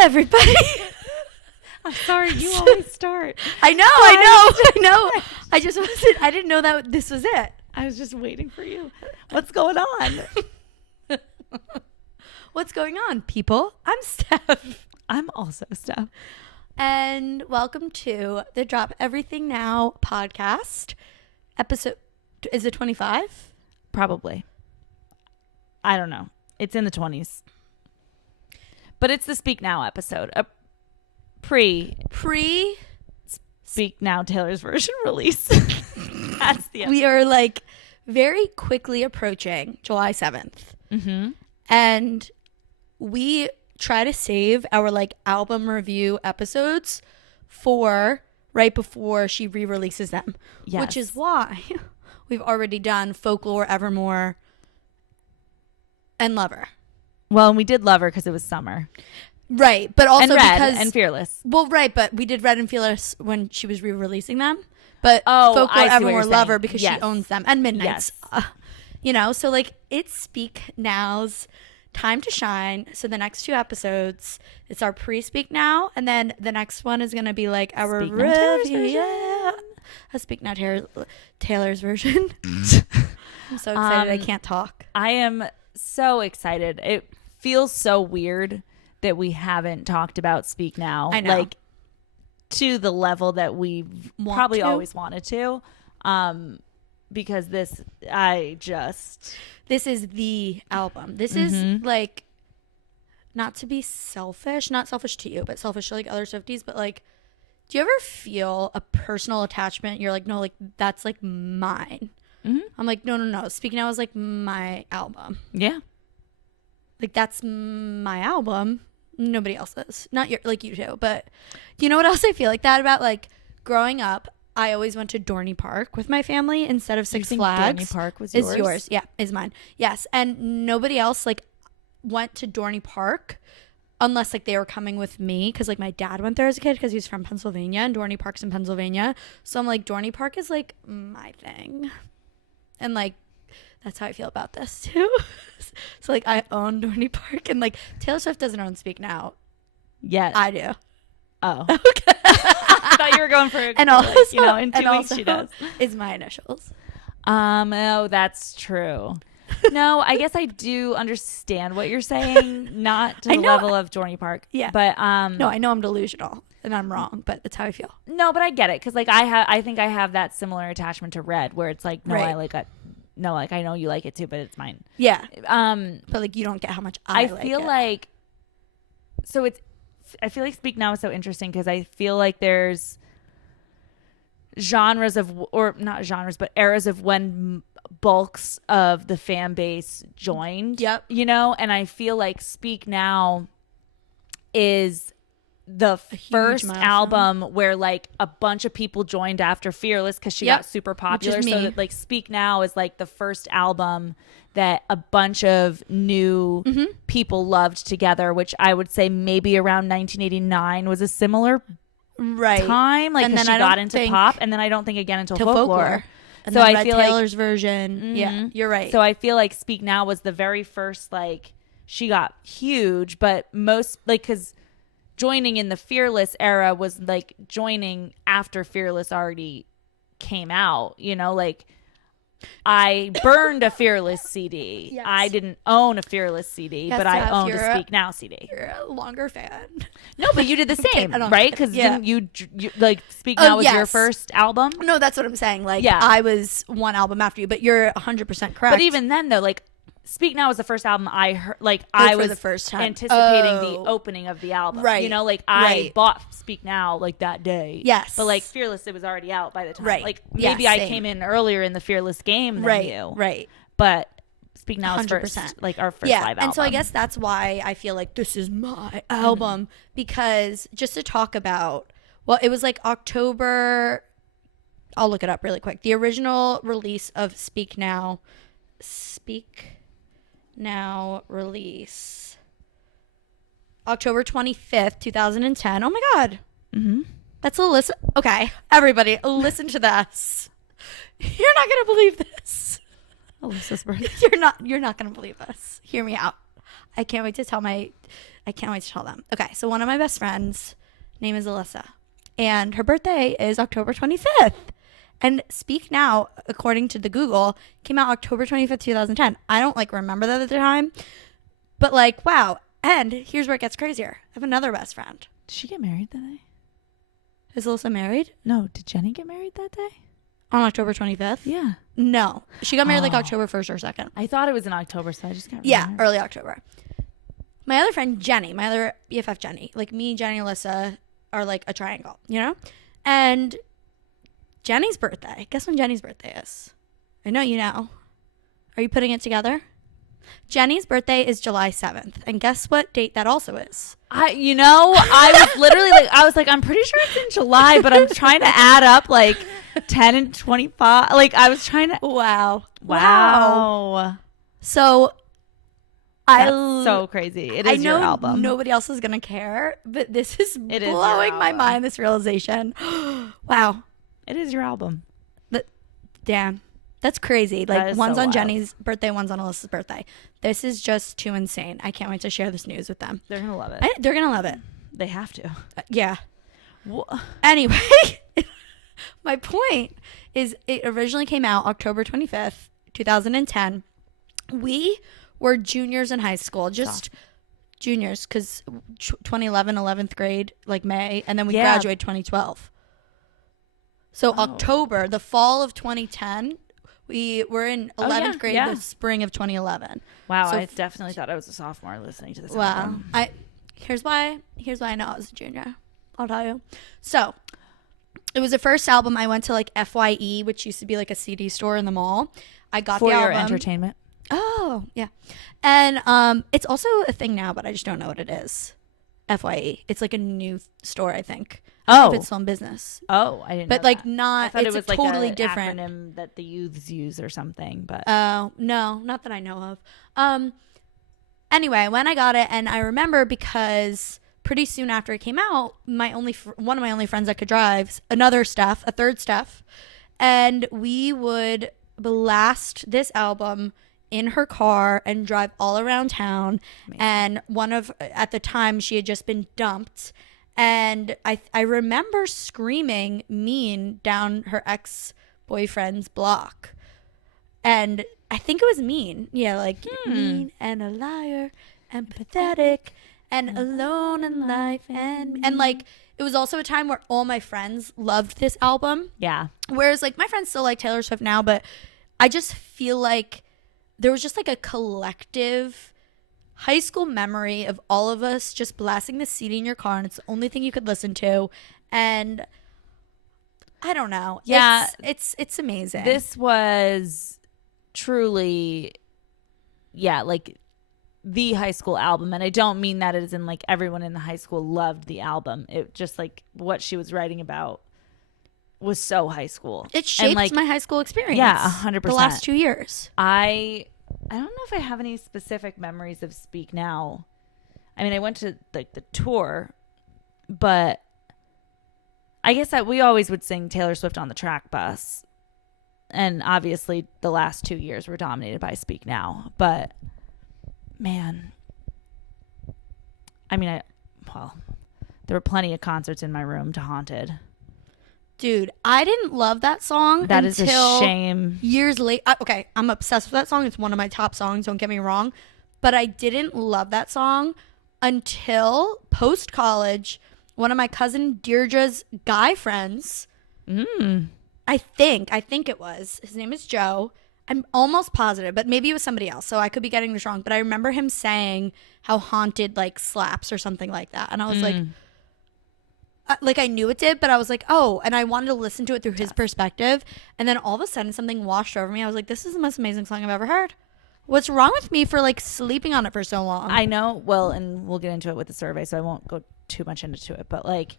everybody. I'm sorry, you always start. I know. I just wasn't. I didn't know that this was it. I was just waiting for you. What's going on? What's going on, people? I'm Steph. I'm also Steph. And welcome to the Drop Everything Now podcast. Episode, is it 25? Probably. I don't know. It's in the 20s. But it's the Speak Now episode. A pre Speak Now Taylor's version release. That's the episode. We are like very quickly approaching July 7th. Mm-hmm. And we try to save our like album review episodes for right before she re-releases them. Yes. Which is why we've already done Folklore, Evermore, and Lover. Well, and we did Lover because it was summer. Right, but also and Red because and Fearless. Well, right, but we did Red and Fearless when she was re-releasing them. But I Folklore, see what Evermore, you're saying. Lover because Yes. she owns them, and Midnight's. Yes. You know, so like it's Speak Now's time to shine. So the next two episodes, it's our pre-Speak Now, and then the next one is gonna be like our Speak Now Taylor's review. version. Yeah, a Speak Now Taylor's version. I'm so excited I can't talk. I am so excited. It feels so weird that we haven't talked about Speak Now. I know. Like to the level that we probably always wanted to. Because this is the album. This is like, not to be selfish, not selfish to you, but selfish to like other Swifties, but like, do you ever feel a personal attachment? You're like, no, like that's like mine. Mm-hmm. I'm like, no. Speak Now is like my album. Yeah. Like that's my album. Nobody else's. Not your, like you two. But do you know what else I feel like that about? Like growing up, I always went to Dorney Park with my family instead of Six Flags. Dorney Park was yours? Is yours. Yeah, is mine. Yes. And nobody else like went to Dorney Park unless like they were coming with me because like my dad went there as a kid because he was from Pennsylvania and Dorney Park's in Pennsylvania. So I'm like, Dorney Park is like my thing. And like, that's how I feel about this too. So like I own Dorney Park and like Taylor Swift doesn't own Speak Now. Yet. I do. Oh. Okay. I thought you were going for and also, like, you know, in 2 weeks she does. Is my initials. Oh, that's true. No, I guess I do understand what you're saying. Not to the level of Dorney Park. Yeah. But no, I know I'm delusional and I'm wrong, but that's how I feel. No, but I get it because like I think I have that similar attachment to Red where it's like Right. I like it. No, like I know you like it too, but it's mine. Yeah. But But like you don't get how much I like feel it. like so it's. I feel like Speak Now is so interesting because I feel like there's genres of, or not genres, but eras of when bulks of the fan base joined. Yep. You know, and I feel like Speak Now is the first milestone. album where like a bunch of people joined after Fearless because she got super popular. Which is So me. that like Speak Now is like the first album that a bunch of new people loved together, which I would say maybe around 1989 was a similar right time. Like And because then she I got don't into think pop, and then I don't think again until to folklore. And So then I Red feel like Taylor's version. Yeah, you're right. So I feel like Speak Now was the very first, like, she got huge, but most, like, because joining in the Fearless era was, like, joining after Fearless already came out, you know, like, I burned a Fearless CD. Yes. I didn't own a Fearless CD, Yes, but I Steph, owned you're a Speak Now CD. You're a longer fan. No, but you did the same, I don't- right? Because yeah. didn't you, like, Speak Now was your yes. first album? No, that's what I'm saying. Like, Yeah. I was one album after you, but you're 100% correct. But even then, though, like, Speak Now was the first album I heard, like, Heard I for was the first time. anticipating Oh. the opening of the album. Right. You know, like, I Right. bought Speak Now, like, that day. Yes. But, like, Fearless, it was already out by the time. Right. Like, Yeah, maybe I same. came in earlier in the Fearless game than right, you. right. But Speak Now is 100%. first, like, our first Yeah, live album. and so I guess that's why I feel like this is my album, because just to talk about, well, it was like October, I'll look it up really quick. The original release of Speak Now release, October 25th, 2010. Oh my God. Mm-hmm. That's Alyssa. Okay, everybody, listen to this. You're not going to believe this. Alyssa's birthday. You're not going to believe this. Hear me out. I can't wait to tell them. Okay, so one of my best friends, name is Alyssa, and her birthday is October 25th. And Speak Now, according to the Google, came out October 25th, 2010. I don't like remember that at the time, but like, wow. And here's where it gets crazier. I have another best friend. Did she get married that day? Is Alyssa married? No. Did Jenny get married that day? On October 25th? Yeah. No. She got married like October 1st or 2nd. I thought it was in October, so I just got Yeah, early October. My other friend, Jenny, my other BFF, Jenny, like me, Jenny, Alyssa are like a triangle, you know? And Jenny's birthday. Guess when Jenny's birthday is? I know you know. Are you putting it together? Jenny's birthday is July 7th. And guess what date that also is? I was literally like, I'm pretty sure it's in July, but I'm trying to add up like 10 and 25. Like I was trying to. Wow. So That's so crazy. It is your album. Nobody else is going to care, but this is blowing my mind, this realization. Wow. It is your album. Damn. That's crazy. Like one's so on wild. Jenny's birthday, one's on Alyssa's birthday. This is just too insane. I can't wait to share this news with them. They're going to love it. They're going to love it. They have to. Yeah. Anyway, my point is it originally came out October 25th, 2010. We were juniors in high school, just juniors, because 2011, 11th grade, like May, and then we graduated 2012. So October, the fall of 2010, we were in 11th grade, the spring of 2011. Wow, So I definitely thought I was a sophomore listening to this Wow. album. Here's why I know I was a junior. I'll tell you. So it was the first album I went to like FYE, which used to be like a CD store in the mall. I got For the your album. entertainment. Oh, yeah. And it's also a thing now, but I just don't know what it is. FYE. It's like a new store, I think. I don't know if it's still in business. Oh, I didn't know But like that. not, I thought it's it was totally like different. acronym that the youths use or something, but Oh, no, not that I know of. Anyway, when I got it, and I remember because pretty soon after it came out, one of my only friends that could drive, a third Steph, and we would blast this album in her car and drive all around town. Amazing. And at the time, she had just been dumped. And I remember screaming mean down her ex-boyfriend's block. And I think it was mean. Yeah, like mean and a liar and pathetic and alone in life. And like, it was also a time where all my friends loved this album. yeah. Whereas like my friends still like Taylor Swift now, but I just feel like there was just like a collective high school memory of all of us just blasting the CD in your car, and it's the only thing you could listen to. And I don't know. Yeah. It's amazing. This was truly, like the high school album. And I don't mean that as in like everyone in the high school loved the album. It just like what she was writing about was so high school. It shaped like, my high school experience. Yeah, 100%. The last 2 years. I don't know if I have any specific memories of Speak Now. I mean, I went to like the tour, but I guess that we always would sing Taylor Swift on the track bus. And obviously the last 2 years were dominated by Speak Now. But man, I mean, there were plenty of concerts in my room to Haunted. Dude, I didn't love that song That is until a shame. years late. Okay, I'm obsessed with that song. It's one of my top songs, don't get me wrong. But I didn't love that song until post-college. One of my cousin Deirdre's guy friends, I think it was, his name is Joe. I'm almost positive, but maybe it was somebody else. So I could be getting this wrong. But I remember him saying how Haunted like slaps or something like that. And I was like I knew it did, but I was like, oh, and I wanted to listen to it through his perspective. And then all of a sudden something washed over me. I was like, this is the most amazing song I've ever heard. What's wrong with me for like sleeping on it for so long? I know. Well, and we'll get into it with the survey, so I won't go too much into it. But like,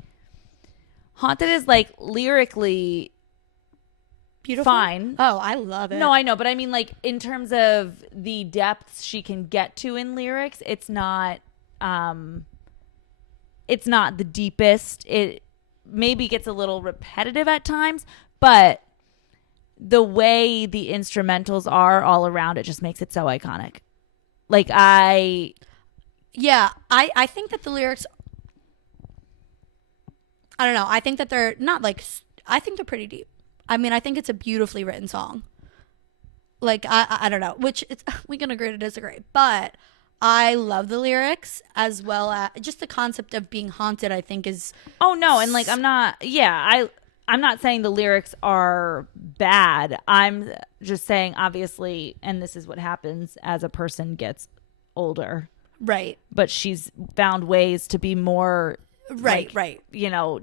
Haunted is like lyrically Beautiful. fine. Oh, I love it. No, I know, but I mean, like in terms of the depths she can get to in lyrics, it's not the deepest. It maybe gets a little repetitive at times, but the way the instrumentals are all around it just makes it so iconic. Like I think that the lyrics, I don't know. I think that they're not like, I think they're pretty deep. I mean, I think it's a beautifully written song. Like, I don't know, which it's, we can agree to disagree, but I love the lyrics as well as just the concept of being haunted, I think is. Oh no. And like, I'm not saying the lyrics are bad. I'm just saying, obviously, and this is what happens as a person gets older. Right. But she's found ways to be more right. You know,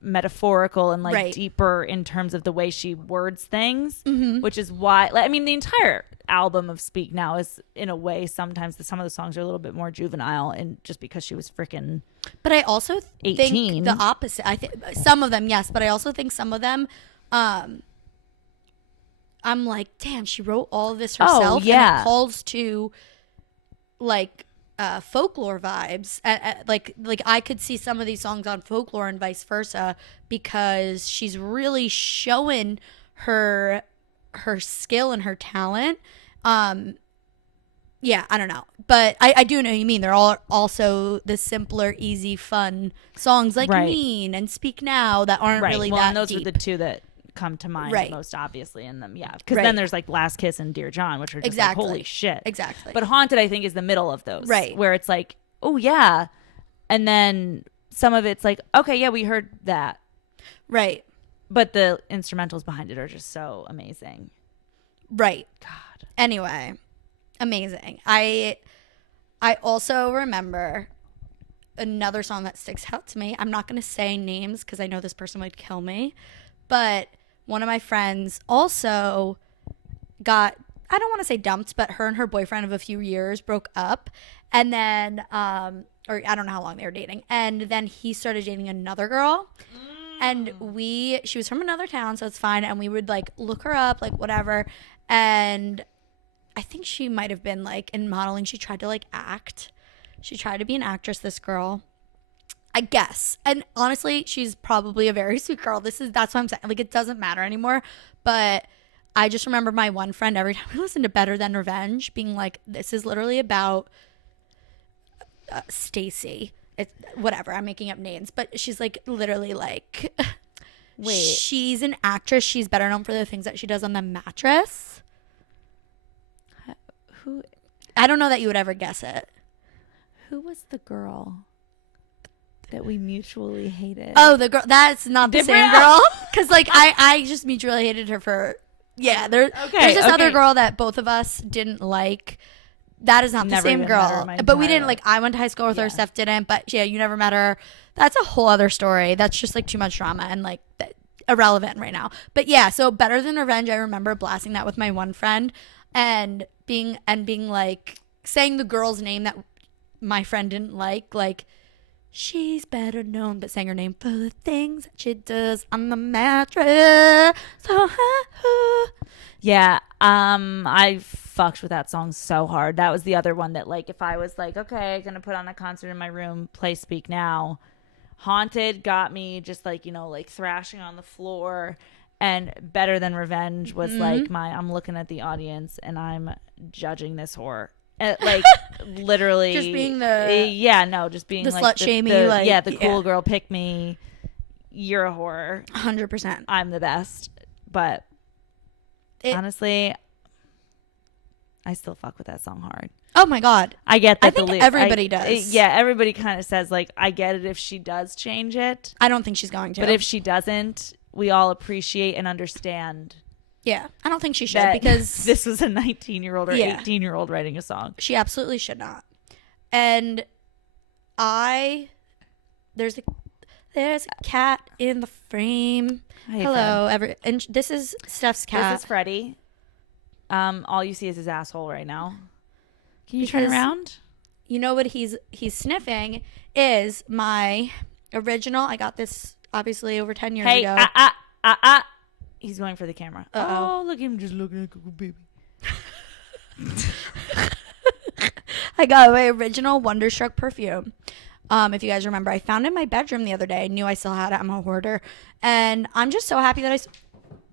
metaphorical and like right. deeper in terms of the way she words things, mm-hmm. which is why, I mean, the entire album of Speak Now is in a way sometimes some of the songs are a little bit more juvenile, and just because she was freaking. But I also 18. Think the opposite. I think some of them, yes, but I also think some of them, I'm like, damn, she wrote all of this herself. Oh, yeah. And it calls to like folklore vibes. Like I could see some of these songs on folklore and vice versa, because she's really showing her skill and her talent. Yeah, I don't know, but I do know what you mean. They're all also the simpler, easy, fun songs like right. Mean and Speak Now that aren't really well, that and those deep. are the two that come to mind right. most obviously in them. Yeah, because right. then there's like Last Kiss and Dear John, which are just exactly. like, holy shit. Exactly. But Haunted, I think, is the middle of those. Right. Where it's like, oh yeah. And then some of it's like, okay, yeah, we heard that. Right. But the instrumentals behind it are just so amazing. Right. God. Anyway, amazing. I also remember another song that sticks out to me. I'm not going to say names because I know this person would kill me, but one of my friends also got, I don't want to say dumped, but her and her boyfriend of a few years broke up, and then or I don't know how long they were dating, and then he started dating another girl. And she was from another town, so it's fine, and we would like look her up, like whatever. And I think she might have been like in modeling. She tried to like act. She tried to be an actress, this girl, I guess. And honestly, she's probably a very sweet girl. That's what I'm saying. Like, it doesn't matter anymore. But I just remember my one friend, every time we listened to Better Than Revenge, being like, this is literally about Stacy. It's whatever, I'm making up names, but she's like literally like, wait, she's an actress. She's better known for the things that she does on The Mattress. Who? I don't know that you would ever guess it. Who was the girl that we mutually hated? Oh, the girl. That's not the same girl. Because like I just mutually hated her for there's this other girl that both of us didn't like. That is not the same girl. But we didn't, like, I went to high school with her, Steph didn't, but yeah, you never met her. That's a whole other story. That's just like too much drama and like irrelevant right now. But yeah, so Better Than Revenge, I remember blasting that with my one friend and being like saying the girl's name that my friend didn't like, she's better known, but saying her name for the things that she does on the mattress. So, yeah, I fucked with that song so hard. That was the other one that, like, if I was like, okay, gonna put on a concert in my room, play Speak Now, Haunted got me just like, you know, like thrashing on the floor, and Better Than Revenge was like I'm looking at the audience and I'm judging this whore. Like literally just being just being the like slut shaming, like the cool girl, pick me, you're a whore, 100%, I'm the best. But honestly, I still fuck with that song hard. Oh my god, I get that. I think everybody does. Everybody kind of says like, I get it if she does change it. I don't think she's going to, but if she doesn't, we all appreciate and understand. Yeah, I don't think she should, because this was a 19-year-old or 18-year-old writing a song. She absolutely should not. And there's a cat in the frame. Hello, and this is Steph's cat. This is Freddie. All you see is his asshole right now. Can you turn around? You know what he's sniffing is my original. I got this obviously over 10 years ago. He's going for the camera. Uh-oh. Oh, look at him just looking like a good baby. I got my original Wonderstruck perfume. If you guys remember, I found it in my bedroom the other day. I knew I still had it. I'm a hoarder. And I'm just so happy that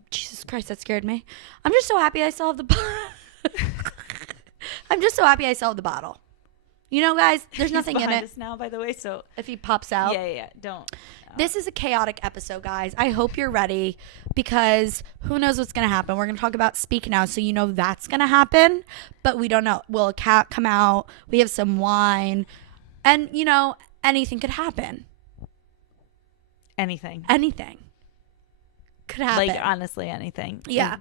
Jesus Christ, that scared me. I'm just so happy I still have the I'm just so happy I still have the bottle. You know, guys, there's nothing in it. Us now, by the way, so if he pops out. Yeah. Don't. This is a chaotic episode, guys. I hope you're ready because who knows what's going to happen. We're going to talk about Speak Now, so you know that's going to happen, but we don't know. Will a cat come out? We have some wine, and, you know, anything could happen. Anything could happen. Like, honestly, anything. Yeah.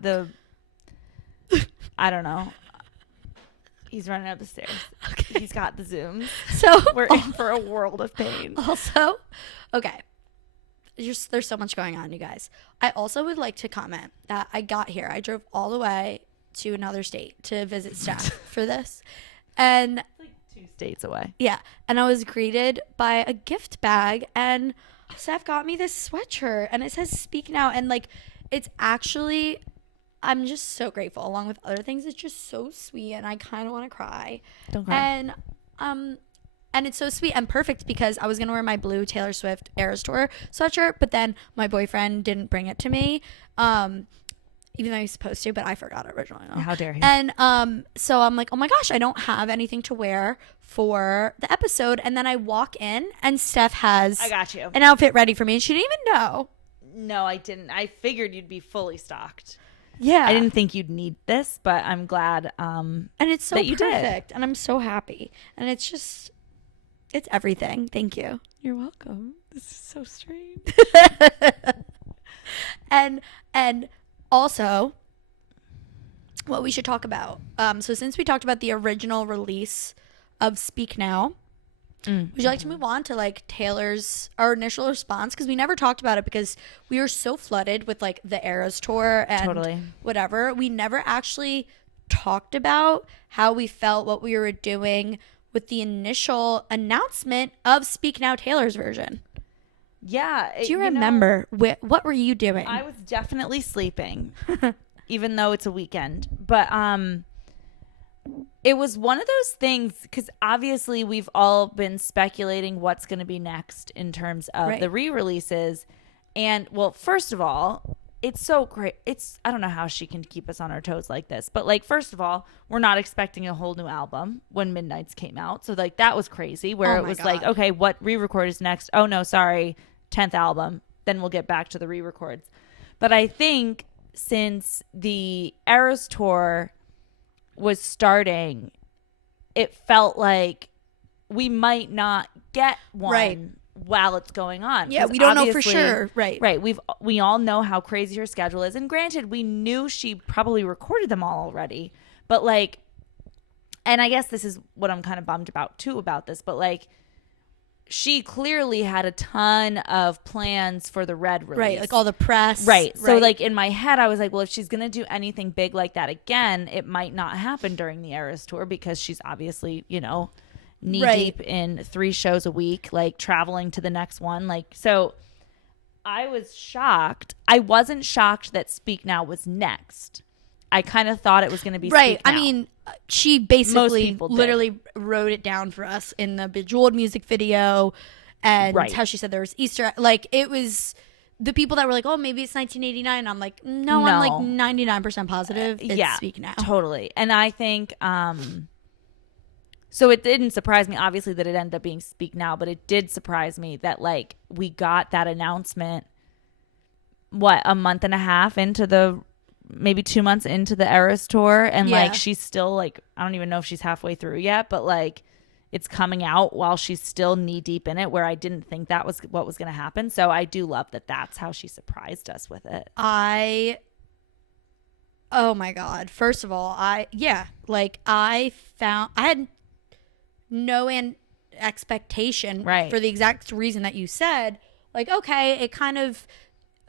I don't know. He's running up the stairs. Okay. He's got the zooms. So we're in for a world of pain. Also, okay. There's so much going on, you guys. I also would like to comment that I got here. I drove all the way to another state to visit Steph for this. And like 2 states away. Yeah. And I was greeted by a gift bag, and Steph got me this sweatshirt, and it says Speak Now. And like, it's actually, I'm just so grateful. Along with other things, it's just so sweet, and I kind of want to cry. Don't cry. And it's so sweet and perfect because I was going to wear my blue Taylor Swift Eras Tour sweatshirt, but then my boyfriend didn't bring it to me, even though he was supposed to, but I forgot it originally. How dare he? And so I'm like, oh my gosh, I don't have anything to wear for the episode. And then I walk in, and Steph has I got you. an outfit ready for me, and she didn't even know. No, I didn't. I figured you'd be fully stocked. Yeah. I didn't think you'd need this, but I'm glad and it's so that you perfect. did. And I'm so happy. And it's just, it's everything. Thank you. You're welcome. This is so strange. and also, what we should talk about. So since we talked about the original release of Speak Now, would you like to move on to like our initial response? Because we never talked about it because we were so flooded with like the Eras Tour and whatever. We never actually talked about how we felt, what we were doing with the initial announcement of Speak Now Taylor's version. Yeah. Do you remember what were you doing? I was definitely sleeping, even though it's a weekend. But it was one of those things because obviously we've all been speculating what's going to be next in terms of the re-releases. And well, first of all, it's so great. I don't know how she can keep us on our toes like this, but like, first of all, we're not expecting a whole new album when Midnight's came out. So like that was crazy where it was like, okay, what re-record is next? Oh no, sorry. 10th album. Then we'll get back to the re-records. But I think since the Eras Tour was starting, it felt like we might not get one while it's going on. Yeah, we don't know for sure. Right. We all know how crazy her schedule is. And granted, we knew she probably recorded them all already. But like, and I guess this is what I'm kind of bummed about too about this, but like, she clearly had a ton of plans for the Red release. Right, like all the press. Right. So like in my head, I was like, well, if she's going to do anything big like that again, it might not happen during the Eras Tour because she's obviously, you know, knee deep in 3 shows a week, like traveling to the next one. Like, so I was shocked. I wasn't shocked that Speak Now was next. I kind of thought it was going to be Speak Now. I mean, she basically literally wrote it down for us in the Bejeweled music video, and how she said there was Easter. Like, it was the people that were like, oh, maybe it's 1989. I'm like, no. I'm like 99% positive it's Speak Now. Totally. And I think, so it didn't surprise me, obviously, that it ended up being Speak Now, but it did surprise me that, like, we got that announcement, a month and a half into maybe 2 months into the Eras Tour, and like she's still like, I don't even know if she's halfway through yet, but like it's coming out while she's still knee deep in it, where I didn't think that was what was going to happen. So I do love that that's how she surprised us with it. Oh my God. First of all, I had no expectation for the exact reason that you said. Like, okay, it kind of,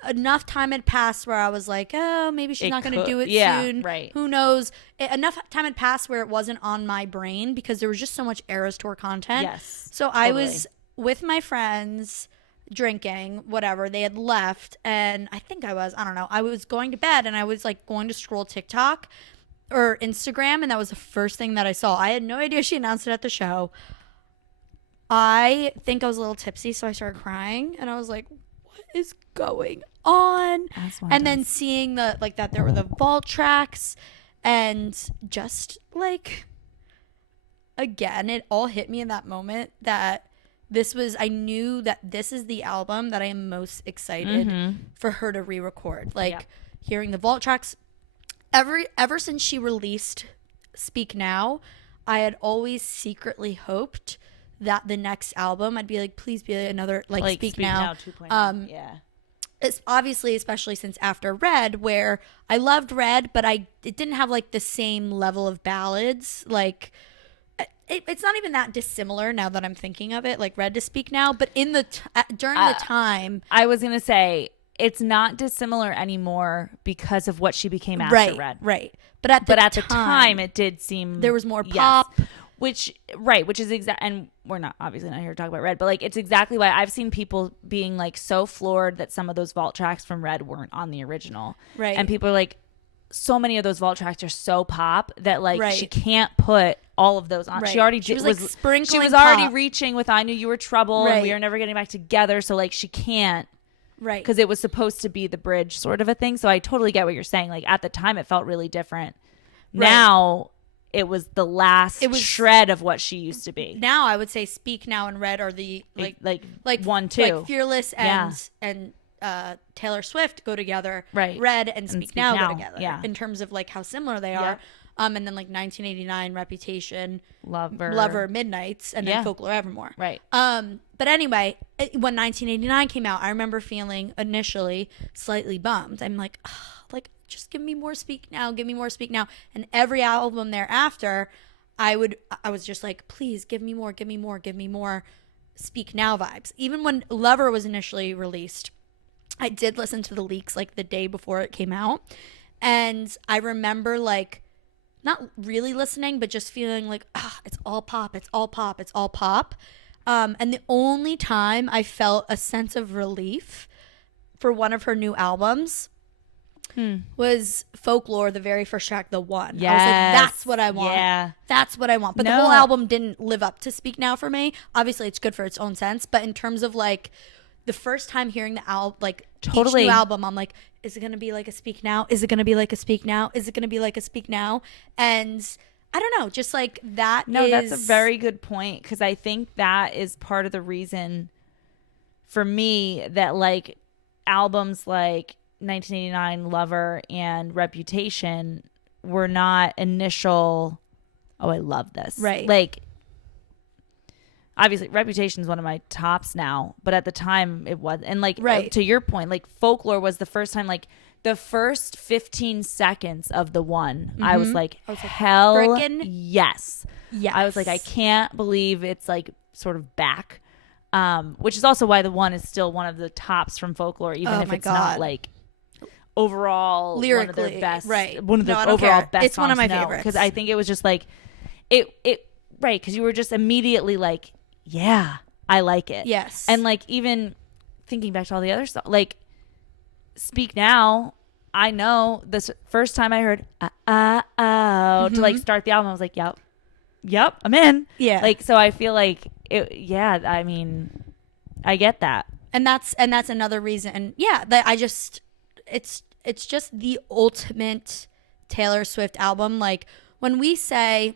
enough time had passed where I was like, oh, maybe she's not going to do it soon. Right. Who knows? Enough time had passed where it wasn't on my brain because there was just so much Eras Tour content. Yes. So totally. I was with my friends drinking, whatever. They had left, and I don't know. I was going to bed, and I was like going to scroll TikTok or Instagram, and that was the first thing that I saw. I had no idea she announced it at the show. I think I was a little tipsy, so I started crying, and I was like, what is going on? And then seeing that there were the vault tracks, and just like again, it all hit me in that moment that I knew that this is the album that I am most excited for her to re-record. Like hearing the vault tracks, ever since she released Speak Now, I had always secretly hoped that the next album I'd be like, please be another like Speak Now 2.0. Yeah. It's obviously, especially since after Red, where I loved Red, but it didn't have like the same level of ballads. Like it's not even that dissimilar now that I'm thinking of it, like Red to Speak Now. But in the during the time, I was gonna say it's not dissimilar anymore because of what she became after Red. Right. But at the time, it did seem there was more pop. Which is exact, and we're not obviously not here to talk about Red, but like it's exactly why I've seen people being like so floored that some of those vault tracks from Red weren't on the original, right? And people are like, so many of those vault tracks are so pop that like she can't put all of those on. She already was like sprinkling. She was already reaching with "I Knew You Were Trouble" and "We Are Never Getting Back Together," so like she can't, right? Because it was supposed to be the bridge sort of a thing. So I totally get what you're saying. Like at the time, it felt really different. Right. Now. It was the last shred of what she used to be. Now I would say Speak Now and Red are the like 1-2. Like Fearless and Taylor Swift go together. Right. Red and Speak Now go together. Yeah. In terms of like how similar they are. And then like 1989, Reputation, Lover, Midnights, and then Folklore Evermore. Right. But anyway, when 1989 came out, I remember feeling initially slightly bummed. I'm like, just give me more Speak Now, give me more Speak Now. And every album thereafter, I was just like, please give me more Speak Now vibes. Even when Lover was initially released, I did listen to the leaks like the day before it came out. And I remember like not really listening, but just feeling like, it's all pop, it's all pop, it's all pop. And the only time I felt a sense of relief for one of her new albums was Folklore, the very first track, The One. Yes. I was like, that's what I want. Yeah. That's what I want. But the whole album didn't live up to Speak Now for me. Obviously, it's good for its own sense. But in terms of like the first time hearing the album, like totally. Each new album, I'm like, is it going to be like a Speak Now? Is it going to be like a Speak Now? Is it going to be like a Speak Now? And I don't know, just like that. No, that's a very good point. Because I think that is part of the reason for me that like albums like 1989, Lover, and Reputation were not initial, I love this. Right. Like, obviously, Reputation is one of my tops now, but at the time it was. And like, to your point, like Folklore was the first time, like the first 15 seconds of The One, I was like, hell frickin' yes. I was like, I can't believe it's like sort of back. Which is also why The One is still one of the tops from Folklore, even if it's not like overall lyrically one of their best, right? One of the overall best. It's one of my favorites because I think it was just like it right because you were just immediately like, yeah, I like it. Yes, and like even thinking back to all the other stuff, like Speak Now. I know this first time I heard to like start the album, I was like, yep, I'm in. Yeah, like so I feel like it. Yeah, I mean, I get that, and that's another reason. Yeah, that I just. It's just the ultimate Taylor Swift album. Like when we say,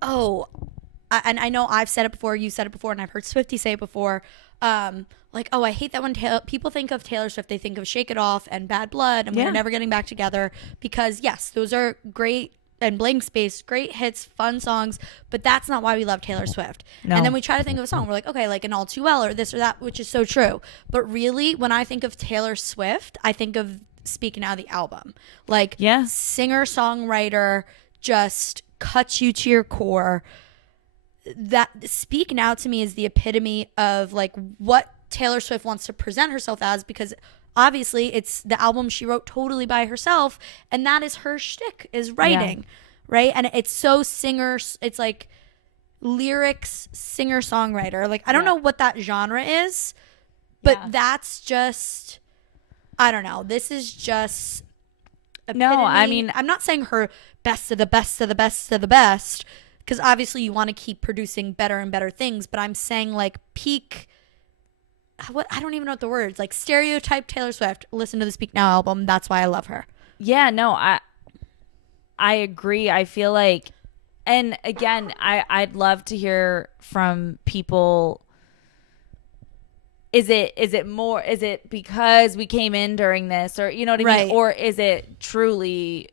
and I know I've said it before, you said it before, and I've heard Swifties say it before. Like, I hate that when people think of Taylor Swift, they think of Shake It Off and Bad Blood and We're Never Getting Back Together, because yes, those are great, and Blank Space, great hits, fun songs, but that's not why we love Taylor Swift. No. And then we try to think of a song, we're like, okay, like an All Too Well or this or that, which is so true. But really, when I think of Taylor Swift, I think of Speak Now, the album. Like, singer-songwriter, just cuts you to your core. That Speak Now to me is the epitome of like what Taylor Swift wants to present herself as, because obviously it's the album she wrote totally by herself, and that is her shtick, is writing, right? And it's so it's like lyrics, singer-songwriter. Like I don't know what that genre is, but that's just, I don't know. This is just epitome. No, I mean, I'm not saying her best of the best of the best of the best, because obviously you want to keep producing better and better things, but I'm saying like peak, I don't even know what the words, like stereotype Taylor Swift. Listen to the Speak Now album. That's why I love her. Yeah, no, I agree. I feel like And again, I'd love to hear from people. Is it because we came in during this, or you know what I mean? Or is it truly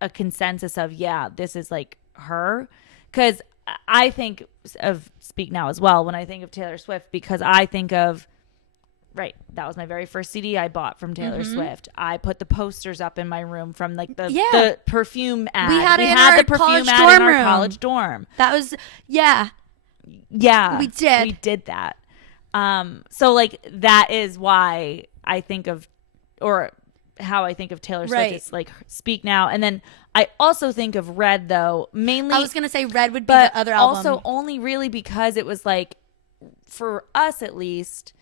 a consensus of, yeah, this is like her? Because I think of Speak Now as well when I think of Taylor Swift, because I think of, right, that was my very first CD I bought from Taylor Swift. I put the posters up in my room from like the perfume ad. We had the perfume ad in our college dorm. That was, yeah, we did that. So like that is why I think of, or how I think of Taylor Swift is like Speak Now. And then I also think of Red, though, mainly. I was going to say Red would be the other album. Also only really because it was like, for us at least,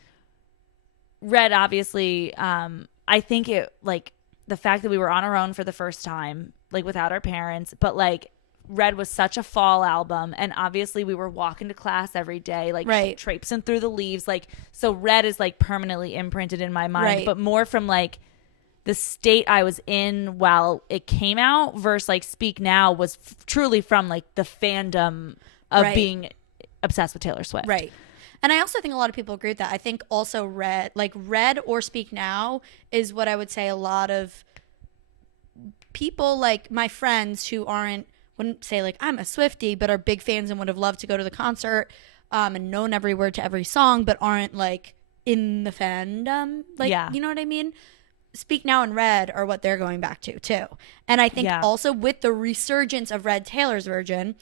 Red, obviously, I think it, like, the fact that we were on our own for the first time, like without our parents, but like Red was such a fall album, and obviously we were walking to class every day, like traipsing through the leaves, like, so Red is like permanently imprinted in my mind, but more from like the state I was in while it came out versus like Speak Now was truly from like the fandom of being obsessed with Taylor Swift. Right. And I also think a lot of people agree with that. I think also Red or Speak Now is what I would say a lot of people, like my friends who wouldn't say like I'm a Swiftie, but are big fans and would have loved to go to the concert and known every word to every song, but aren't like in the fandom. Like, you know what I mean? Speak Now and Red are what they're going back to too. And I think also with the resurgence of Red, Taylor's version,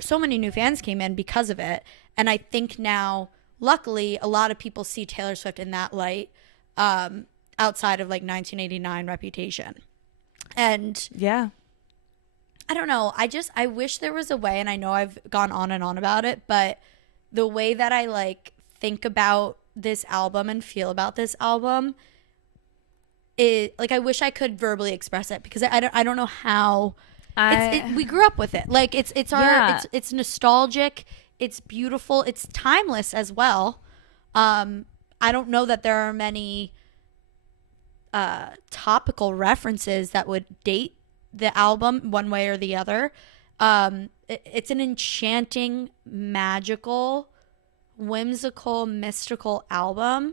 so many new fans came in because of it. And I think now, luckily, a lot of people see Taylor Swift in that light outside of like 1989 Reputation. And I don't know. I wish there was a way, and I know I've gone on and on about it, but the way that I like think about this album and feel about this album, like I wish I could verbally express it, because I don't know how. We grew up with it. Like it's it's nostalgic. It's beautiful. It's timeless as well. I don't know that there are many topical references that would date the album one way or the other. It's an enchanting, magical, whimsical, mystical album,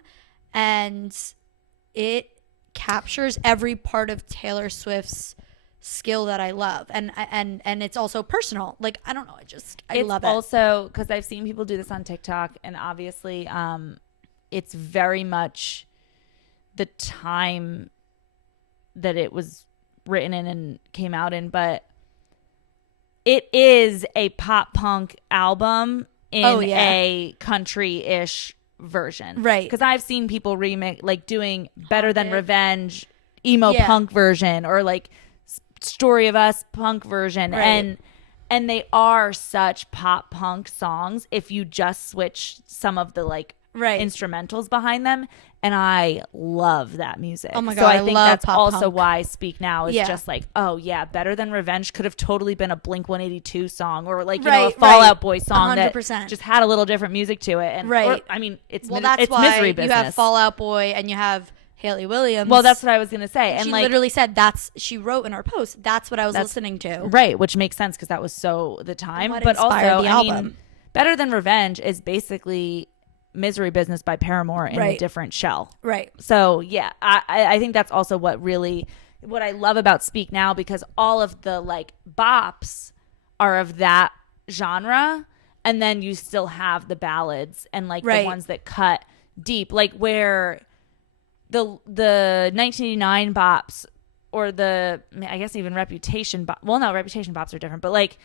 and it captures every part of Taylor Swift's skill that I love, and it's also personal. Like, I don't know, I love it. Also, because I've seen people do this on TikTok, and obviously it's very much the time that it was written in and came out in, but it is a pop punk album in a country-ish version, right? Because I've seen people remix, like doing Better Than Revenge emo punk version, or like Story of Us punk version, and they are such pop punk songs if you just switch some of the like instrumentals behind them, and I love that music. Oh my god, so I think that's also punk. Why Speak Now is just like, oh yeah, Better Than Revenge could have totally been a Blink 182 song, or like, you know, a Fall Out Boy song 100%. That just had a little different music to it, and or, I mean, it's that's it's why Misery Business. You have Fall Out Boy and you have Haley Williams. Well, that's what I was gonna say, and she like, literally said she wrote in her post, that's what I was listening to, right? Which makes sense because that was so the time. But also, I mean, Better Than Revenge is basically Misery Business by Paramore in a different shell. Right. So yeah, I think that's also what I love about Speak Now, because all of the like bops are of that genre, and then you still have the ballads and like the ones that cut deep, like where the 1989 bops, or I guess even Reputation Reputation bops are different, but like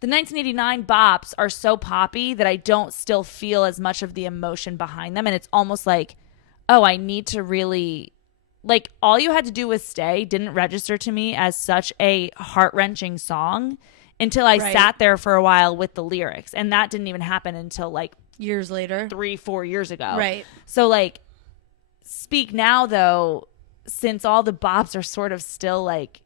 the 1989 bops are so poppy that I don't still feel as much of the emotion behind them. And it's almost like, oh, I need to really, like, All You Had to Do Was Stay didn't register to me as such a heart-wrenching song until I sat there for a while with the lyrics. And that didn't even happen until like years later, 3-4 years ago. Right. So like Speak Now, though, since all the bops are sort of still like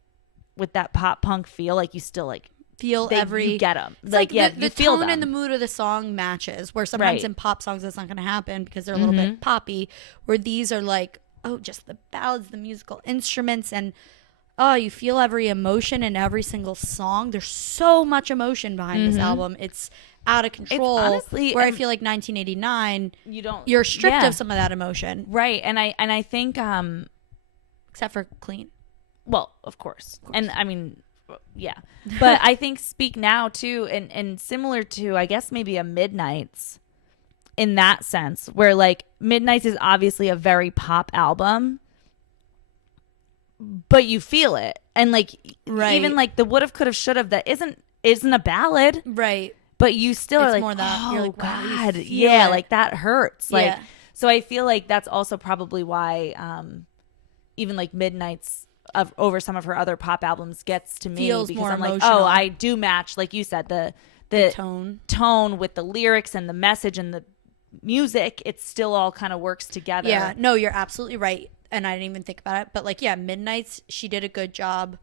with that pop punk feel, like you still like feel you get them, like yeah, the tone them. And the mood of the song matches, where sometimes in pop songs that's not going to happen because they're a little bit poppy, where these are like, oh, just the ballads, the musical instruments, and oh, you feel every emotion in every single song. There's so much emotion behind this album. It's out of control. It's honestly, where I feel like 1989, you're stripped of some of that emotion. Right. And I think except for Clean. Well, of course. And I mean, yeah. But I think Speak Now too, and similar to, I guess, maybe a Midnight's in that sense, where like Midnight's is obviously a very pop album, but you feel it. And like, even like the Would've, Could've, Should've, that isn't a ballad. Right. But you still it's are like, more that. oh, You're like, wow, God. Yeah, like that hurts. Like, yeah. So I feel like that's also probably why even like Midnight's over some of her other pop albums gets to me, feels because more I'm like, emotional. oh, I do match, like you said, the tone with the lyrics and the message and the music. It still all kind of works together. Yeah, no, you're absolutely right. And I didn't even think about it. But like, yeah, Midnight's, she did a good job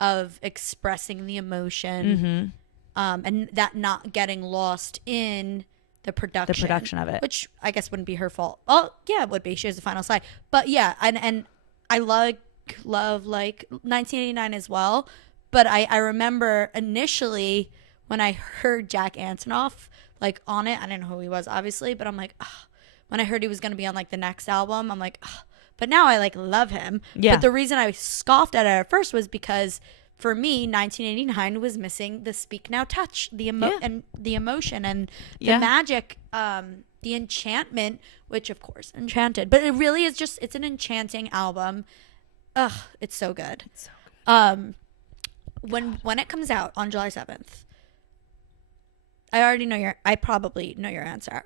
of expressing the emotion, and that not getting lost in the production of it, which I guess wouldn't be her fault. Oh yeah, it would be. She has the final say. But yeah, and I love like 1989 as well. But I remember initially when I heard Jack Antonoff like on it, I didn't know who he was obviously, but I'm like, ugh. When I heard he was going to be on like the next album, I'm like, ugh. But now I like love him. Yeah. But the reason I scoffed at it at first was because for me, 1989 was missing the Speak Now touch, and the emotion and the magic, the enchantment, which of course Enchanted, but it really is just, it's an enchanting album. Ugh, it's so good. When it comes out on July 7th, I probably know your answer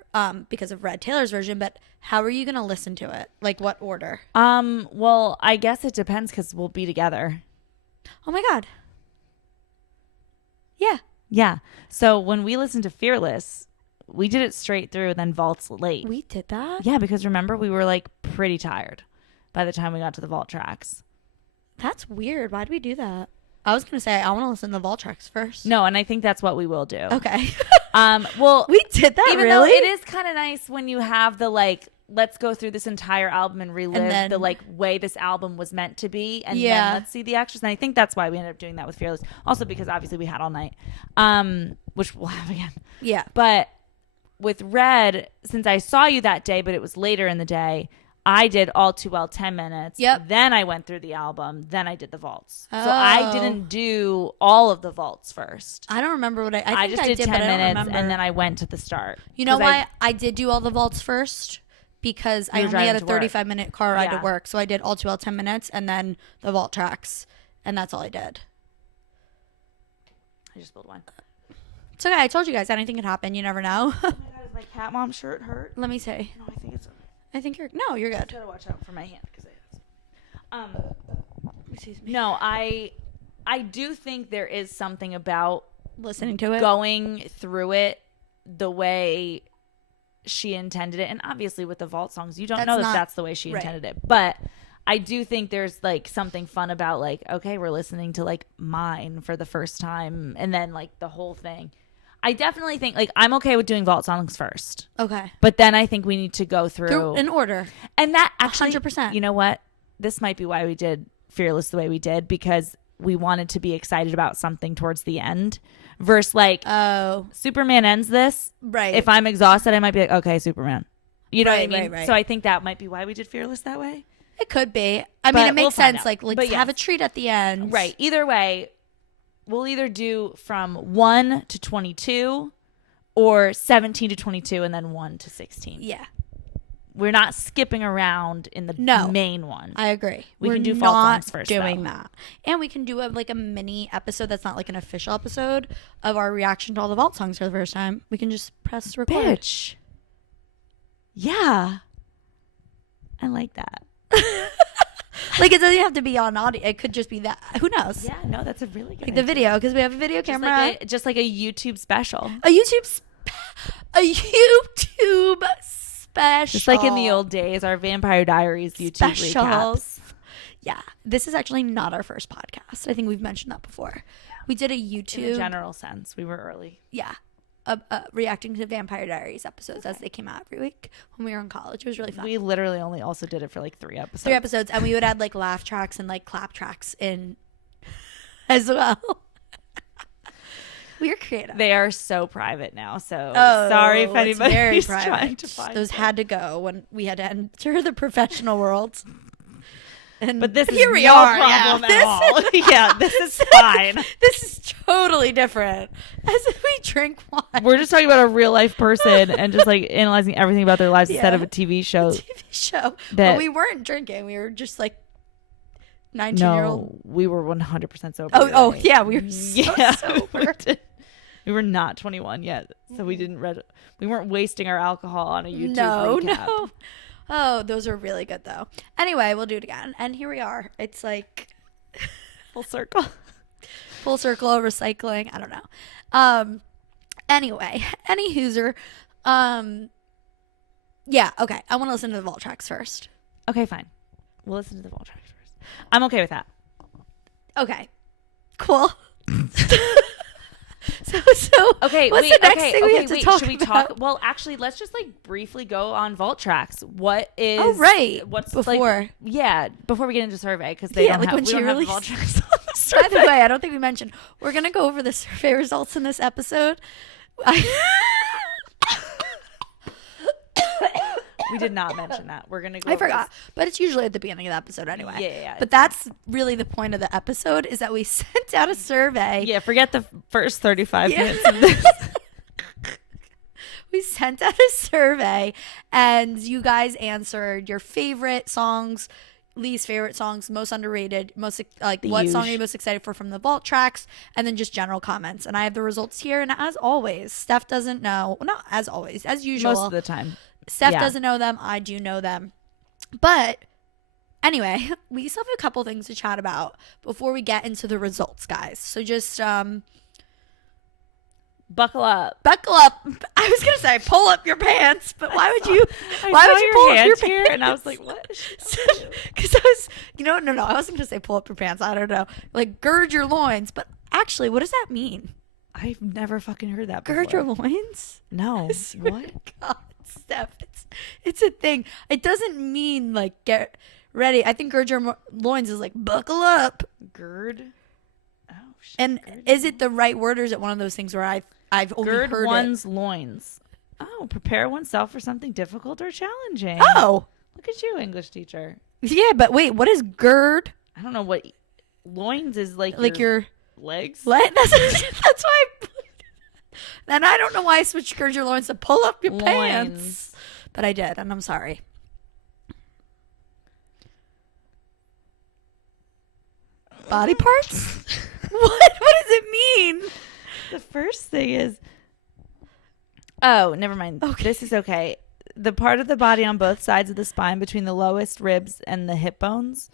because of Red Taylor's version, but how are you going to listen to it? Like what order? Well, I guess it depends because we'll be together. Oh my God. Yeah. Yeah. So when we listened to Fearless, we did it straight through, then Vault's late. We did that? Yeah, because remember, we were like pretty tired by the time we got to the Vault tracks. That's weird. Why did we do that? I was going to say, I want to listen to the Vault tracks first. No, and I think that's what we will do. Okay. Well, we did that, even really? though it is kind of nice when you have the like, let's go through this entire album and relive the like way this album was meant to be, and then let's see the extras. And I think that's why we ended up doing that with Fearless. Also because obviously we had all night, which we'll have again. Yeah. But with Red, since I saw you that day, but it was later in the day, I did All Too Well 10 minutes. Yep. Then I went through the album. Then I did the vaults. So I didn't do all of the vaults first. I don't remember what I just did 10 minutes and then I went to the start. You know why I did do all the vaults first? Because I only had a 35-minute car ride to work. So I did All Too Well 10 minutes and then the vault tracks. And that's all I did. I just spilled wine. It's okay. I told you guys anything could happen. You never know. Oh my God, is my cat mom shirt hurt? Let me see. No, I think it's okay. I think you're good. I gotta watch out for my hand because excuse me. No, I do think there is something about listening to it, going through it the way she intended it, and obviously with the vault songs, you don't know if that's the way she intended it, but I do think there's like something fun about like, okay, we're listening to like Mine for the first time, and then like the whole thing. I definitely think, like, I'm okay with doing vault songs first. Okay. But then I think we need to go through in order. And that actually, 100%. You know what? This might be why we did Fearless the way we did, because we wanted to be excited about something towards the end. Versus, like, Superman ends this. Right. If I'm exhausted, I might be like, okay, Superman. You know what I mean? Right. So I think that might be why we did Fearless that way. It could be. I mean, it makes sense. Like have a treat at the end. Right. Either way, we'll either do from 1 to 22 or 17 to 22 and then 1 to 16. Yeah. We're not skipping around in the main one. I agree. We can do fall songs first. Doing that. And we can do a mini episode that's not like an official episode of our reaction to all the vault songs for the first time. We can just press record. Bitch. Yeah. I like that. Like, it doesn't have to be on audio. It could just be that. Who knows? Yeah, no, that's a really good idea. The video, because we have a video camera. Just like a YouTube special. A YouTube special. Just like in the old days, our Vampire Diaries YouTube recaps. Yeah. This is actually not our first podcast. I think we've mentioned that before. Yeah. We did a YouTube. In a general sense. We were early. Yeah. Reacting to Vampire Diaries episodes as they came out every week when we were in college. It was really fun. We literally only also did it for like 3 episodes. And we would add like laugh tracks and like clap tracks in as well. We're creative. They are so private now. So Oh, sorry if it's anybody very is private. trying to find Those them. had to go when we had to enter the professional world. And But this here is we no are. problem Yeah. at all. Yeah, this is fine. This is totally different. As if we drink wine. We're just talking about a real life person and just like analyzing everything about their lives instead Yeah. of a TV show. TV show. That- But we weren't drinking. We were just like 19-year-old. No, we were 100% sober. Oh, right? yeah. We were so Yeah. sober. We were not 21 yet, so we weren't wasting our alcohol on a YouTube No, recap. no. Oh, those are really good though. Anyway, we'll do it again. And here we are. It's like Full circle. full circle of recycling. I don't know. Anyway, any hooser. Yeah, okay. I want to listen to the vault tracks first. Okay, fine. We'll listen to the vault tracks first. I'm okay with that. Okay. Cool. So Okay, what's the next thing we have to talk should we about? talk? Well, actually, let's just like briefly go on vault tracks. What is? Oh, right. What's Before. Like, yeah, before we get into survey because they Yeah, don't like have when we she don't have released- vault tracks on the By survey. the way, I don't think we mentioned we're gonna go over the survey results in this episode. We did not mention that. We're gonna go. I over forgot, but it's usually at the beginning of the episode anyway. Yeah. But that's really the point of the episode is that we sent out a survey. Yeah, forget the first 35 Yeah. minutes of this. We sent out a survey, and you guys answered your favorite songs, least favorite songs, most underrated, most like The what song are huge. you most excited for from the vault tracks, and then just general comments. And I have the results here. And as always, Steph doesn't know. Well, not as always, as usual. Most of the time. Steph yeah. doesn't know them. I do know them. But anyway, we still have a couple things to chat about before we get into the results, guys. So just Buckle up. buckle up. I was gonna say pull up your pants, but why would you? I Why saw would you pull up your hands here, pants? and I was like, "What?" Because I was, no, I wasn't gonna say pull up your pants. I don't know, like gird your loins. But actually, what does that mean? I've never fucking heard that. Gird before. your loins? No. I swear What? to God, Steph, it's a thing. It doesn't mean like get ready. I think gird your loins is like buckle up. Gird. Oh shit. And is it the right word, or is it one of those things where I've only Gird heard one's loins. Oh, prepare oneself for something difficult or challenging. it? Oh, Look at you, English teacher. yeah, but wait, what is gird? I don't know what loins is like. Like your legs. that's why. Then I don't know why I switched gird your loins to pull up your pants, Loins. but I did, and I'm sorry. Body parts? What does it mean? The first thing is. Oh, never mind. Okay. This is okay. The part of the body on both sides of the spine between the lowest ribs and the hip bones.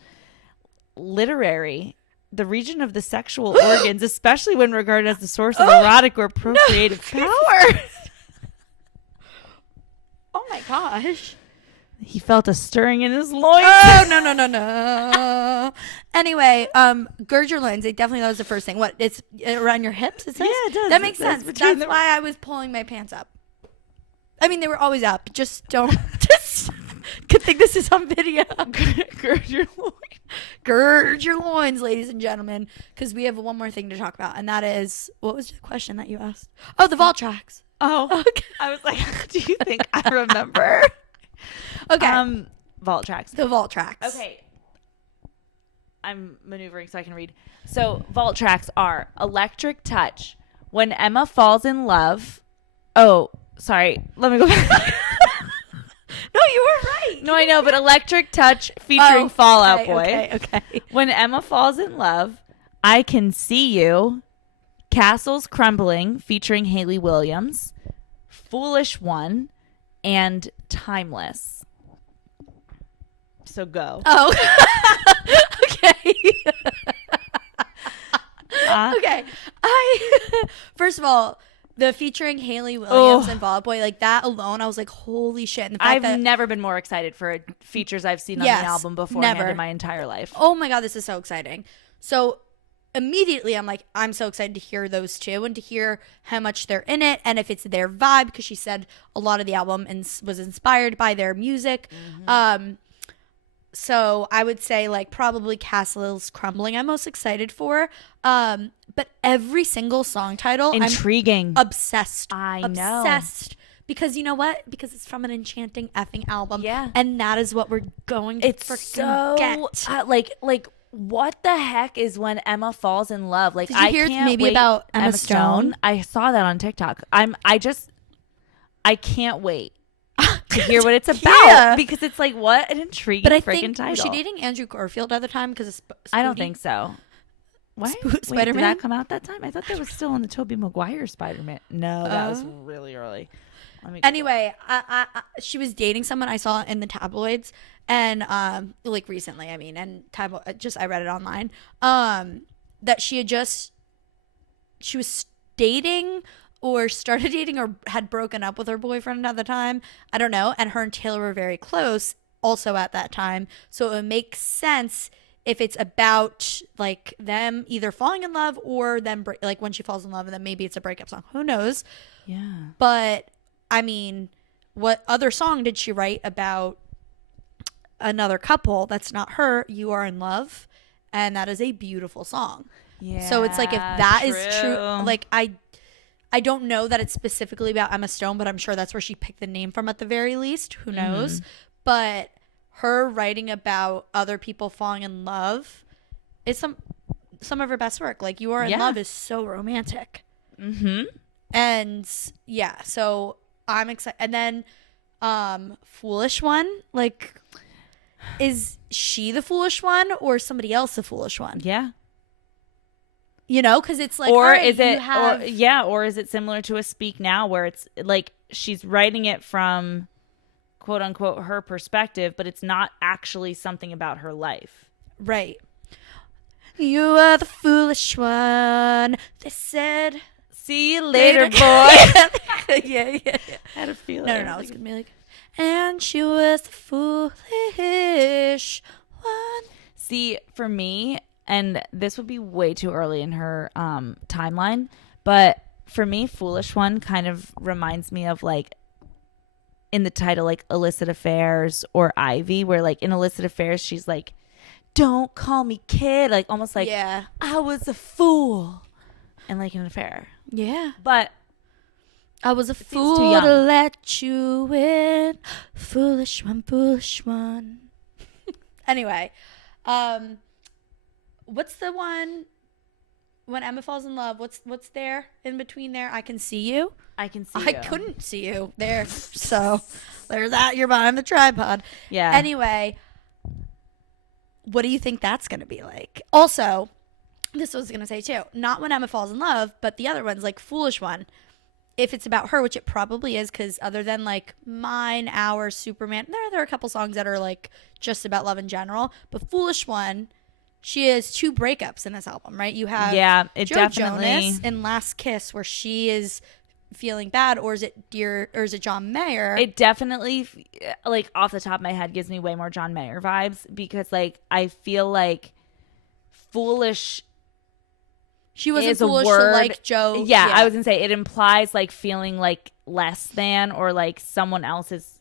Literary. The region of the sexual organs, especially when regarded as the source of erotic or procreative power. Oh my gosh. He felt a stirring in his loins. Oh no. Anyway, gird your loins. That was the first thing. What? It's around your hips. It says? Yeah, it does. That makes It says sense. between That's the- why I was pulling my pants up. I mean, they were always up. Just don't. Just good thing this is on video. Gird your loins. Gird your loins, ladies and gentlemen, because we have one more thing to talk about, and that is what was the question that you asked? Oh, the vault tracks. Oh, Okay. I was like, do you think I remember? Okay. Vault tracks. The vault tracks. Okay. I'm maneuvering so I can read. So, vault tracks are Electric Touch, When Emma Falls in Love. Oh, sorry. Let me go back. No, you were right. No, I know, but Electric Touch featuring Fall Out Boy. Okay. When Emma Falls in Love, I Can See You, Castles Crumbling featuring Haley Williams, Foolish One, and Timeless. So go. Oh. Okay. Okay. First of all, the featuring Haley Williams and Fall Out Boy, like that alone, I was like, holy shit. And the fact I've that, never been more excited for features I've seen on Yes, the album beforehand never. in my entire life. oh my God, this is so exciting. So immediately I'm like, I'm so excited to hear those two and to hear how much they're in it and if it's their vibe, because she said a lot of the album was inspired by their music. So I would say like probably Castle's Crumbling I'm most excited for. But every single song title Intriguing. I'm obsessed. I know. Obsessed. Because you know what? Because it's from an enchanting effing album. Yeah. And that is what we're going to It's freaking so get. like what the heck is when Emma falls in love? Like Did you hear can't maybe wait. about Emma Stone? I saw that on TikTok. I can't wait to hear what it's about Yeah. because it's like what an intriguing But I freaking think, title. was she dating Andrew Garfield at the time? Because I don't think so. What? Wait, Spider-Man? did that come out that time? I thought that was still in the Tobey Maguire Spider-Man. No, that was really early. Anyway, I she was dating someone I saw in the tabloids, and like recently, I mean, and I read it online, that she was dating or started dating or had broken up with her boyfriend at the time. I don't know, and her and Taylor were very close also at that time, so it would make sense if it's about like them either falling in love or them like when she falls in love, and then maybe it's a breakup song. Who knows? Yeah. But I mean, what other song did she write about another couple that's not her? You Are in Love, and that is a beautiful song. Yeah. So it's like if that is true, like I don't know that it's specifically about Emma Stone, but I'm sure that's where she picked the name from at the very least. Who knows? But her writing about other people falling in love is some of her best work. Like You Are in Love is so romantic. Mm-hmm. And yeah, so I'm excited. And then Foolish One, like, is she the foolish one or somebody else the foolish one? Yeah. You know, because it's like, or all right, is it have... or is it similar to a Speak Now where it's like she's writing it from quote unquote her perspective, but it's not actually something about her life. Right. You are the foolish one, they said. See you later, boy. yeah. I had a feeling. No. It's going to be like, and she was the foolish one. See, for me, and this would be way too early in her timeline, but for me, Foolish One kind of reminds me of like in the title, like Illicit Affairs or Ivy, where like in Illicit Affairs, she's like, don't call me kid. Like almost like, yeah, I was a fool. And like an affair. Yeah. But I was a fool to let you in. Foolish one, foolish one. Anyway, what's the one when Emma falls in love? What's there in between there? I can see you. I can see I couldn't see you there. So there's that. You're behind the tripod. Yeah. Anyway, what do you think that's going to be like? Also, this was going to say too, not when Emma falls in love, but the other ones, like Foolish One. If it's about her, which it probably is, because other than like Mine, Our, Superman, there are a couple songs that are like just about love in general. But Foolish One, she has 2 breakups in this album, right? You have Joe Jonas in Last Kiss, where she is feeling bad, or is it John Mayer? It definitely, like off the top of my head, gives me way more John Mayer vibes because like I feel like Foolish. She wasn't foolish to like Joe. Yeah, I was gonna say it implies like feeling like less than or like someone else is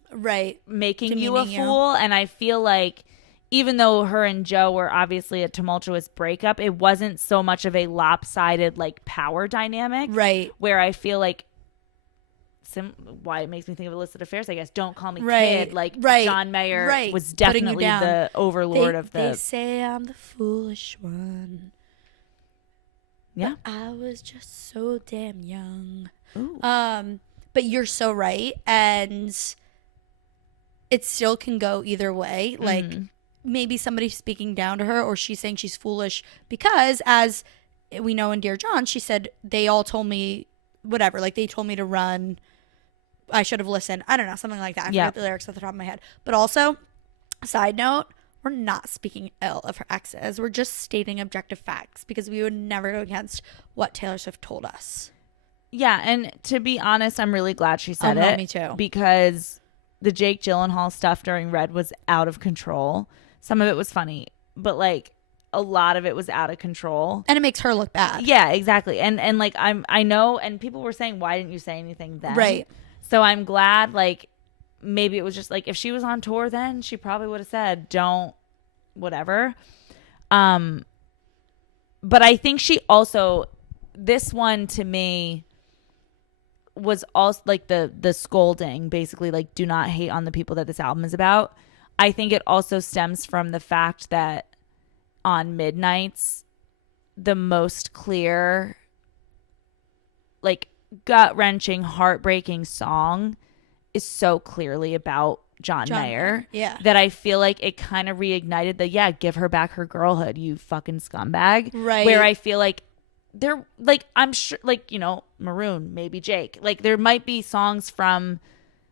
making you a fool. And I feel like even though her and Joe were obviously a tumultuous breakup, it wasn't so much of a lopsided like power dynamic. Right. Where I feel like why it makes me think of Illicit Affairs, I guess. Don't call me kid. Like John Mayer was definitely the overlord of the. They say I'm the foolish one. Yeah. But I was just so damn young. Ooh. But you're so right, and it still can go either way. Like maybe somebody's speaking down to her, or she's saying she's foolish because, as we know in Dear John, she said they all told me whatever. Like they told me to run. I should have listened. I don't know, something like that. I forget the lyrics off the top of my head. But also, side note, we're not speaking ill of her exes. We're just stating objective facts because we would never go against what Taylor Swift told us. Yeah, and to be honest, I'm really glad she said it. Me too. Because the Jake Gyllenhaal stuff during Red was out of control. Some of it was funny, but like a lot of it was out of control. And it makes her look bad. Yeah, exactly. And like I know, and people were saying, why didn't you say anything then? Right. So I'm glad like maybe it was just like if she was on tour then she probably would have said don't whatever. But I think she also, this one to me was also like the scolding, basically, like, do not hate on the people that this album is about. I think it also stems from the fact that on Midnights, the most clear, like, gut-wrenching, heartbreaking song is so clearly about John Mayer. Yeah. That I feel like it kind of reignited give her back her girlhood, you fucking scumbag. Right. Where I feel like there, like, I'm sure, like, you know, Maroon, maybe Jake. Like, there might be songs from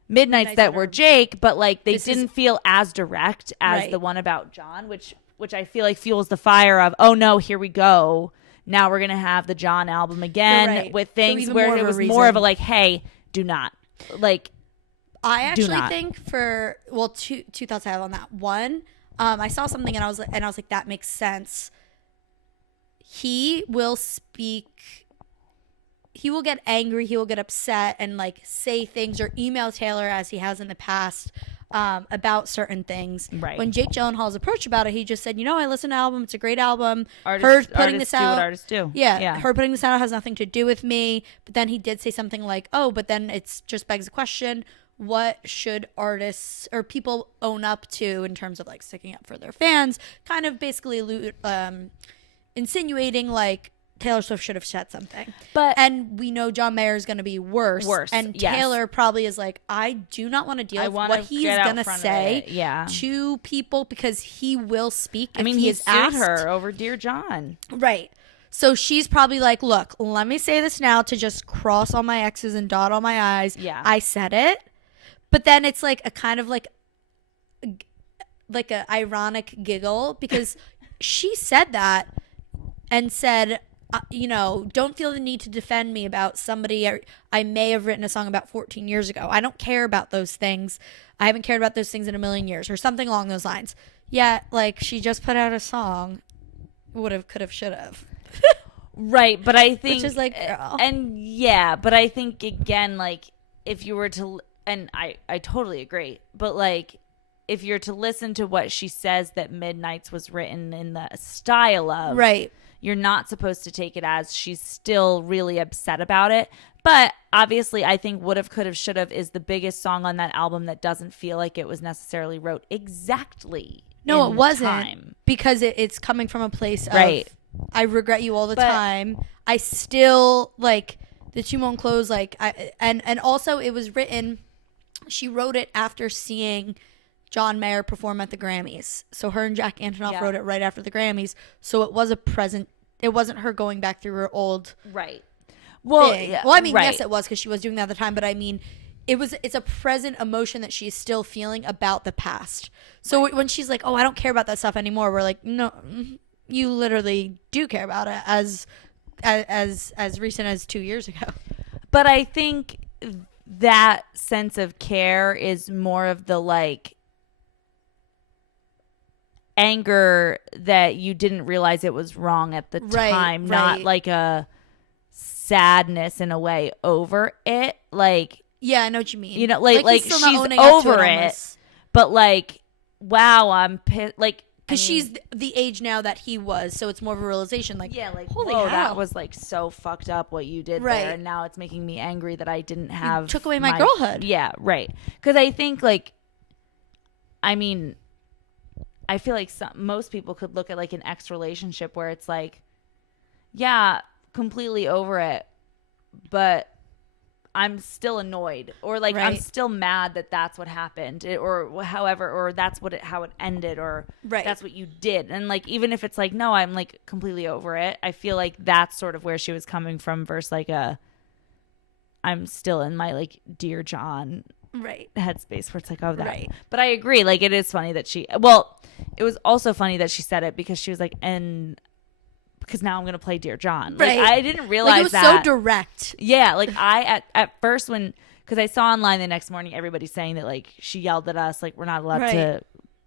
Midnights that were Jake, but, like, they didn't feel as direct as the one about John, which I feel like fuels the fire of, oh, no, here we go. Now we're going to have the John album again with things where it was more of a, like, hey, do not. Like, I actually think two thoughts I have on that. One, I saw something and I was like, that makes sense. He will get angry, he will get upset and, like, say things or email Taylor as he has in the past about certain things. Right. When Jake Gyllenhaal's approach about it, he just said, I listened to the album, it's a great album. Artists do what artists do. Yeah, her putting this out has nothing to do with me. But then he did say something like, oh, but then it's just begs the question, what should artists or people own up to in terms of, like, sticking up for their fans? Kind of basically insinuating, like, Taylor Swift should have said something. And we know John Mayer is going to be worse. And Taylor probably is like, I do not want to deal with what he's going to say to people, because he will speak if he is asked. He sued her over Dear John. Right. So she's probably like, look, let me say this now to just cross all my X's and dot all my I's. Yeah. I said it. But then it's like a kind of like a ironic giggle, because she said that and said, don't feel the need to defend me about somebody I may have written a song about 14 years ago. I don't care about those things. I haven't cared about those things in a million years, or something along those lines. Yeah, like, she just put out a song. Would've, could've, should've. Right, but I think... Which is like, girl. And yeah, but I think, again, like, if you were to... And I totally agree. But, like, if you're to listen to what she says that Midnights was written in the style of... Right. You're not supposed to take it as she's still really upset about it. But obviously, I think Would've, Could've, Should've is the biggest song on that album that doesn't feel like it was necessarily wrote exactly. No, it wasn't. Because it's coming from a place of, I regret you all the time. I still, like, the Two Won't Close, like, and also it was written, she wrote it after seeing John Mayer perform at the Grammys. So her and Jack Antonoff wrote it right after the Grammys. So it was it wasn't her going back through her old well thing. Well, I mean, yes, it was, because she was doing that at the time, but I mean, it's a present emotion that she's still feeling about the past. So when she's like, oh, I don't care about that stuff anymore, we're like, no, you literally do care about it as recent as 2 years ago. But I think that sense of care is more of the, like, anger that you didn't realize it was wrong at the time, not like a sadness in a way over it. Like, yeah, I know what you mean. You know, like she's over it, but, like, wow, I'm pissed. Like, because she's the age now that he was, so it's more of a realization. Like, yeah, like, holy whoa, hell, that was, like, so fucked up what you did there, and now it's making me angry that I didn't have. You took away my girlhood. Yeah, right. Because I think, like, I mean, I feel like most people could look at, like, an ex relationship where it's like, yeah, completely over it, but I'm still annoyed, or, like, I'm still mad that that's what happened, or however, or that's how it ended, or that's what you did. And, like, even if it's like, no, I'm, like, completely over it, I feel like that's sort of where she was coming from versus, like, I'm still in my, like, Dear John headspace where it's like, oh, that. But I agree, like, it is funny that it was also funny that she said it, because she was like, and because now I'm going to play Dear John. Like, I didn't realize like, it was that. so direct. Yeah, like, I, at first, because I saw online the next morning, everybody saying that, like, she yelled at us, like, we're not allowed to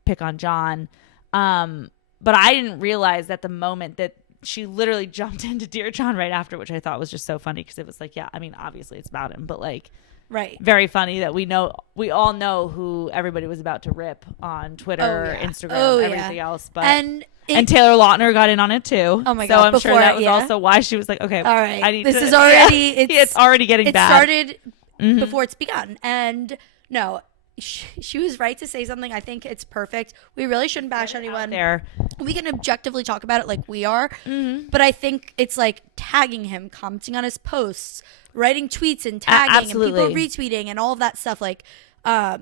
pick on John. But I didn't realize at the moment that she literally jumped into Dear John right after, which I thought was just so funny, because it was like, yeah, I mean, obviously it's about him, but, like, Right. Very funny that we all know who everybody was about to rip on Twitter, Instagram, everything else. But and Taylor Lautner got in on it too. Oh my God! So I'm sure that was also why she was like, okay, all right, I need this is already it's already getting bad. It started before it's begun, and no. She was right to say something. I think it's perfect. We really shouldn't bash anyone. There. We can objectively talk about it like we are. But I think it's like tagging him, commenting on his posts, writing tweets and tagging and people retweeting and all of that stuff. Like death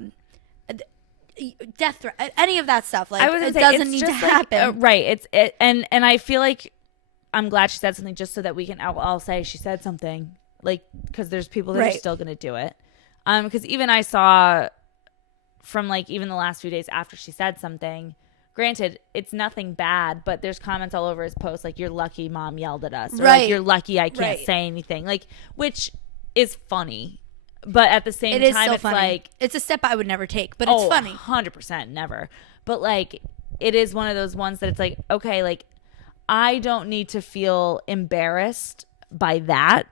threat, any of that stuff. Like it doesn't need to happen. Right. And I feel like I'm glad she said something just so that we can I'll say she said something. Like, because there's people that are still going to do it. Because even I saw from like even the last few days after she said something, granted it's nothing bad, but there's comments all over his post like, you're lucky mom yelled at us, or like, you're lucky I can't say anything, like, which is funny, but at the same time it's funny. Like it's a step I would never take, but it's funny. 100% never. But like it is one of those ones that it's like, okay, like I don't need to feel embarrassed by that.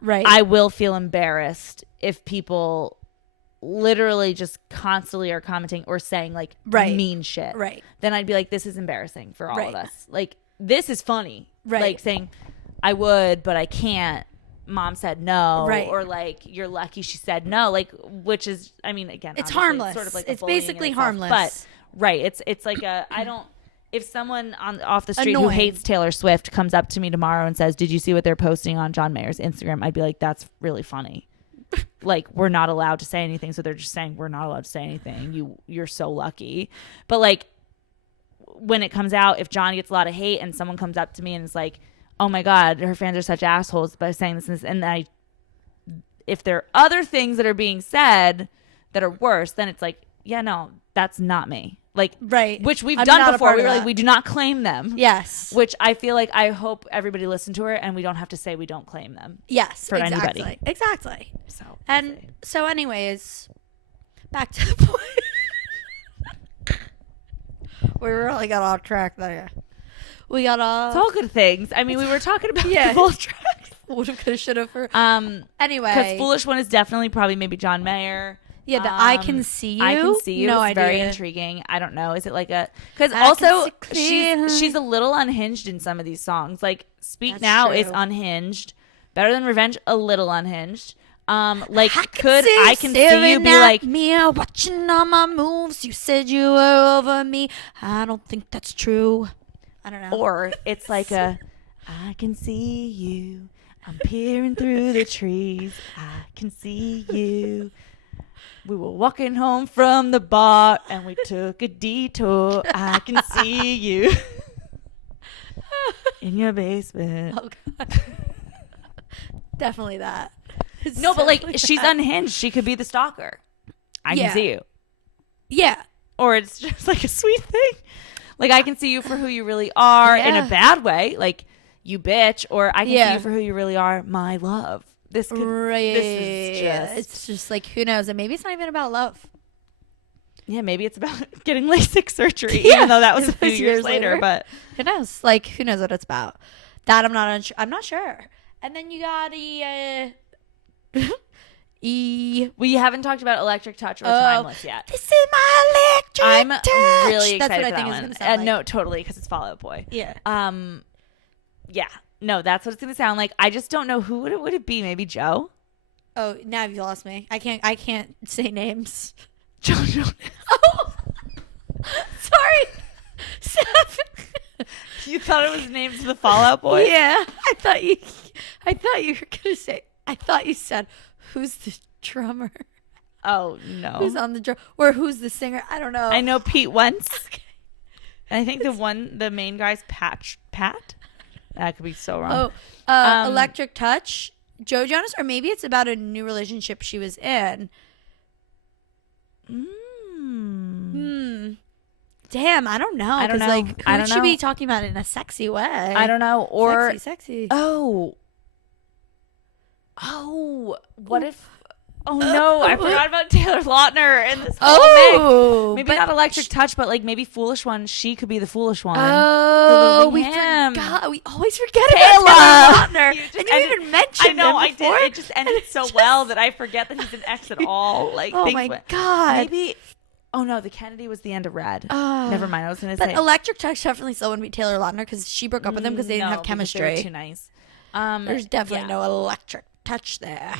Right. I will feel embarrassed if people literally just constantly are commenting or saying like mean shit. Right. Then I'd be like, this is embarrassing for all of us. Like, this is funny. Right. Like saying, I would, but I can't. Mom said no. Right. Or like, you're lucky she said no. Like, which is, I mean, again, it's harmless. Sort of like it's basically harmless. But it's like I don't. If someone off the street who hates Taylor Swift comes up to me tomorrow and says, did you see what they're posting on John Mayer's Instagram? I'd be like, that's really funny. Like, we're not allowed to say anything, so they're just saying we're not allowed to say anything. You're so lucky. But like, when it comes out, if John gets a lot of hate and someone comes up to me and is like, oh my God, her fans are such assholes by saying this and this, and if there are other things that are being said that are worse, then it's like, yeah, no, that's not me. Like, which we've done before. We were like, we do not claim them. Yes. Which I feel like I hope everybody listened to her and we don't have to say we don't claim them. Yes. For anybody. Exactly. So anyways, back to the point. We really got off track there. We got off. It's all good things. I mean, we were talking about the full tracks. Would have, could have, should have. Anyway. Because Foolish One is definitely probably maybe John Mayer. Yeah, the I Can See You. I Can See You is very intriguing. I don't know. Is it like a... Because also, she's a little unhinged in some of these songs. Like, Speak Now is unhinged. Better Than Revenge, a little unhinged. Like, I Can See You be like... me watching all my moves. You said you were over me. I don't think that's true. I don't know. Or it's like I can see you. I'm peering through the trees. I can see you. We were walking home from the bar and we took a detour. I can see you in your basement. Oh, God. Definitely that. No, but like she's unhinged. She could be the stalker. I can see you. Yeah. Or it's just like a sweet thing. Like, I can see you for who you really are in a bad way. Like, you bitch. Or I can see you for who you really are, my love. This is just... It's just like, who knows? And maybe it's not even about love. Yeah, maybe it's about getting LASIK surgery, even though that was a few years later. But who knows? Like, who knows what it's about? That I'm not sure. And then you got we haven't talked about Electric Touch or Timeless yet. This is my electric touch. I'm really excited. That's what I for think that it's one. gonna sound like. No, totally, because it's Fall Out Boy. Yeah. Yeah. No, that's what it's gonna sound like. I just don't know who would it be. Maybe Joe. Oh, now you lost me. I can't say names. Joe Jonas. Oh, sorry, Steph. You thought it was named to the Fall Out Boy? Yeah, I thought you were gonna say. I thought you said, "Who's the drummer?" Oh no. Who's on the drum or who's the singer? I don't know. I know Pete Wentz. Okay. And I think the main guy's Pat. That could be so wrong. Oh, Electric Touch, Joe Jonas, or maybe it's about a new relationship she was in. Damn, I don't know. I don't know. Like, who would she be talking about in a sexy way? I don't know. Or sexy. Oh, what if Oh no, I forgot about Taylor Lautner and this whole mix. Maybe not Electric Touch, but like maybe Foolish One. She could be the foolish one. Oh, we him. forgot. We always forget about Taylor Lautner. And you even mentioned him before. I did. It just ended so well that I forget that he's an ex at all. Like, oh my God. Maybe. Oh no, the Kennedy was the end of Red. Never mind. I was gonna say Electric Touch definitely still wouldn't be Taylor Lautner because she broke up with him because they didn't have chemistry. They were too nice. There's definitely no Electric Touch there.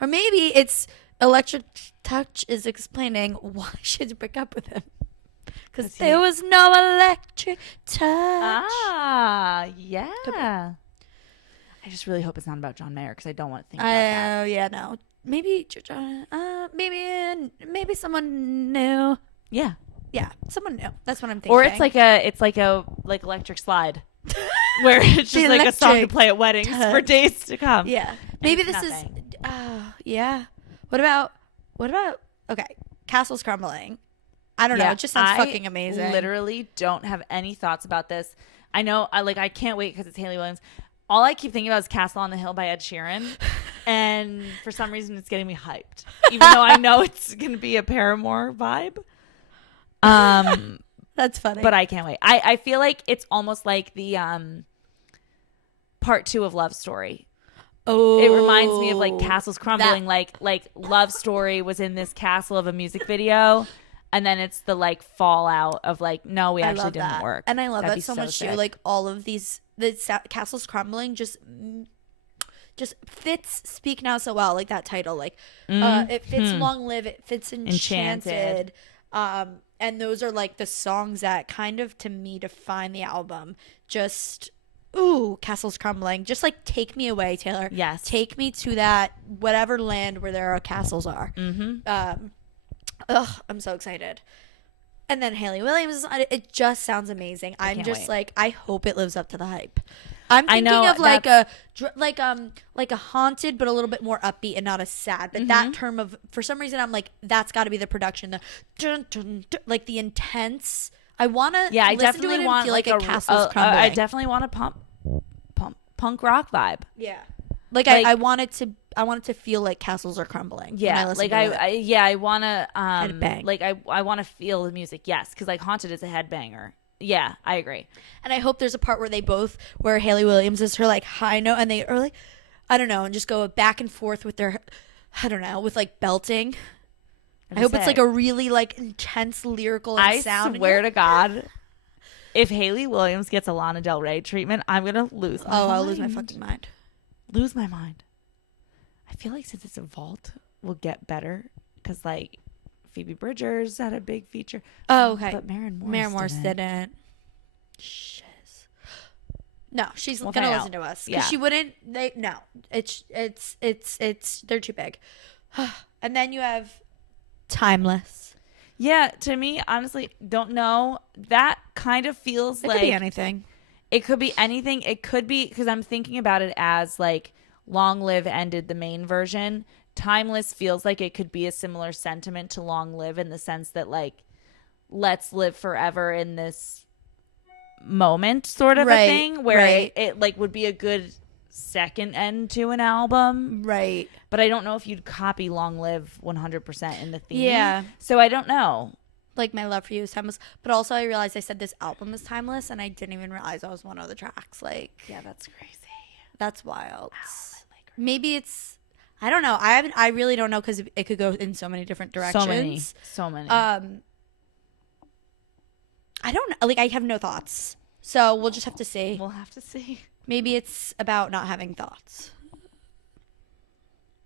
Or maybe it's Electric Touch is explaining why she had to break up with him. Because there was no electric touch. Yeah. I just really hope it's not about John Mayer because I don't want to think about that. Oh, yeah, no. Maybe maybe someone new. Yeah. Yeah, someone new. That's what I'm thinking. Or it's like Electric Slide. Where it's just like a song to play at weddings for days to come. Yeah. Maybe this is yeah. What about okay, Castles Crumbling. I don't know. It just sounds fucking amazing. I literally don't have any thoughts about this. I know I can't wait because it's Hayley Williams. All I keep thinking about is Castle on the Hill by Ed Sheeran. And for some reason it's getting me hyped. Even though I know it's gonna be a Paramore vibe. That's funny. But I can't wait. I feel like it's almost like the part 2 of Love Story. Oh, it reminds me of like Castles Crumbling. Like Love Story was in this castle of a music video, and then it's the like fallout of like, no, we actually didn't work. And I love that so much too. Like all of these, the Castles Crumbling just fits Speak Now so well. Like that title, like it fits Long Live, it fits Enchanted. And those are like the songs that kind of to me define the album. Just Castles Crumbling. Just like take me away, Taylor. Yes. Take me to that whatever land where there are castles are. I'm so excited. And then Hayley Williams, it just sounds amazing. I'm just like, I hope it lives up to the hype. I'm thinking of like a haunted, but a little bit more upbeat and not as sad. But that term of, for some reason, I'm like, that's got to be the production. The dun, dun, dun, like the intense. I want to. Yeah, I definitely want feel like a Castles Crumbling. I definitely want a punk rock vibe. Yeah, like I want it to. I want it to feel like castles are crumbling. Yeah, I want to headbang. Like I want to feel the music. Yes, because like Haunted is a headbanger. Yeah, I agree. And I hope there's a part where Hayley Williams is her like high note, and they are like, I don't know, and just go back and forth with their, I don't know, with like belting. I hope it's like a really like intense lyrical sound. I swear to God, if Hayley Williams gets a Lana Del Rey treatment, I'm gonna lose my mind. I'll lose my fucking mind. Lose my mind. I feel like since it's a vault, we'll get better because like Phoebe Bridgers had a big feature. Oh, okay. But Maren Morris didn't. Shiz. No, she's gonna listen to us because she wouldn't. It's they're too big. And then you have Timeless. Yeah, to me, honestly, don't know. That kind of feels like it could be anything. It could be anything. It could be because I'm thinking about it as like Long Live ended the main version. Timeless feels like it could be a similar sentiment to Long Live in the sense that like let's live forever in this moment sort of a thing where it like would be a good second end to an album. Right. But I don't know if you'd copy Long Live 100% in the theme. Yeah. So I don't know. Like My Love for You is timeless. But also I realized I said this album is timeless and I didn't even realize that was one of the tracks. Like, yeah, that's crazy. That's wild. Wow, maybe it's, I don't know. I really don't know because it could go in so many different directions. So many. I don't know. Like, I have no thoughts. So we'll just have to see. We'll have to see. Maybe it's about not having thoughts.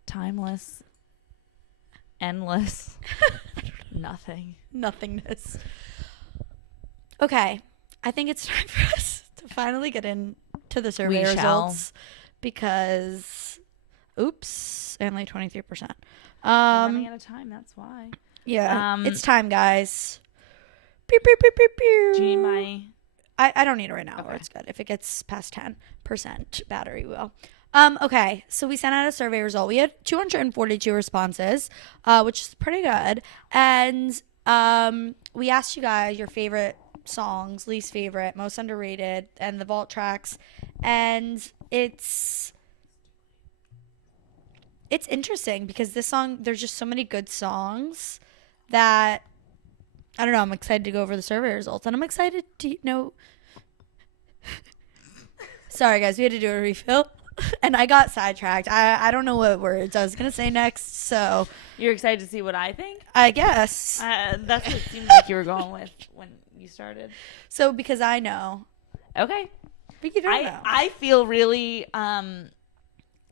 Timeless. Endless. Nothing. Nothingness. Okay. I think it's time for us to finally get into the survey results. Because, oops, only 23%. We're running out of time, that's why. Yeah, it's time, guys. Pew, pew, pew, pew, pew. Do you need my... I don't need it right now. Okay. It's good. If it gets past 10% battery, we will. Okay, so we sent out a survey result. We had 242 responses, which is pretty good. And we asked you guys your favorite songs, least favorite, most underrated, and the vault tracks. And it's it's interesting because this song, there's just so many good songs that I don't know. I'm excited to go over the survey results, and I'm excited to know. Sorry, guys, we had to do a refill, and I got sidetracked. I don't know what words I was gonna say next, so You're excited to see what I think? I guess. That's what it seemed like you were going with when you started. So because I know, Okay. but you don't know. I feel really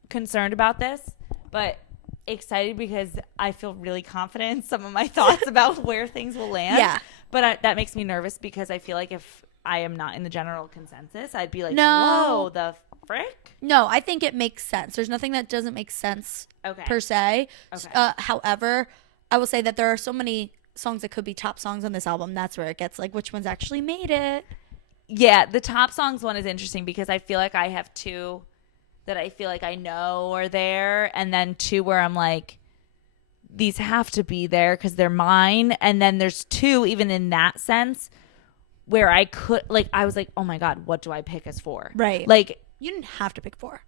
concerned about this, but excited because I feel really confident in some of my thoughts about where things will land. Yeah. But that makes me nervous because I feel like if I am not in the general consensus, I'd be like, No. whoa, the frick? No, I think it makes sense. There's nothing that doesn't make sense Okay. per se. Okay. However, I will say that there are so many songs that could be top songs on this album. That's where it gets like which ones actually made it. Yeah, the top songs one is interesting because I feel like I have two that I feel like I know are there, and then two where I'm like, these have to be there because they're mine. And then there's two, even in that sense, where I could, like, I was like, oh my God, what do I pick as four? Right. Like, You didn't have to pick 4.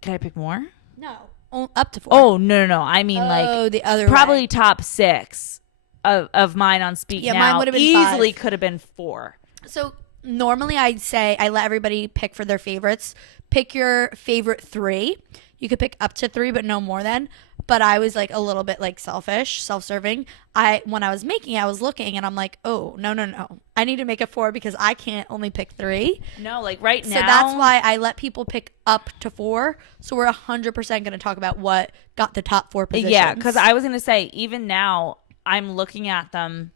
can I pick more? No. Up to 4. Oh, no. I mean, like, the other probably way. top 6 of mine on Speak Yeah, Now. mine would've been easily 5. could have been 4. So normally I'd say I let everybody pick for their favorites. Pick your favorite 3. You could pick up to 3, but no more than. But I was like a little bit like selfish, self-serving. When I was making it, I was looking and I'm like, oh, no. I need to make it 4 because I can't only pick 3. No, like right now. So that's why I let people pick up to 4. So we're 100% going to talk about what got the top 4 positions. Yeah, because I was going to say, even now, I'm looking at them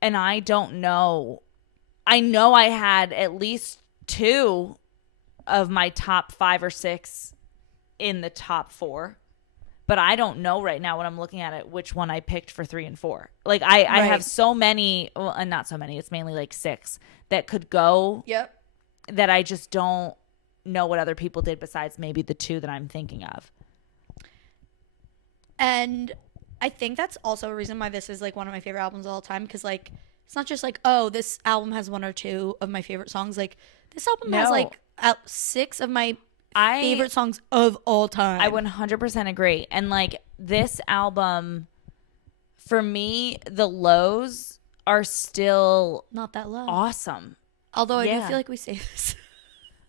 and I don't know. I know I had at least 2 of my top 5 or 6 in the top 4. But I don't know right now when I'm looking at it which one I picked for 3 and 4. Like I have so many, well, and not so many. It's mainly like 6 that could go. Yep. That I just don't know what other people did besides maybe the 2 that I'm thinking of. And I think that's also a reason why this is like one of my favorite albums of all time. Because like it's not just like, oh, this album has 1 or 2 of my favorite songs. Like this album has like 6 of my favorite songs of all time. I 100% agree. And like this album, for me, the lows are still not that low. Awesome. Although I do feel like we say this.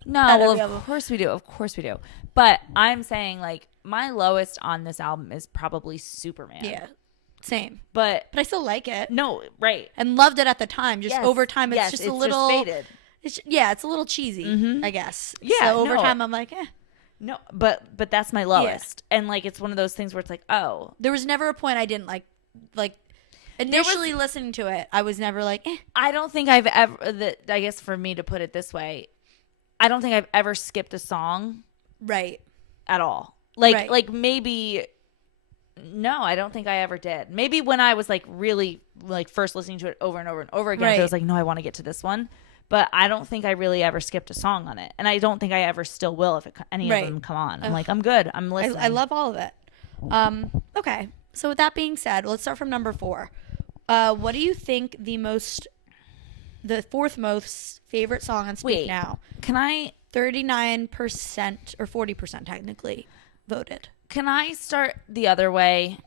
No, well, of course we do. Of course we do. But I'm saying like my lowest on this album is probably Superman. Yeah. Same. But I still like it. No, right. And loved it at the time. Just over time, it's just a little just faded. It's a little cheesy, I guess. Yeah. So over time, I'm like, eh. No, but that's my lowest. Yeah. And like it's one of those things where it's like, oh. There was never a point I didn't like initially listening to it. I was never like, eh. I don't think I've ever. I guess for me to put it this way, I don't think I've ever skipped a song. Right. At all. Like maybe. No, I don't think I ever did. Maybe when I was like really like first listening to it over and over and over again, I was like, no, I want to get to this one. But I don't think I really ever skipped a song on it. And I don't think I ever still will if any of them come on. I'm like, I'm good. I'm listening. I love all of it. Okay. So with that being said, let's start from number 4. What do you think the 4th most favorite song on Speak Now? Can I? 39% or 40% technically voted. Can I start the other way?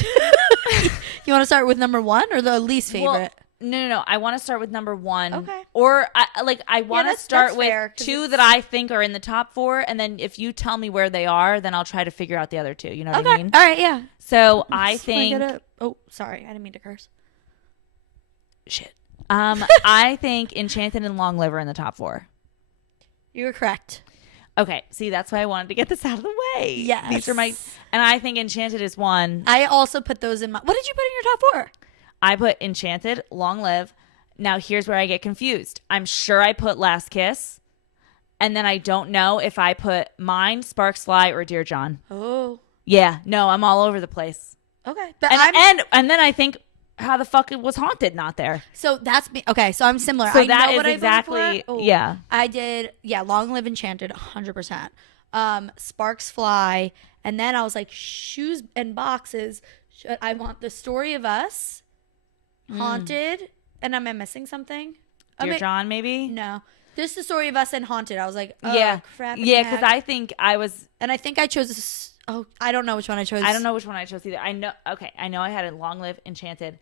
You want to start with number 1 or the least favorite? Well, no. I want to start with number 1. Okay. Or I want to start with fair, 2 that I think are in the top 4, and then if you tell me where they are, then I'll try to figure out the other 2. You know what I mean? All right. Yeah. So I think. Oh, sorry. I didn't mean to curse. Shit. I think Enchanted and Long Live are in the top 4. You were correct. Okay, see, that's why I wanted to get this out of the way. Yes. These are my, and I think Enchanted is 1. I also put those in my, what did you put in your top 4? I put Enchanted, Long Live. Now, here's where I get confused. I'm sure I put Last Kiss, and then I don't know if I put Mine, Sparks Fly, or Dear John. Oh. Yeah, no, I'm all over the place. Okay. But and then I think, how the fuck it was Haunted not there? So that's me. Okay, so I'm similar. So I that know is what exactly, yeah. I did, Long Live Enchanted, 100%. Sparks Fly, and then I was like, Shoes and Boxes. I want The Story of Us, Haunted, and am I missing something? Dear John, maybe? No. This is the story of us and Haunted. I was like, oh, Yeah. crap. Yeah, because I think I was... And I think I chose this. Oh, I don't know which one I chose. I don't know which one I chose either. I know I had a Long Live, Enchanted.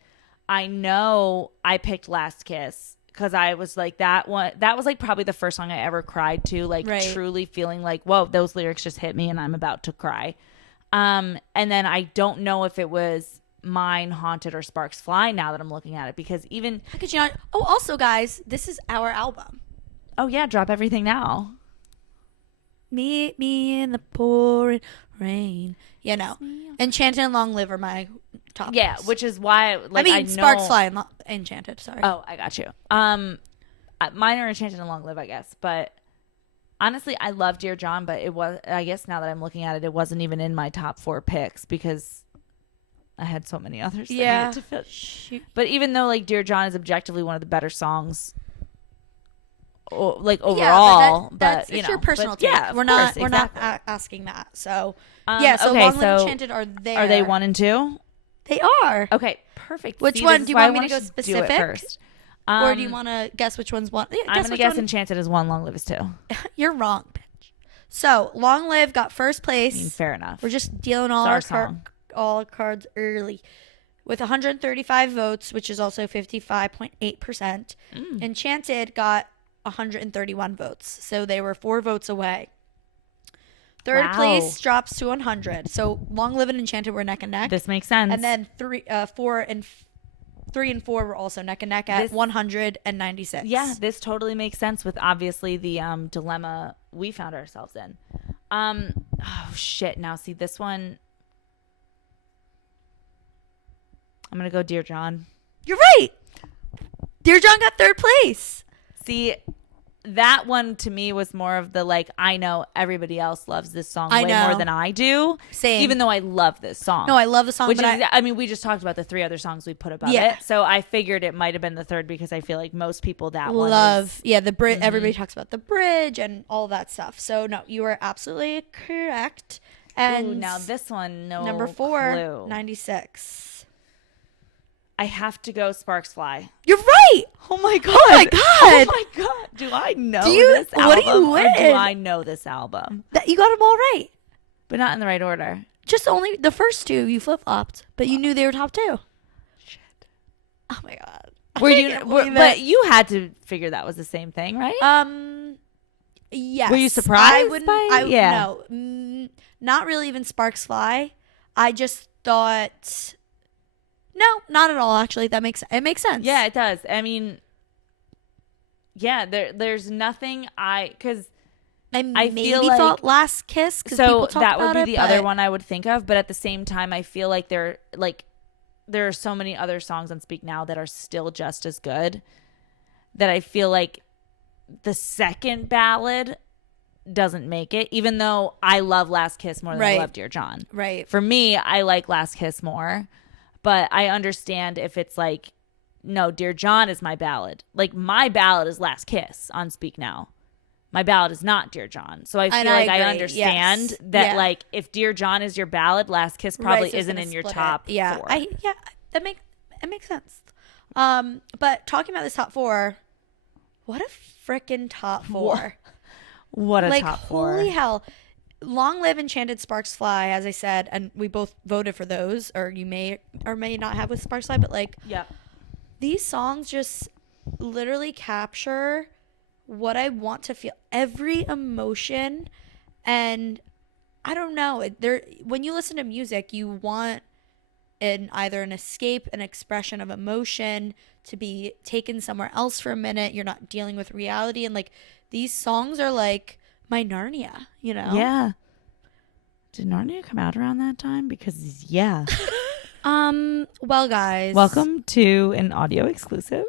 I know I picked Last Kiss because I was like, that was like probably the first song I ever cried to, like truly feeling like, whoa, those lyrics just hit me and I'm about to cry. And then I don't know if it was mine, Haunted, or Sparks Fly now that I'm looking at it, because even... How could you not? Oh, also, guys, this is our album. Oh, yeah, drop everything now. Meet me in the pouring rain. Yeah, no. Enchanted and Long Live are my top. Yeah, picks. which is why, like, I know... Sparks Fly and Enchanted, sorry. Oh, I got you. Mine are Enchanted and Long Live, I guess, but... Honestly, I love Dear John, but it was, I guess now that I'm looking at it, it wasn't even in my top 4 picks because I had so many others. Yeah. To fit. But even though like Dear John is objectively one of the better songs, like overall, that's you know, your personal take. Yeah, we're not asking that. So so okay, Long Live and Enchanted are there. Are they 1 and 2? They are. Okay, perfect. Which See, one do you want me to go do it specific? first. Or do you want to guess which one's one? Yeah, I'm gonna guess Enchanted is 1, Long Live is 2. You're wrong, bitch. So Long Live got first place. I mean, fair enough. We're just dealing all our cards early with 135 votes, which is also 55.8%. Enchanted got 131 votes, so they were 4 votes away. Third place drops to 100. So Long Live and Enchanted were neck and neck. This makes sense. And then 3 and 4 were also neck and neck at 196. Yeah, this totally makes sense with obviously the dilemma we found ourselves in. Oh shit! Now see this one. I'm gonna go Dear John. You're right. Dear John got 3rd place. See, that one to me was more of the like, I know everybody else loves this song way more than I do. Same. Even though I love this song. No, I love the song. Which is, I mean, we just talked about the 3 other songs we put above it. So I figured it might have been the 3rd because I feel like most people that one love. The bridge. Everybody talks about the bridge and all that stuff. So no, you are absolutely correct. And now this one, number 4, clue. 96. I have to go Sparks Fly. You're right. Oh my god. Oh my god. Oh my god. Do I know this album? What do you win? Or do I know this album? You got them all right. But not in the right order. Just only the first 2 you flip-flopped, but you knew they were top 2. Shit. Oh my god. But you had to figure that was the same thing, right? Yes. Were you surprised? No, not really. Even Sparks Fly. I just thought. No, not at all. Actually, it makes sense. Yeah, it does. I mean, yeah, there's nothing because I maybe feel like thought Last Kiss. So that would be the other one I would think of. But at the same time, I feel like there are so many other songs on Speak Now that are still just as good. That I feel like the second ballad doesn't make it, even though I love Last Kiss more than I love Dear John. Right. For me, I like Last Kiss more. But I understand if it's like, no, Dear John is my ballad. Like, my ballad is Last Kiss on Speak Now. My ballad is not Dear John. So I feel like I understand that, like, if Dear John is your ballad, Last Kiss probably isn't in your top 4. That makes sense. But talking about this top 4, what a freaking top 4. What a top 4. Holy hell. Long Live Enchanted, Sparks Fly, as I said, and we both voted for those, or you may or may not have with Sparks Fly, but like, these songs just literally capture what I want to feel, every emotion, and I don't know, when you listen to music, you want either an escape, an expression of emotion, to be taken somewhere else for a minute. You're not dealing with reality, and like, these songs are like my Narnia, you know? Yeah. Did Narnia come out around that time? Because well, guys, welcome to an audio exclusive.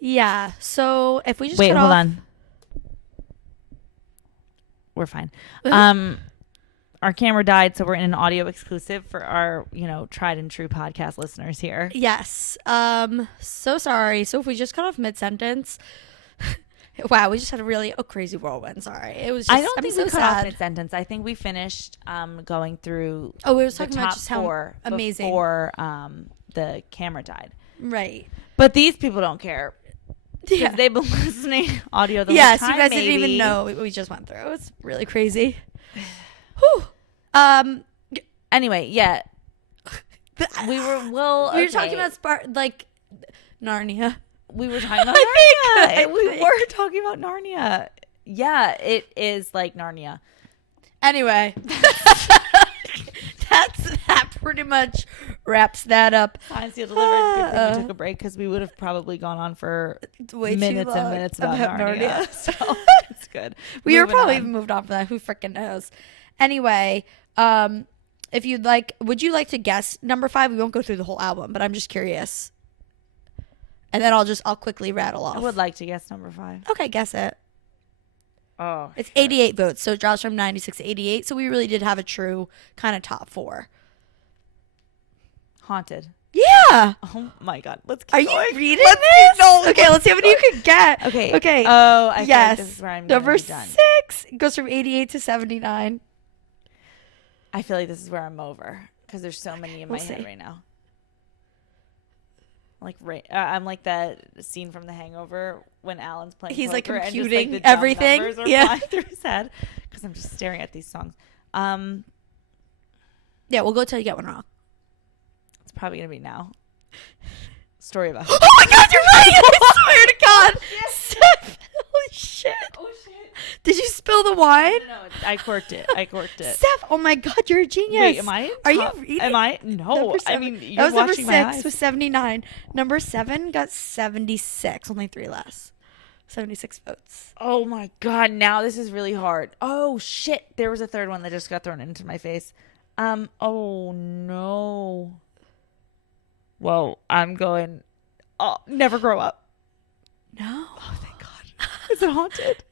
Yeah. So if we just hold on. We're fine. Our camera died, so we're in an audio exclusive for our, tried and true podcast listeners here. Yes. So sorry. So if we just cut off mid-sentence. Wow, we just had a crazy whirlwind. Sorry, it was. I don't think we cut off mid-sentence. I think we finished going through. Oh, we were talking about just how amazing before the camera died. Right. But these people don't care. Because they've been listening audio the whole Yes, time, you guys maybe. didn't even know what we just went through. It's really crazy. Whew. Anyway, yeah. We were talking about like Narnia. We were talking about Narnia. We were talking about Narnia. Yeah, it is like Narnia. Anyway, that pretty much wraps that up. Signed, sealed, delivered. Good thing we took a break because we would have probably gone on for way minutes too long and minutes about Narnia. So it's good. We were probably even moved on from that. Who freaking knows? Anyway, if you'd like, would you like to guess number 5? We won't go through the whole album, but I'm just curious. And then I'll quickly rattle off. I would like to guess number 5. Okay, guess it. Oh, it's 88 votes, so it drops from 96 to 88. So we really did have a true kind of top 4. Haunted. Yeah. Oh my God. Let's keep Are going. you reading this? No. Okay, let's see how many you can get. Okay. Okay. Oh, I feel like yes. this is where I'm number done. 6 goes from 88 to 79. I feel like this is where I'm over because there's so many in my head right now. Like I'm like that scene from The Hangover when Alan's playing. He's like poker computing and just, like, the dumb everything. numbers are Yeah, flying through his head because I'm just staring at these songs. Yeah, we'll go till you get one wrong. It's probably gonna be now. Story of Us. Oh my God, you're right! I swear to God. Steph, holy shit. Oh shit! Did you spill the wine? No, I corked it. Steph, oh my God, you're a genius. Wait, am I? Are you reading? Am I? No, I mean you're that was number watching my 6 eyes. with 79. Number 7 got 76, only 3 less. 76 votes. Oh my God, now this is really hard. Oh shit, there was a third one that just got thrown into my face. Oh no. Well, I'm going, Never Grow Up. No. Oh, thank God. Is it Haunted?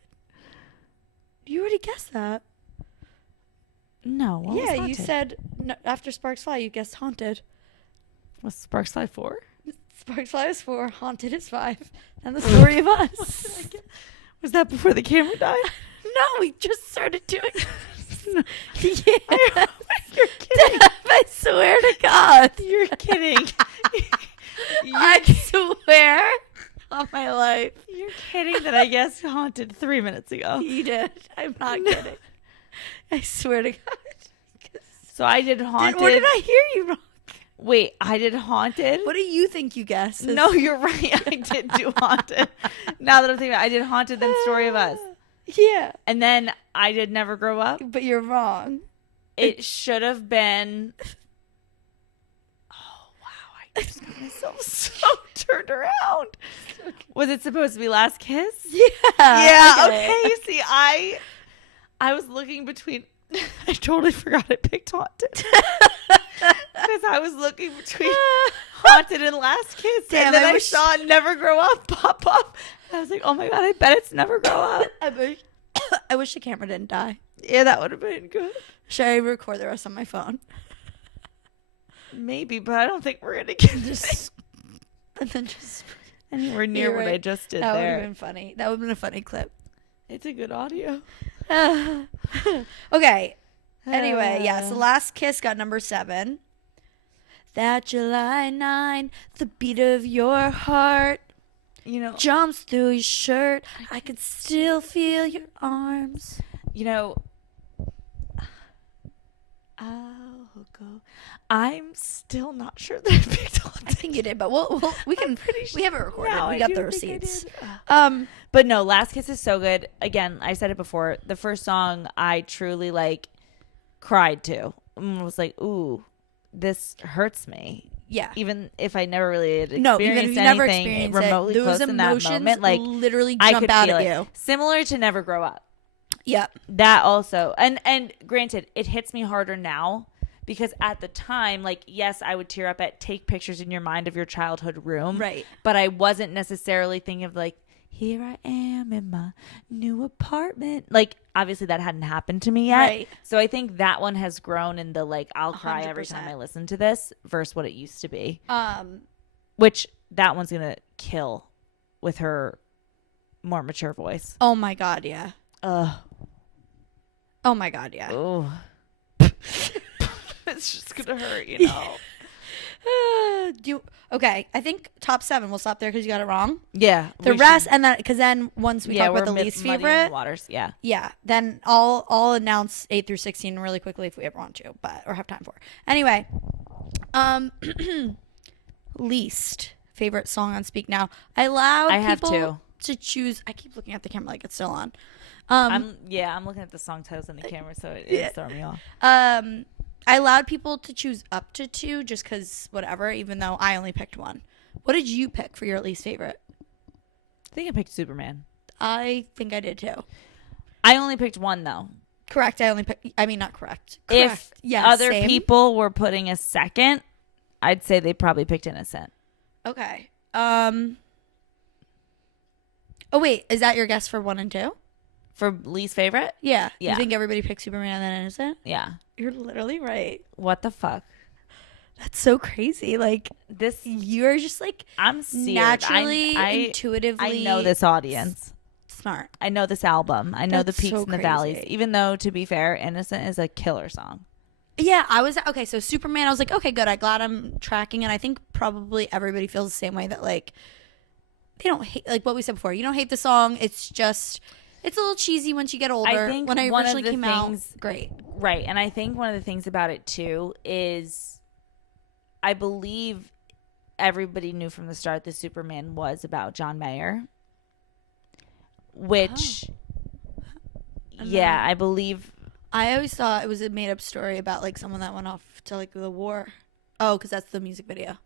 You already guessed that. No. What was Yeah, Haunted? you said after Sparks Fly, you guessed Haunted. Was Sparks Fly 4? Sparks Fly is 4, Haunted is 5, and The Story of Us. Was that before the camera died? No, we just started doing this. Yeah. You're kidding. I swear to God. You're kidding. I swear on my life. You're kidding that I guessed Haunted 3 minutes ago. You did. I'm not kidding. I swear to God. So I did Haunted. Or did I hear you wrong? Wait, I did Haunted? What do you think you guessed? No, you're right. I did do Haunted. Now that I'm thinking about it, I did Haunted, then Story of Us. Yeah. And then I did Never Grow Up. But you're wrong. It should have been... Oh, wow. I just got myself so turned around. Was it supposed to be Last Kiss? Yeah. Yeah, okay. You see, I was looking between... I totally forgot I picked Haunted. Because I was looking between Haunted and Last Kiss. Damn, and then I wish... saw Never Grow Up pop up. And I was like, oh my God, I bet it's Never Grow Up. I wish the camera didn't die. Yeah, that would have been good. Should I record the rest on my phone? Maybe, but I don't think we're going to get this And then just... anywhere near what I just did that there. That would have been funny. That would have been a funny clip. It's a good audio. Okay. Anyway, yeah. So Last Kiss got number 7. That July 9, the beat of your heart, You know, jumps through your shirt. I can still feel your arms. you know, I'll go. I'm still not sure that I picked Haunted. I think you did, but we can. We have it recorded. No, we I got do the think I receipts. did. But no, Last Kiss is so good. Again, I said it before. The first song I truly cried to. And was like, ooh, this hurts me. Yeah. Even if I never really had No, even if experienced you never anything experienced remotely it, those close in that emotions moment, literally I jump could out feel at it. you. Similar to Never Grow Up. Yep. That also, and granted, it hits me harder now because at the time, yes, I would tear up at take pictures in your mind of your childhood room, Right. But I wasn't necessarily thinking of here I am in my new apartment. Obviously that hadn't happened to me yet. Right. So I think that one has grown in the I'll cry every 100%. time I listen to this versus what it used to be. Um. Which that one's gonna kill with her more mature voice. Oh my God. Yeah. Ugh. Oh my God. Yeah. Oh. It's just gonna hurt, you know. Okay, I think top 7. We'll stop there because you got it wrong. Yeah. The rest, and then because then once we talk about the least muddying favorite, the waters. Yeah. yeah, then I'll announce 8 through 16 really quickly if we ever want to, or have time for. Anyway, least favorite song on Speak Now. I have people to choose. I keep looking at the camera like it's still on. I'm looking at the song titles on the camera, so it's throwing me off. I allowed people to choose up to 2 just because whatever, even though I only picked 1. What did you pick for your least favorite? I think I picked Superman. I think I did too. I only picked 1 though. Correct. Not correct. If other people were putting a second, I'd say they probably picked Innocent. Okay. Oh wait, is that your guess for 1 and 2? For least favorite? Yeah. Yeah. You think everybody picked Superman and then Innocent? Yeah. You're literally right. What the fuck? That's so crazy. Like this, you're just like I'm seared. Naturally, intuitively. I know this audience. Smart. I know this album. I know That's the peaks so and the crazy. valleys. Even though, to be fair, Innocent is a killer song. Yeah, I was okay. So Superman, I was like, okay, good. I'm glad I'm tracking, and I think probably everybody feels the same way that like they don't hate like what we said before. You don't hate the song. It's just it's a little cheesy once you get older. I think when I one originally of the came things, out, great. Right, and I think one of the things about it too is, I believe everybody knew from the start that Superman was about John Mayer, which, I believe. I always thought it was a made up story about like someone that went off to like the war. Oh, because that's the music video.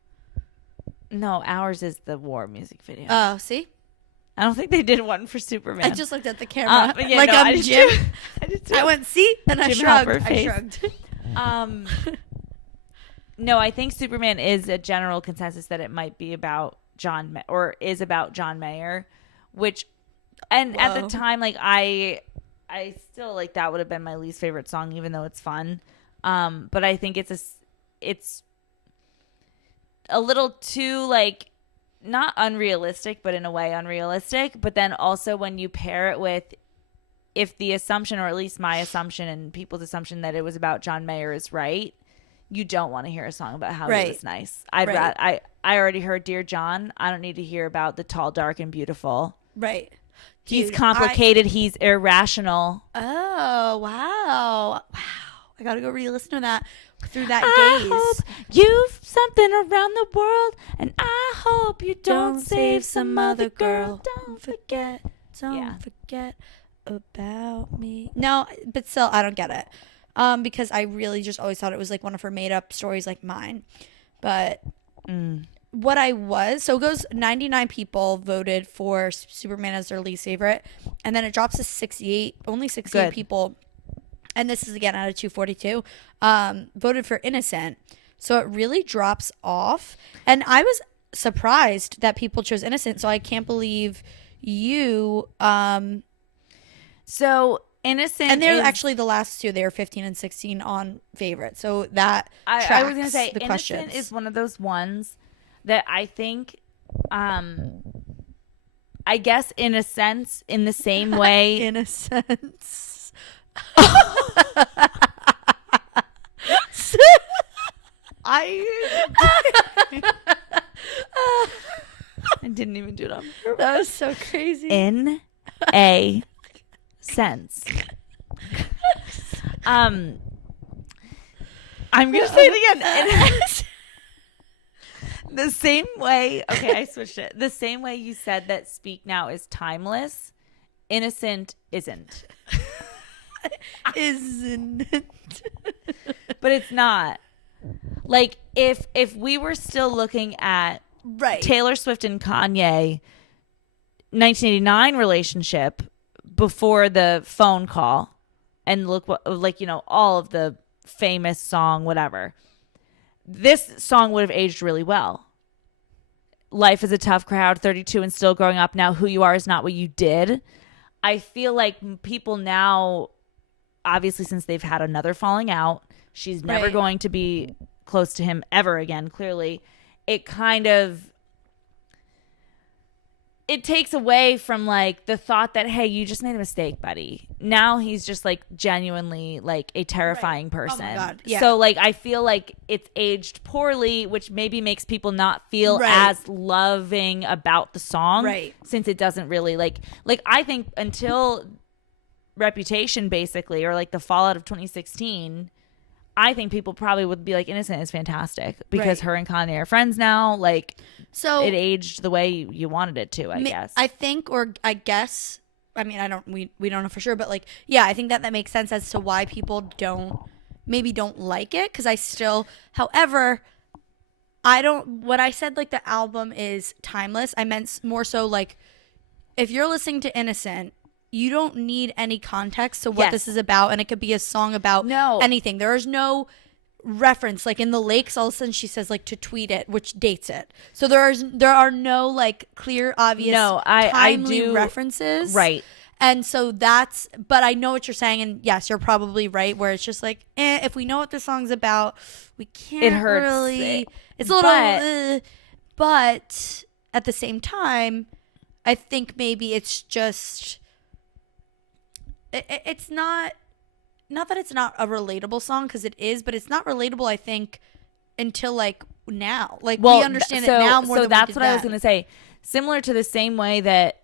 No, ours is the war music video. Oh, see? I don't think they did one for Superman. I just looked at the camera yeah, like no, I'm Jim. I went, see? And I Jim shrugged. Halpert I face. shrugged. No, I think Superman is a general consensus that it might be about is about John Mayer, which, and at the time, like I still like that would have been my least favorite song, even though it's fun. But I think it's a little too like not unrealistic, but in a way unrealistic. But then also when you pair it with, if the assumption, or at least my assumption and people's assumption, that it was about John Mayer is right, you don't want to hear a song about how he was nice. I already heard Dear John. I don't need to hear about the tall, dark, and beautiful. Right. He's complicated. He's irrational. Oh, wow. I got to go re-listen to that through that I gaze. hope you've something around the world, and I hope you don't save some other girl. Don't forget about me. No, but still, I don't get it. Because I really just always thought it was like one of her made up stories like mine. But so it goes 99 people voted for Superman as their least favorite. And then it drops to 68, only 68 Good. people. And this is again out of 242, voted for Innocent. So it really drops off. And I was surprised that people chose Innocent. So I can't believe you. So Innocent, and they're actually the last 2. They were 15 and 16 on favorite. So that tracks I was gonna say the Innocent questions. is one of those ones that I think, I guess in a sense, in the same way, in a sense. I didn't even do it on purpose. That was so crazy. In a sense. I'm gonna say it again. The same way, okay, I switched it. The same way you said that Speak Now is timeless, Innocent isn't. Isn't it? But it's not. Like if we were still looking at Taylor Swift and Kanye 1989 relationship before the phone call, and look what, like, you know, all of the famous song, whatever, this song would have aged really well. Life is a tough crowd, 32 and still growing up. Now who you are is not what you did. I feel like people now, obviously, since they've had another falling out, she's never going to be close to him ever again, clearly. It kind of, it takes away from like the thought that, hey, you just made a mistake, buddy. Now he's just like genuinely like a terrifying person. Oh my God. Yeah. So like I feel like it's aged poorly, which maybe makes people not feel as loving about the song. Right. Since it doesn't really like I think until Reputation basically, or like the fallout of 2016, I think people probably would be like, Innocent is fantastic because her and Kanye are friends now. Like, so it aged the way you wanted it to, I guess. I think, or I guess, I mean, we don't know for sure, but like, yeah, I think that makes sense as to why people don't like it. Cause I still, however, when I said like the album is timeless, I meant more so like, if you're listening to Innocent, you don't need any context to what this is about, and it could be a song about anything. There is no reference. Like in The Lakes, all of a sudden she says like to tweet it, which dates it. So there are no like clear, obvious, timely references. Right. And so but I know what you're saying, and yes, you're probably right, where it's just like, if we know what the song's about, we can't it hurts really. It's a little, but at the same time, I think maybe it's just. It's not that it's not a relatable song, because it is, but it's not relatable, I think, until like now. Like we understand it now more than we did that's what I was going to say. Similar to the same way that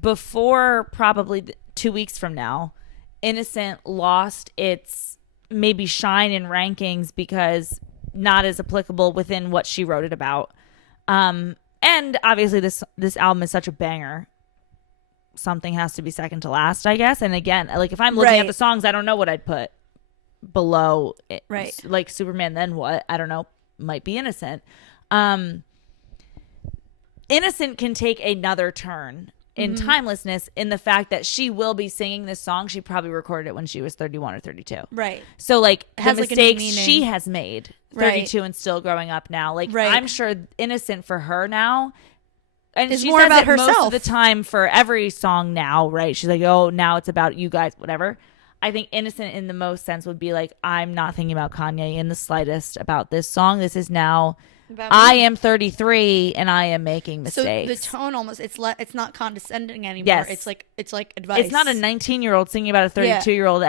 before probably 2 weeks from now, Innocent lost its maybe shine in rankings because not as applicable within what she wrote it about. And obviously this album is such a banger. Something has to be second to last, I guess. And again, like if I'm looking at the songs, I don't know what I'd put below it. Right. Like Superman, then what? I don't know. Might be Innocent. Innocent can take another turn in timelessness in the fact that she will be singing this song. She probably recorded it when she was 31 or 32. Right. So like has the like mistakes she has made 32 right. and still growing up now. Like right. I'm sure Innocent for her now, and it's she more says about it herself most of the time for every song now, right? She's like, oh, now it's about you guys, whatever. I think Innocent in the most sense would be like, I'm not thinking about Kanye in the slightest about this song. This is now, I am 33 and I am making mistakes. So the tone almost, it's not condescending anymore. Yes. It's like advice. It's not a 19-year-old singing about a 32-year-old,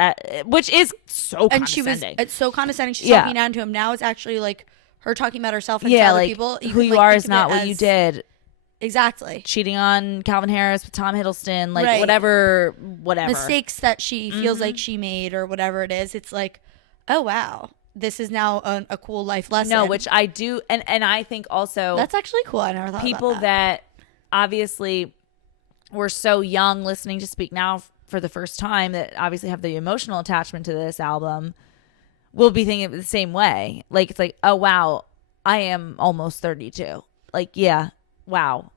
which is so condescending. It's so condescending. She's talking down to him. Now it's actually like her talking about herself and to other like, people. Who you are is not what you did. Exactly. Cheating on Calvin Harris with Tom Hiddleston, like whatever. Mistakes that she feels like she made or whatever it is. It's like, oh, wow. This is now a cool life lesson. No, which I do. And I think also. That's actually cool. I never thought people about that. Obviously were so young listening to Speak Now for the first time that obviously have the emotional attachment to this album will be thinking the same way. Like, it's like, oh, wow, I am almost 32. Like, yeah. Wow,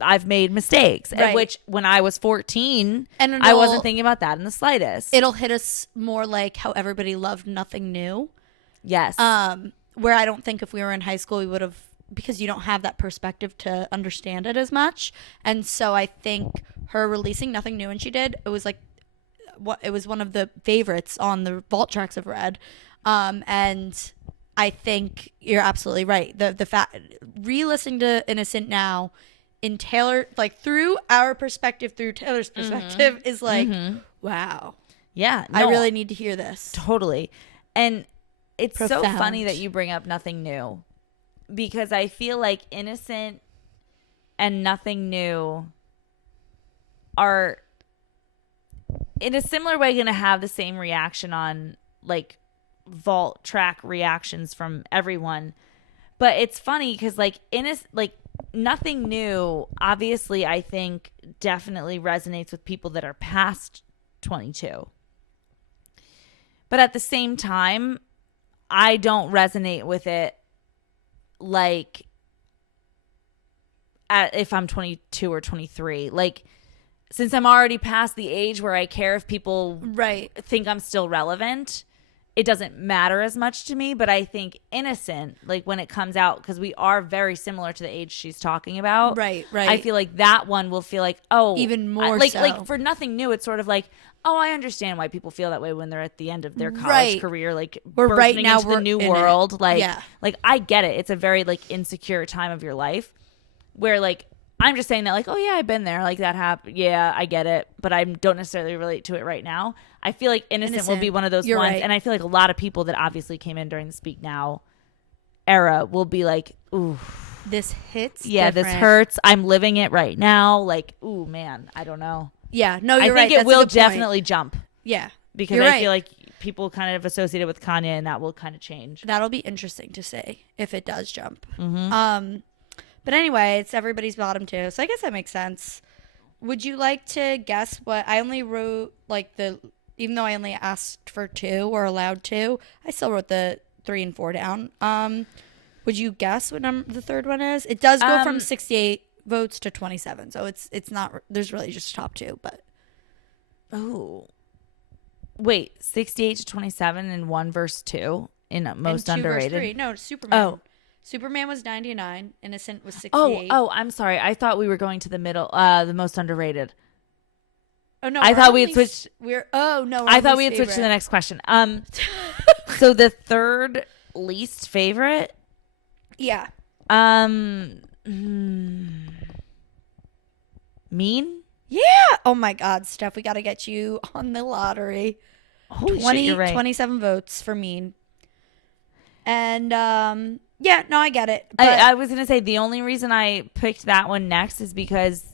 I've made mistakes. Right. Which when I was 14, and I wasn't thinking about that in the slightest. It'll hit us more like how everybody loved Nothing New. Yes. Where I don't think if we were in high school, we would have, because you don't have that perspective to understand it as much. And so I think her releasing Nothing New, and she did, it was like, it was one of the favorites on the vault tracks of Red. And I think you're absolutely right. The fact, re-listening to Innocent now in Taylor, like through our perspective, through Taylor's perspective, is like, wow. Yeah. No, I really need to hear this. Totally. And it's Profound. so funny that you bring up Nothing New, because I feel like Innocent and Nothing New are in a similar way going to have the same reaction on like vault track reactions from everyone. But it's funny because like Nothing New, obviously, I think definitely resonates with people that are past 22. But at the same time, I don't resonate with it like if I'm 22 or 23. Like, since I'm already past the age where I care if people think I'm still relevant, it doesn't matter as much to me. But I think Innocent, like when it comes out, because we are very similar to the age she's talking about. Right. I feel like that one will feel like, oh, even more like, so. Like for Nothing New, it's sort of like, oh, I understand why people feel that way when they're at the end of their college career, like we're right now into the new world. Like I get it. It's a very like insecure time of your life where like I'm just saying that like, oh yeah, I've been there, like that happened. Yeah, I get it, but I don't necessarily relate to it right now. I feel like Innocent will be one of those You're ones, right. and I feel like a lot of people that obviously came in during the Speak Now era will be like, ooh, This hits. yeah, different. this hurts. I'm living it right now. Like, ooh, man, I don't know. Yeah, no, I you're think right. it will definitely jump. Yeah, because you're I right. feel like people kind of associate it with Kanye, and that will kind of change. That'll be interesting to see if it does jump. Mm-hmm. But anyway, it's everybody's bottom two, so I guess that makes sense. Would you like to guess what I only wrote? Like even though I only asked for two or allowed two, I still wrote the 3 and 4 down. Would you guess what number the third one is? It does go from 68 votes to 27, so it's not. There's really just top two, but oh, wait, 68 to 27 in 1 verse 2 in most and 2 underrated. verse 3. No, Superman. Oh. Superman was 99. Innocent was 68. Oh, I'm sorry. I thought we were going to the middle, the most underrated. Oh no! I thought we had switched. I thought we had switched to the next question. So the third least favorite. Yeah. Mean. Yeah. Oh my God, Steph, we got to get you on the lottery. Holy shit, you're right. 27 votes for Mean. And yeah, no, I get it. I was gonna say the only reason I picked that one next is because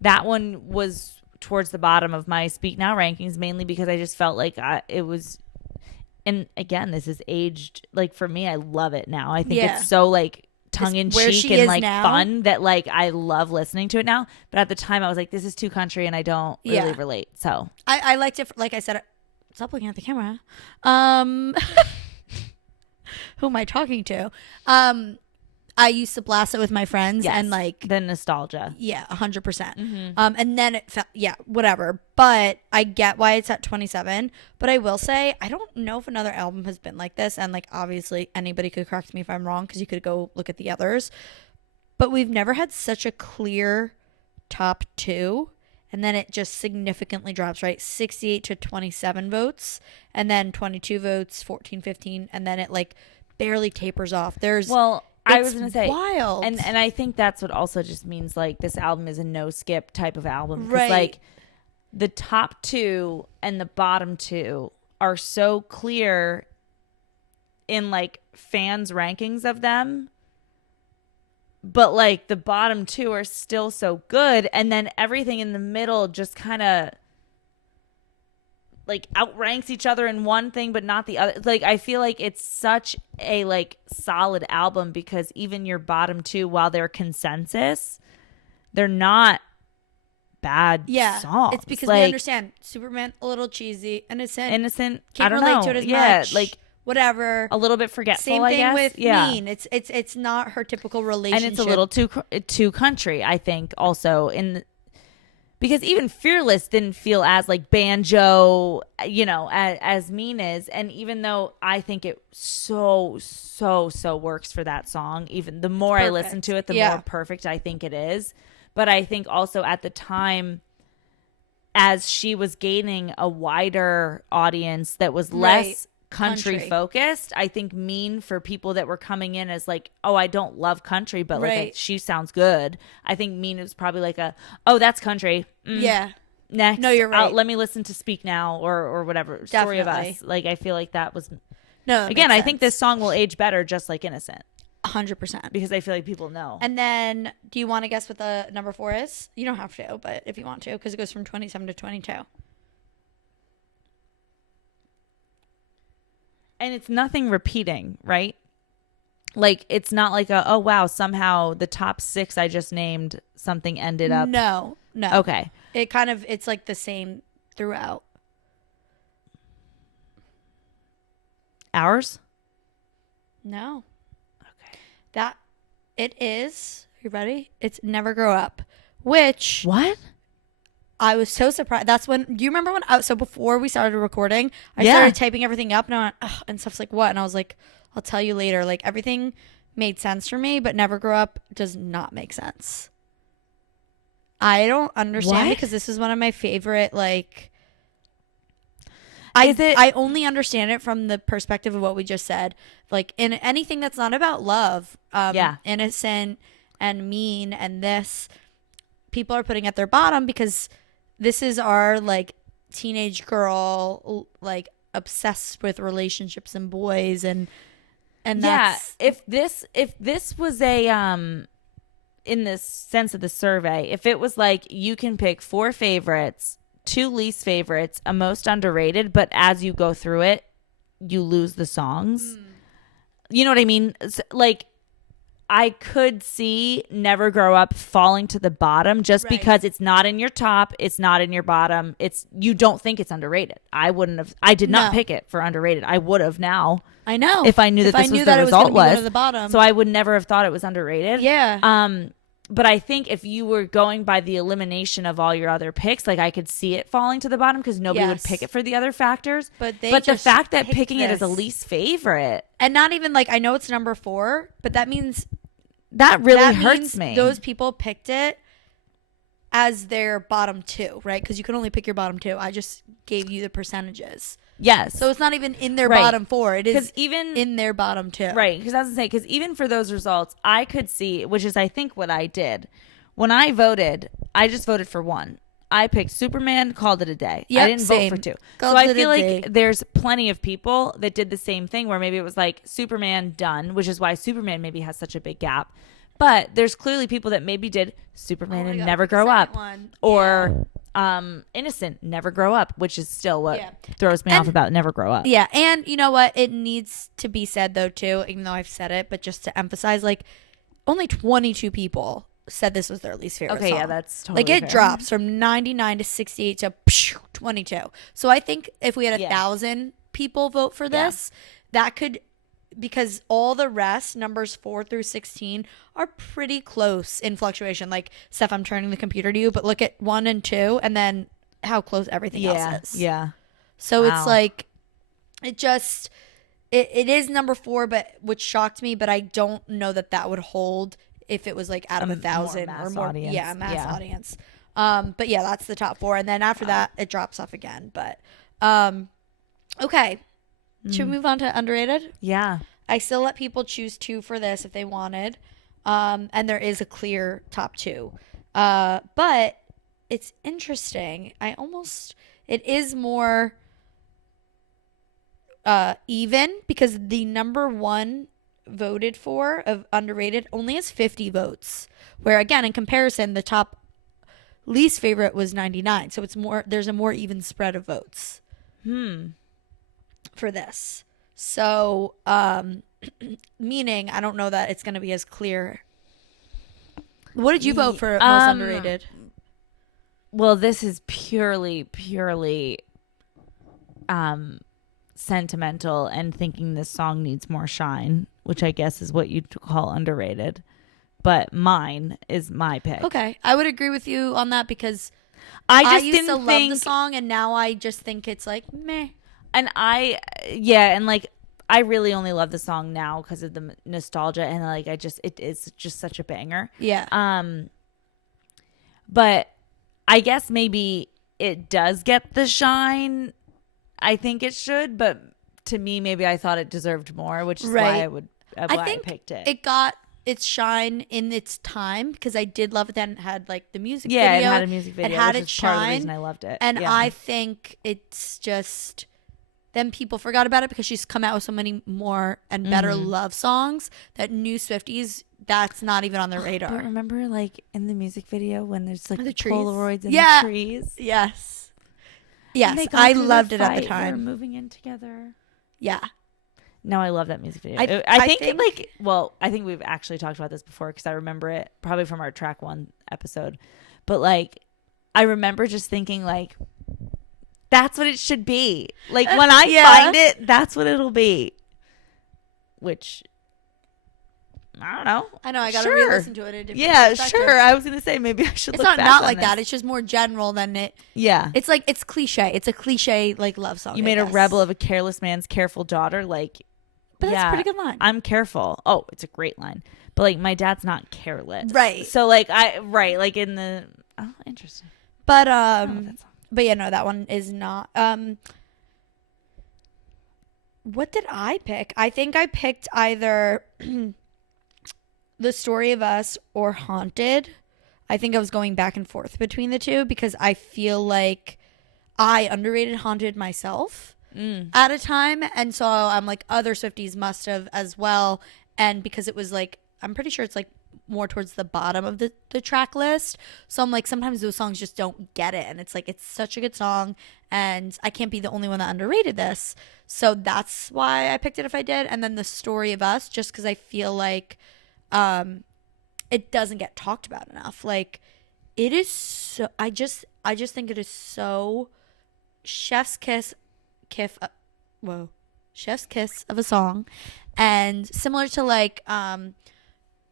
that one was towards the bottom of my Speak Now rankings, mainly because I just felt like it was. And again, this is aged. Like for me, I love it now. I think it's so like tongue in cheek and like fun that like I love listening to it now. But at the time, I was like, this is too country, and I don't really relate. So I liked it. Like I said, stop looking at the camera. Who am I talking to? I used to blast it with my friends and like the nostalgia. Yeah, 100%. And then it felt, whatever. But I get why it's at 27. But I will say, I don't know if another album has been like this. And like, obviously anybody could correct me if I'm wrong, because you could go look at the others. But we've never had such a clear top two. And then it just significantly drops, right? 68 to 27 votes. And then 22 votes, 14, 15. And then it like barely tapers off. I was gonna say wild, and I think that's what also just means like this album is a no skip type of album, right? Like the top two and the bottom two are so clear in like fans' rankings of them, but like the bottom two are still so good, and then everything in the middle just kind of like outranks each other in one thing but not the other. Like I feel like it's such a like solid album because even your bottom two, while they're consensus, they're not bad songs. It's because like, we understand Superman a little cheesy, innocent can't I don't relate know. to it as much. like whatever, a little bit forgetful. Same thing I guess. with Mean. It's not her typical relationship, and it's a little too country. I think also because even Fearless didn't feel as like banjo, as Mean is. And even though I think it so works for that song, even the more I listen to it, the more perfect I think it is. But I think also at the time, as she was gaining a wider audience that was less country focused, I think Mean, for people that were coming in as like, oh, I don't love country, but like she sounds good, I think Mean is probably like that's country. Next, no, you're right. Let me listen to Speak Now or whatever. Story of Us. Like I feel like that was again, I think this song will age better just like Innocent. 100%, because I feel like people know. And then do you want to guess what the number 4 is? You don't have to, but if you want to, because it goes from 27 to 22. And it's nothing repeating, right? Like, it's not like oh, wow, somehow the top 6 I just named, something ended up. No. Okay. It's like the same throughout. Ours? No. Okay. That, it is, you ready? It's Never Grow Up, which. What? I was so surprised. That's when, do you remember when, so before we started recording, I started typing everything up and I went, ugh, and stuff's like, what? And I was like, I'll tell you later. Like, everything made sense for me, but Never Grow Up does not make sense. I don't understand because this is one of my favorite, like, I only understand it from the perspective of what we just said. Like, in anything that's not about love, Innocent and Mean and this, people are putting at their bottom because this is our like teenage girl, like obsessed with relationships and boys, and that's if this was a in the sense of the survey, if it was like you can pick 4 favorites, 2 least favorites, a most underrated, but as you go through it, you lose the songs. You know what I mean? Like, I could see Never Grow Up falling to the bottom just because it's not in your top, it's not in your bottom. You don't think it's underrated. I did not pick it for underrated. I would have now. I know. If I knew that this was the result was. The bottom. So I would never have thought it was underrated. Yeah. But I think if you were going by the elimination of all your other picks, like I could see it falling to the bottom because nobody would pick it for the other factors. But the fact that picking it as a least favorite. And not even like, I know it's number 4, but that means. That really hurts me. Those people picked it as their bottom 2, right? Because you can only pick your bottom 2. I just gave you the percentages. Yes. So it's not even in their bottom 4. It is even in their bottom 2. Right. Because I was going to say, because even for those results, I could see, which is I think what I did. When I voted, I just voted for 1. I picked Superman, called it a day. Yep, I didn't vote for 2. So I feel like there's plenty of people that did the same thing where maybe it was like Superman done, which is why Superman maybe has such a big gap. But there's clearly people that maybe did Superman and Never Grow Up. Or Innocent, Never Grow Up, which is still what throws me off about Never Grow Up. Yeah. And you know what? It needs to be said, though, too, even though I've said it, but just to emphasize, like, only 22 people said this was their least favorite song. Yeah, that's totally like, it fair. drops from 99 to 68 to 22. So I think if we had 1,000 people vote for this, that could, because all the rest, numbers 4 through 16, are pretty close in fluctuation. Like, Steph, I'm turning the computer to you, but look at 1 and 2, and then how close everything else is. Yeah. So it's like, it just, it is number 4, but which shocked me, but I don't know that would hold if it was like out of 1,000 or more. Audience. Yeah, mass audience. But yeah, that's the top 4. And then after that, it drops off again. But okay. Should we move on to underrated? Yeah. I still let people choose 2 for this if they wanted. And there is a clear top 2. But it's interesting. It is more even because the number 1 voted for of underrated only has 50 votes, where again, in comparison, the top least favorite was 99. So there's a more even spread of votes for this. So meaning I don't know that it's going to be as clear. What did you vote for most underrated? Well, this is purely sentimental and thinking this song needs more shine, which I guess is what you'd call underrated. But mine is my pick. Okay. I would agree with you on that because I used to love the song and now I just think it's like meh. And I really only love the song now because of the nostalgia and like it is just such a banger. Yeah. But I guess maybe it does get the shine I think it should, but to me maybe I thought it deserved more, which is why I picked it. It got its shine in its time because I did love it. Then it had like the music video. Yeah, it had a music video. It had which its is part of the shine. reason I loved it. And I think it's just then people forgot about it because she's come out with so many more and better love songs that new Swifties, that's not even on their radar. But remember like in the music video when there's like the trees. Polaroids and the trees? Yes. Yes, I loved it at the time. They're moving in together. Yeah. No, I love that music video. I think we've actually talked about this before because I remember it probably from our track 1 episode. But like, I remember just thinking like, that's what it should be. Like when I find it, that's what it'll be. Which, I don't know. I know. I got to re-listen to it. In a different perspective. Sure. I was going to say maybe I should it's look back not on like this. that. It's just more general than it. Yeah. It's like, it's cliche. It's a cliche like love song. You made a rebel of a careless man's careful daughter. Like, but that's a pretty good line. I'm careful. Oh, it's a great line. But like my dad's not careless. Right. So like like in the interesting. But but yeah, no, that one is not. What did I pick? I think I picked either The Story of Us or Haunted. I think I was going back and forth between the two because I feel like I underrated Haunted myself at a time. And so I'm like, other Swifties must have as well. And because it was like, I'm pretty sure it's like more towards the bottom of the track list. So I'm like, sometimes those songs just don't get it. And it's like, it's such a good song. And I can't be the only one that underrated this. So that's why I picked it if I did. And then The Story of Us, just because I feel like it doesn't get talked about enough. Like, it is so, I just think it is so chef's kiss of a song. And similar to like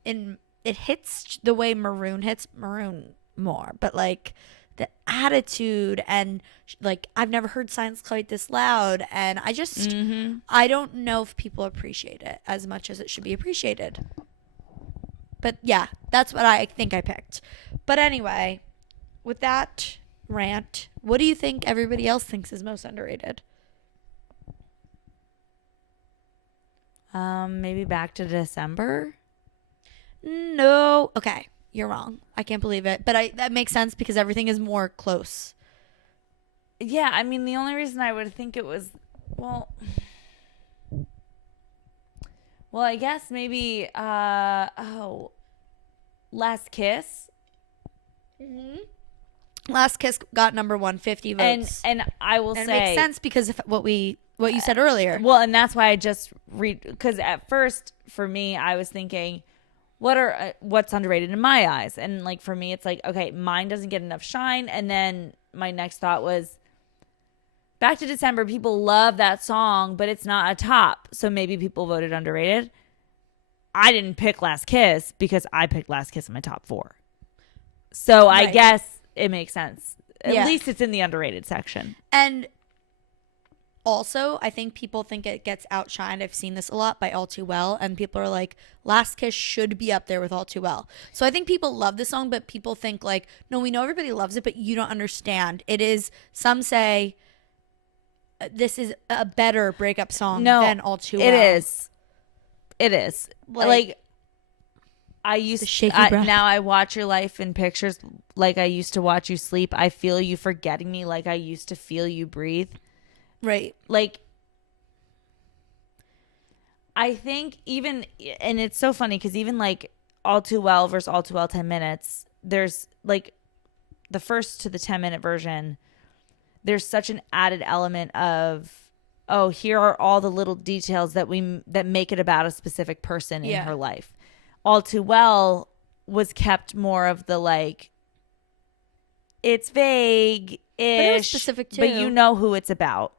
it hits the way Maroon hits Maroon more, but like the attitude and like I've never heard silence quite this loud, and I just I don't know if people appreciate it as much as it should be appreciated. But yeah, that's what I think I picked. But anyway, with that rant, what do you think everybody else thinks is most underrated? Maybe Back to December. No. Okay, you're wrong. I can't believe it. But that makes sense because everything is more close. Yeah, I mean, the only reason I would think it was, well, I guess maybe, Last Kiss. Last Kiss got number 150 votes. And I will say. It makes sense because of what you said earlier. Well, and that's why I just read, because at first, for me, I was thinking, what's underrated in my eyes? And like, for me, it's like, okay, mine doesn't get enough shine. And then my next thought was, Back to December, people love that song, but it's not a top. So maybe people voted underrated. I didn't pick Last Kiss because I picked Last Kiss in my top 4. So I guess it makes sense. At least it's in the underrated section. And also, I think people think it gets outshined. I've seen this a lot by All Too Well. And people are like, Last Kiss should be up there with All Too Well. So I think people love the song, but people think like, no, we know everybody loves it, but you don't understand. It is, some say, this is a better breakup song than All Too Well. It is. Like I used to, now I watch your life in pictures like I used to watch you sleep. I feel you forgetting me like I used to feel you breathe. Right. Like, I think even, and it's so funny because even like All Too Well versus All Too Well 10 minutes, there's like the first to the 10-minute version, there's such an added element of, oh, here are all the little details that make it about a specific person in her life. All Too Well was kept more of the like, it's vague-ish, but it was specific too. But you know who it's about.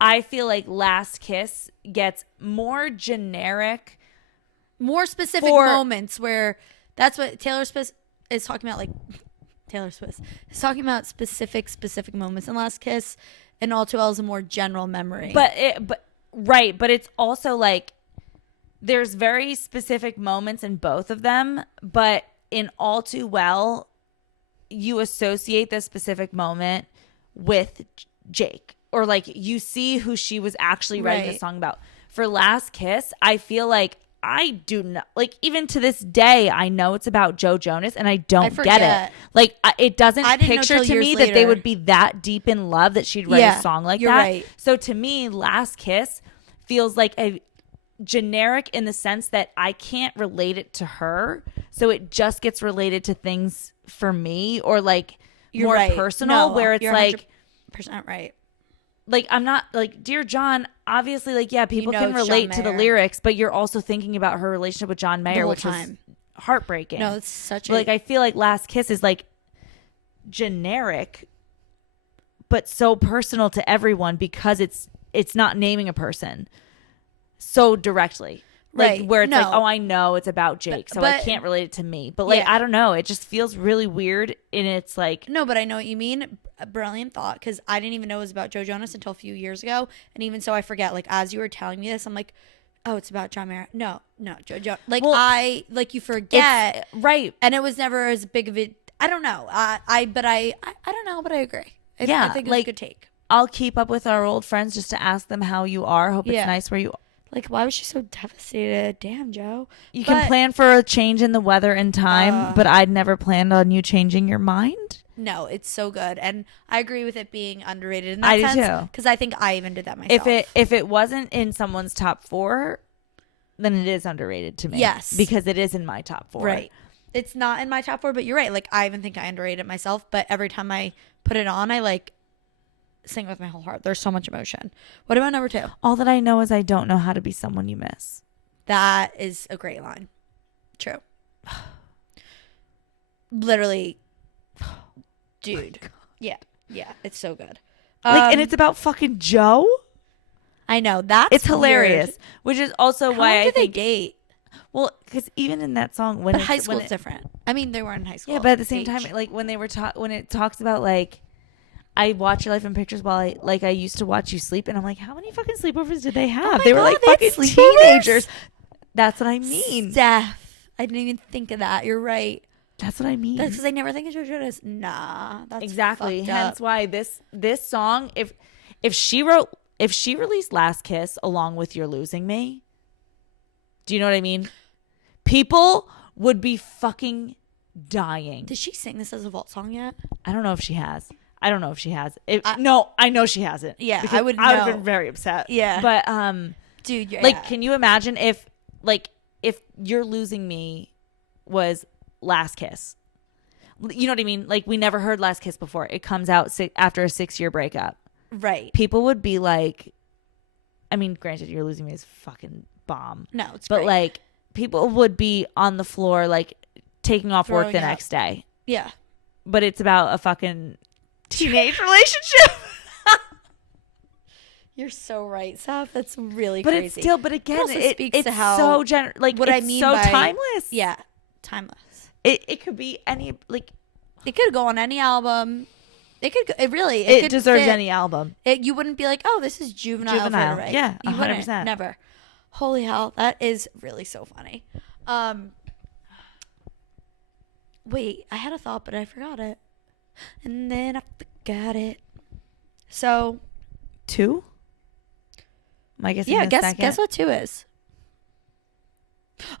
I feel like Last Kiss gets more generic, more specific moments where that's what Taylor Swift is talking about. Like Taylor Swift is talking about specific moments in Last Kiss, and All Too Well is a more general memory. But it's also like there's very specific moments in both of them. But in All Too Well, you associate the specific moment with Jake. Or like you see who she was actually writing the song about. For Last Kiss, I feel like I do not, like, even to this day, I know it's about Joe Jonas and I don't get it. Like, it doesn't picture to me that they would be that deep in love that she'd write a song like that. Right. So to me, Last Kiss feels like a generic in the sense that I can't relate it to her. So it just gets related to things for me or like more personal where it's like 100% right. Like, I'm not like, Dear John, obviously, like, yeah, people can relate to the lyrics, but you're also thinking about her relationship with John Mayer, which was heartbreaking. No, it's such like, I feel like Last Kiss is like generic, but so personal to everyone because it's not naming a person so directly. Like, where it's like, oh, I know it's about Jake, so I can't relate it to me. But, like, I don't know. It just feels really weird, and it's like... No, but I know what you mean. A brilliant thought, because I didn't even know it was about Joe Jonas until a few years ago. And even so, I forget. Like, as you were telling me this, I'm like, oh, it's about John Mayer. No, Joe Jonas. Like, well, you forget. Right. And it was never as big of a... I don't know. I don't know, but I agree. I think it's a good take. I'll keep up with our old friends just to ask them how you are. Hope it's nice where you are. Like, why was she so devastated? Damn, Joe. You can plan for a change in the weather and time, but I'd never planned on you changing your mind. No, it's so good, and I agree with it being underrated in that sense. I do too. Because I think I even did that myself. If it wasn't in someone's top 4, then it is underrated to me. Yes, because it is in my top 4. Right. It's not in my top 4, but you're right. Like, I even think I underrated it myself. But every time I put it on, I like sing with my whole heart. There's so much emotion. What about number 2? All that I know is I don't know how to be someone you miss. That is a great line. True. Literally. Dude. Yeah. It's so good. And it's about fucking Joe. I know. It's hilarious. Weird. Which is also How why long did they date? Well, because even in that song, but high school is different. I mean, they were in high school. Yeah, but at the same time, like when they were when it talks about like, I watch your life in pictures while I used to watch you sleep, and I'm like, how many fucking sleepovers did they have? They were like fucking teenagers. That's what I mean. Steph, I didn't even think of that. You're right. That's what I mean. That's because I never think of Joe Jonas. Nah, that's exactly. Fucked Hence up. why this song, if she released Last Kiss along with You're Losing Me, do you know what I mean? People would be fucking dying. Did she sing this as a vault song yet? I don't know if she has. No, I know she hasn't. Yeah, I would have been very upset. Yeah. But dude, can you imagine if You're Losing Me was Last Kiss? You know what I mean? Like, we never heard Last Kiss before. It comes out after a 6-year breakup. Right. People would be like, I mean, granted, You're Losing Me is fucking bomb. No, it's but great. Like, people would be on the floor, like, taking off work the next day. Yeah. But it's about a fucking teenage relationship. You're so right, Saf. That's really but crazy. It's still, but again, speaks it's to how, so what I mean so by timeless. Yeah, timeless. It could be any, like, it could go on any album. It could deserves fit. Any album. You wouldn't be like, oh, this is juvenile. Right? Yeah, 100%. You wouldn't. Never. Holy hell, that is really so funny. Wait, I had a thought, but I forgot it. And then I forgot it. So 2? I guess. Yeah, guess what 2 is.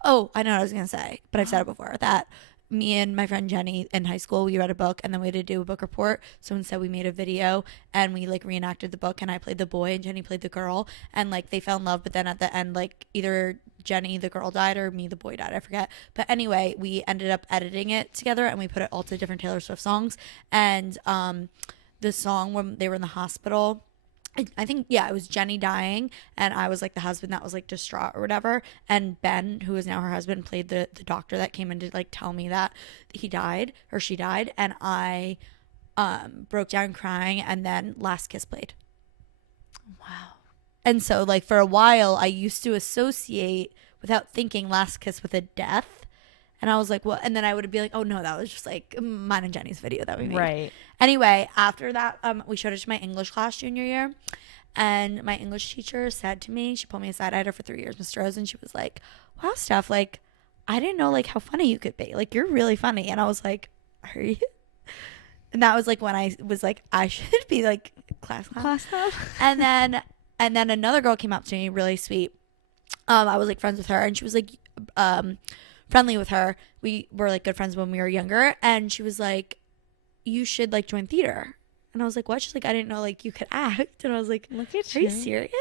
Oh, I know what I was gonna say, but I've said it before. That me and my friend Jenny in high school, we read a book and then we had to do a book report. So instead we made a video and we like reenacted the book, and I played the boy and Jenny played the girl, and like they fell in love, but then at the end, like either Jenny the girl died or me the boy died, I forget. But anyway, we ended up editing it together and we put it all to different Taylor Swift songs. And the song when they were in the hospital, I think, yeah, it was Jenny dying, and I was like the husband that was like distraught or whatever, and Ben, who is now her husband, played the doctor that came in to like tell me that he died or she died, and I broke down crying, and then Last Kiss played. Wow. And so like for a while I used to associate without thinking Last Kiss with a death. And I was like, well, and then I would be like, oh no, that was just like mine and Jenny's video that we made. Right. Anyway, after that, we showed it to my English class junior year. And my English teacher said to me, she pulled me aside, I had her for 3 years, Miss Rose, and she was like, wow, Steph, like, I didn't know like how funny you could be. Like, you're really funny. And I was like, are you? And that was like when I was like, I should be like class clown. And then another girl came up to me, really sweet. I was like friends with her, and she was like, friendly with her. We were like good friends when we were younger, and she was like, you should like join theater. And I was like, what? She's like, I didn't know like you could act. And I was like, look at you. Are you serious?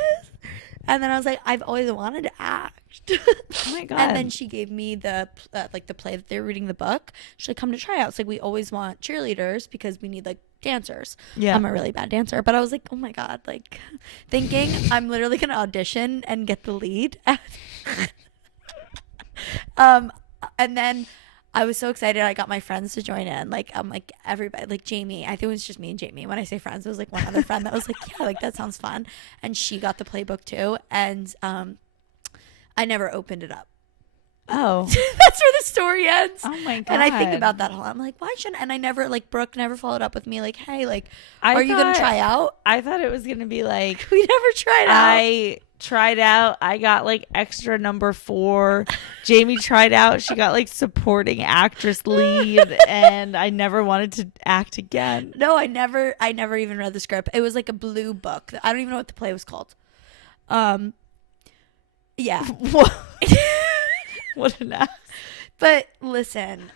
And then I was like, I've always wanted to act. Oh my god. And then she gave me the like the play that they're reading the book. She's like, come to tryouts. Like, we always want cheerleaders because we need like dancers. Yeah, I'm a really bad dancer, but I was like, oh my god, like thinking I'm literally gonna audition and get the lead. And then I was so excited. I got my friends to join in. Like, I'm like, everybody, like Jamie. I think it was just me and Jamie. When I say friends, it was like one other friend that was like, yeah, like that sounds fun. And she got the playbook too. And I never opened it up. Oh. That's where the story ends. Oh my god. And I think about that a lot. I'm like, why shouldn't? And I never, like, Brooke never followed up with me like, hey, like, are you gonna try out? I thought it was gonna be like, we never tried out. I tried out. I got like extra number 4. Jamie tried out. She got like supporting actress lead, and I never wanted to act again. No, I never even read the script. It was like a blue book. I don't even know what the play was called. Yeah. What an ass. But listen,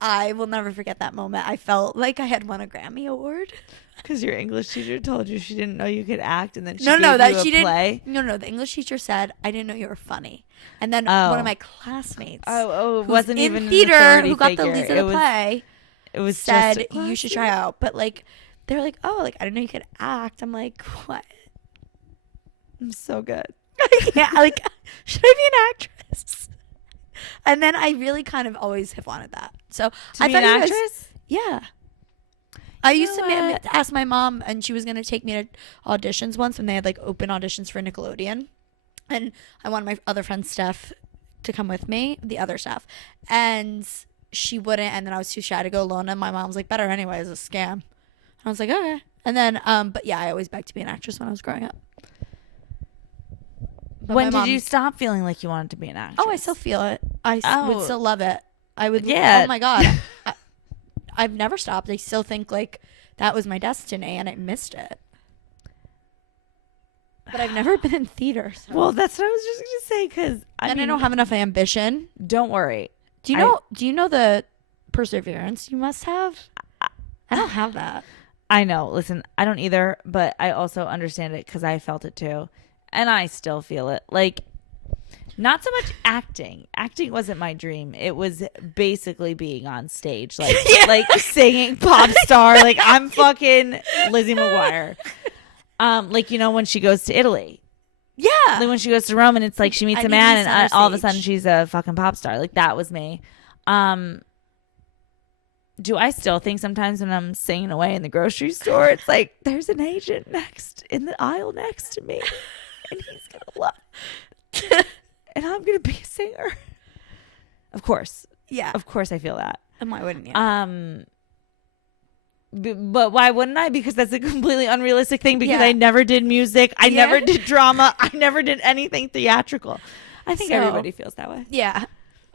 I will never forget that moment. I felt like I had won a Grammy Award. Because your English teacher told you she didn't know you could act, and then she No, gave that you she a play. didn't. No, the English teacher said, I didn't know you were funny. And then one of my classmates, it wasn't in even theater, who got figure. the lead of the play, It was said just you should try out. But like, they were like, oh, like I didn't know you could act. I'm like, what? I'm so good. Yeah, like, should I be an actress? And then I really kind of always have wanted that. So I thought be an you guys- actress? yeah. I used know to what? ask my mom, and she was going to take me to auditions once when they had like open auditions for Nickelodeon. And I wanted my other friend Steph to come with me, the other Steph. And she wouldn't. And then I was too shy to go alone. And my mom was like, better anyway, it's a scam. And I was like, okay. And then, but yeah, I always begged to be an actress when I was growing up. But When did you stop feeling like you wanted to be an actress? Oh, I still feel it. I would Oh. still love it. I would. Yeah. Oh my God. I've never stopped. I still think like that was my destiny and I missed it. But I've never been in theater. So. Well, that's what I was just going to say, because I don't have enough ambition. Don't worry. Do you know the perseverance you must have? I don't have that. I know. Listen, I don't either, but I also understand it because I felt it too. And I still feel it. Like, not so much acting. Acting wasn't my dream. It was basically being on stage, like like singing pop star. Like, I'm fucking Lizzie McGuire. Like, you know, when she goes to Italy. Yeah. Like when she goes to Rome and it's like she meets I a need man to and be center all of a stage. sudden she's a fucking pop star. Like, that was me. Do I still think sometimes when I'm singing away in the grocery store, it's like there's an agent next in the aisle next to me, and he's gonna love, and I'm gonna be a singer. Of course, Yeah. I feel that. And why wouldn't you? But why wouldn't I? Because that's a completely unrealistic thing. Because Yeah. I never did music. I Yeah. never did drama. I never did anything theatrical. I think So- everybody feels that way. Yeah.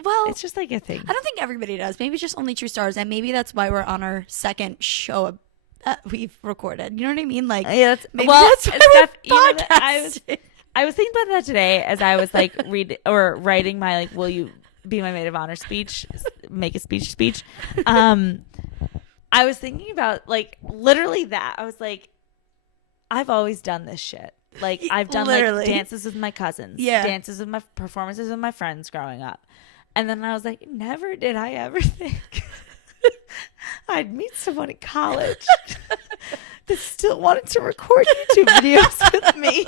Well, It's just like a thing. I don't think everybody does. Maybe it's just only true stars, and maybe that's why we're on our second show that we've recorded. You know what I mean? Like, Yeah, that's, maybe well, that's why Steph, we're you know that podcasting. I was thinking about that today as I was like writing my like, will you be my maid of honor speech, make a speech. I was thinking about like literally that. I was like, I've always done this shit. Like, I've done Literally. like dances with my cousins, dances with my performances with my friends growing up. And then I was like, never did I ever think I'd meet someone in college that still wanted to record YouTube videos with me.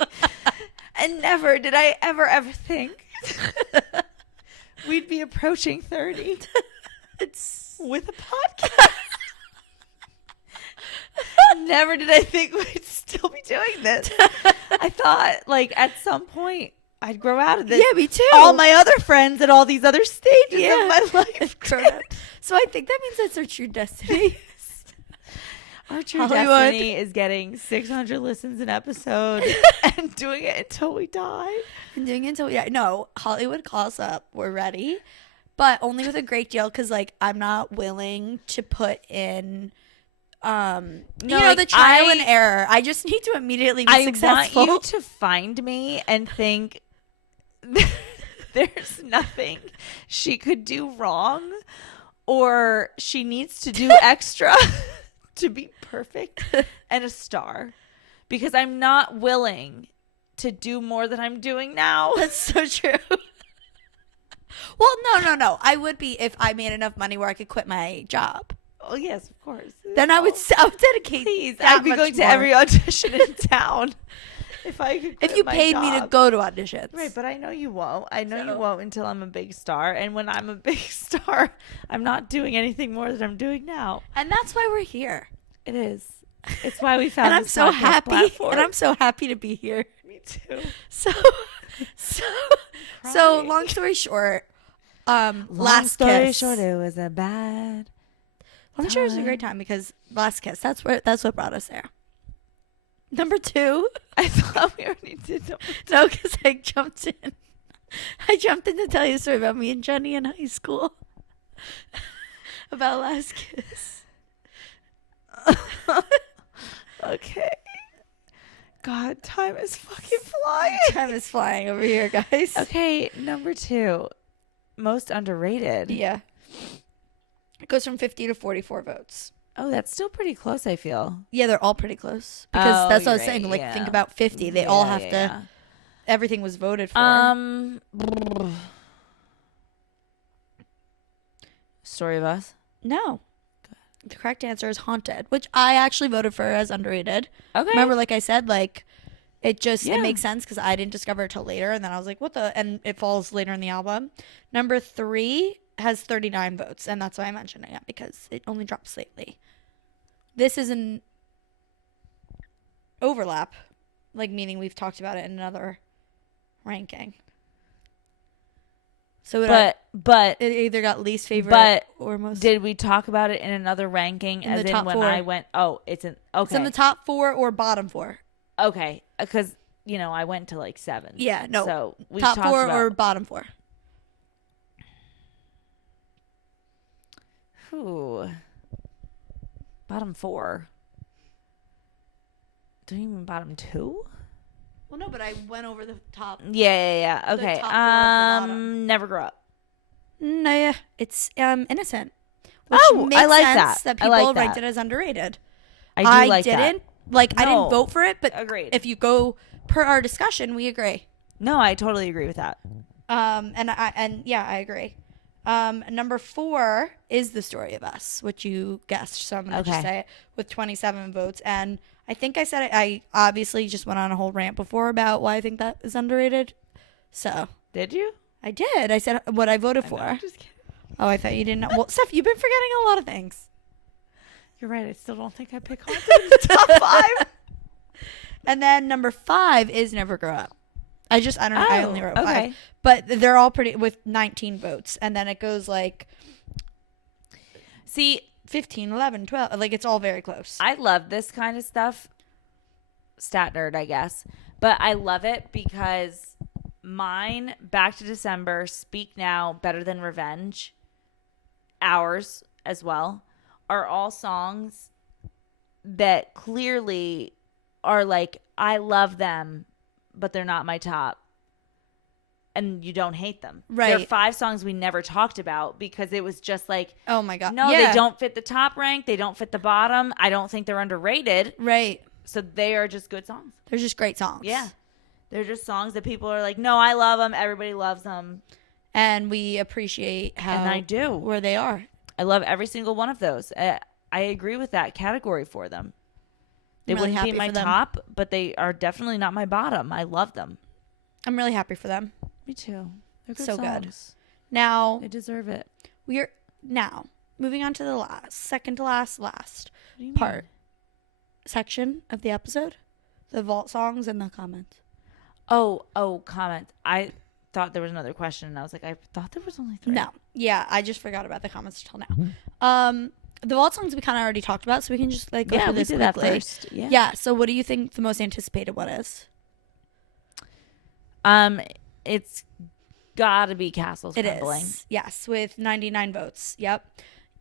And never did I ever think we'd be approaching 30 with a podcast. Never did I think we'd still be doing this. I thought, like, at some point, I'd grow out of this. Yeah, me too. All my other friends at all these other stages of my life. So I think that means that's our true destiny. Our true Hollywood. destiny is getting 600 listens an episode and doing it until we die. And doing it until no, Hollywood calls up. We're ready, but only with a great deal because like I'm not willing to put in. The trial and error. I just need to immediately be successful. I want you to find me and think there's nothing she could do wrong or she needs to do extra to be perfect and a star, because I'm not willing to do more than I'm doing now. That's so true. Well, no. I would be if I made enough money where I could quit my job. Oh yes, of course. Then I would dedicate. Please, that I'd be much going to more. every audition in town if I could. If quit you my paid me to job. go to auditions, Right, but I know you won't. I know you So- won't until I'm a big star. And when I'm a big star, I'm not doing anything more than I'm doing now. and that's why we're here. It is. It's why we found And I'm this so podcast happy. platform. And I'm so happy to be here. Me too. So, Crying. long story short, Long last story kiss. short, it was a bad. I'm sure it was a great time because last kiss. That's what brought us there. Number 2. I thought we already did number No, because I jumped in. I jumped in to tell you a story about me and Jenny in high school. About last kiss. Okay. God, time is fucking flying. Time is flying over here, guys. Okay, number 2. Most underrated. Yeah. It goes from 50 to 44 votes. Oh, that's still pretty close, I feel. Yeah, they're all pretty close. Because that's what I was you're saying. right, Like, yeah. think about 50. They all have to... Everything was voted for. Story of Us? No. The correct answer is Haunted, which I actually voted for as underrated. Okay. Remember, like I said, like, it just, Yeah. it makes sense because I didn't discover it till later. And then I was like, what the? And it falls later in the album. Number 3 has 39 votes. And that's why I'm mentioning it, because it only dropped slightly. This is an overlap, like, meaning we've talked about it in another ranking. So But it either got least favorite or most. did we talk about it in another ranking? In as the in top when 4. I went, it's in, okay. It's in the top 4 or bottom 4. Okay. Because, I went to like 7. Yeah, no. So we top talked 4 about, or bottom 4. Ooh. Bottom 4. Don't you mean bottom 2? Well, no, but I went over the top. Yeah. The Okay. top 4 at the bottom. Never Grow Up. No, yeah, it's Innocent. Which makes I like sense that. I people like ranked that. it as underrated. I do like didn't that. I No. didn't vote for it, but Agreed. if you go per our discussion, we agree. No, I totally agree with that. I agree. Number 4 is The Story of Us, which you guessed, so I'm gonna just say it, with 27 votes. And I think I said it. I obviously just went on a whole rant before about why I think that is underrated. So Did you? I did. I said what I voted for. I'm just kidding. Oh, I thought you didn't know. Well, Steph, you've been forgetting a lot of things. You're right. I still don't think I pick Haunted in the top 5. And then number 5 is Never Grow Up. I don't know. I only wrote 5. Okay. But they're all pretty with 19 votes. And then it goes like See, 15, 11, 12. Like, it's all very close. I love this kind of stuff. Stat nerd, I guess. But I love it because mine, Back to December, Speak Now, Better Than Revenge, Ours as well, are all songs that clearly are like, I love them, but they're not my top. And you don't hate them. Right. There are 5 songs we never talked about because it was just like, Oh, my God. no, Yeah. they don't fit the top rank. They don't fit the bottom. I don't think they're underrated. Right. So they are just good songs. They're just great songs. Yeah. They're just songs that people are like, no, I love them. Everybody loves them. And we appreciate how And I do. where they are. I love every single one of those. I agree with that category for them. They I'm really wouldn't be happy my for them. top, but they are definitely not my bottom. I love them. I'm really happy for them. Me too. They're good So good. songs. Now, They deserve it. we are now moving on to the second to last What do you part section of the episode, the vault songs and the comments. Oh, comment. I thought there was another question, and I was like, I thought there was only 3. No, yeah, I just forgot about the comments until now. The vault songs we kind of already talked about, so we can just like go through this did quickly. that first. Yeah. Yeah. So, what do you think the most anticipated one is? It's gotta be Castles It Crumbling. is. Yes, with 99 votes. Yep,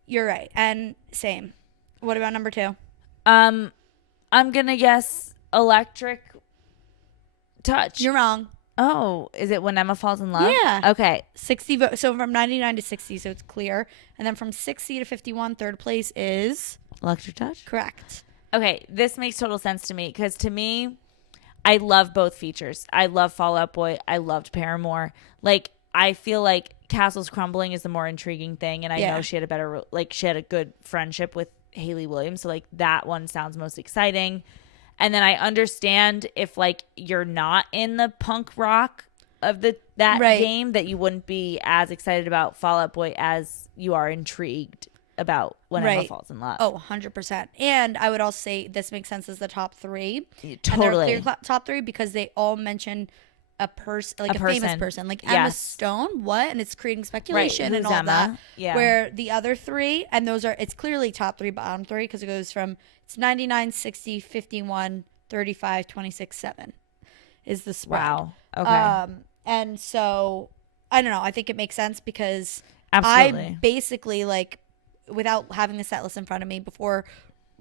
you're right. And same. What about number 2? I'm gonna guess Electric Touch. You're wrong. Oh, is it When Emma Falls in Love? Yeah. Okay. 60 votes. So from 99 to 60, so it's clear. And then from 60 to 51, third place is Electric Touch. correct. Okay, this makes total sense to me because to me, I love both features. I love Fall Out Boy. I loved Paramore. Like, I feel like Castles Crumbling is the more intriguing thing, and I know she had a good friendship with Hayley Williams, so like that one sounds most exciting. And then I understand if like you're not in the punk rock of that game, that you wouldn't be as excited about Fall Out Boy as you are intrigued about When Emma Falls in Love. Oh, 100%. And I would also say this makes sense as the top 3. Totally. And they're clear top 3 because they all mention a person, like a famous person, like Emma Stone. What? And it's creating speculation and Who's all Emma? that. Yeah. Where the other 3, and those are, it's clearly top 3, bottom 3, because it goes from, it's 99, 60, 51, 35, 26, 7 is the spread. Wow. Okay. And so, I don't know. I think it makes sense because Absolutely. I basically, like, without having the set list in front of me before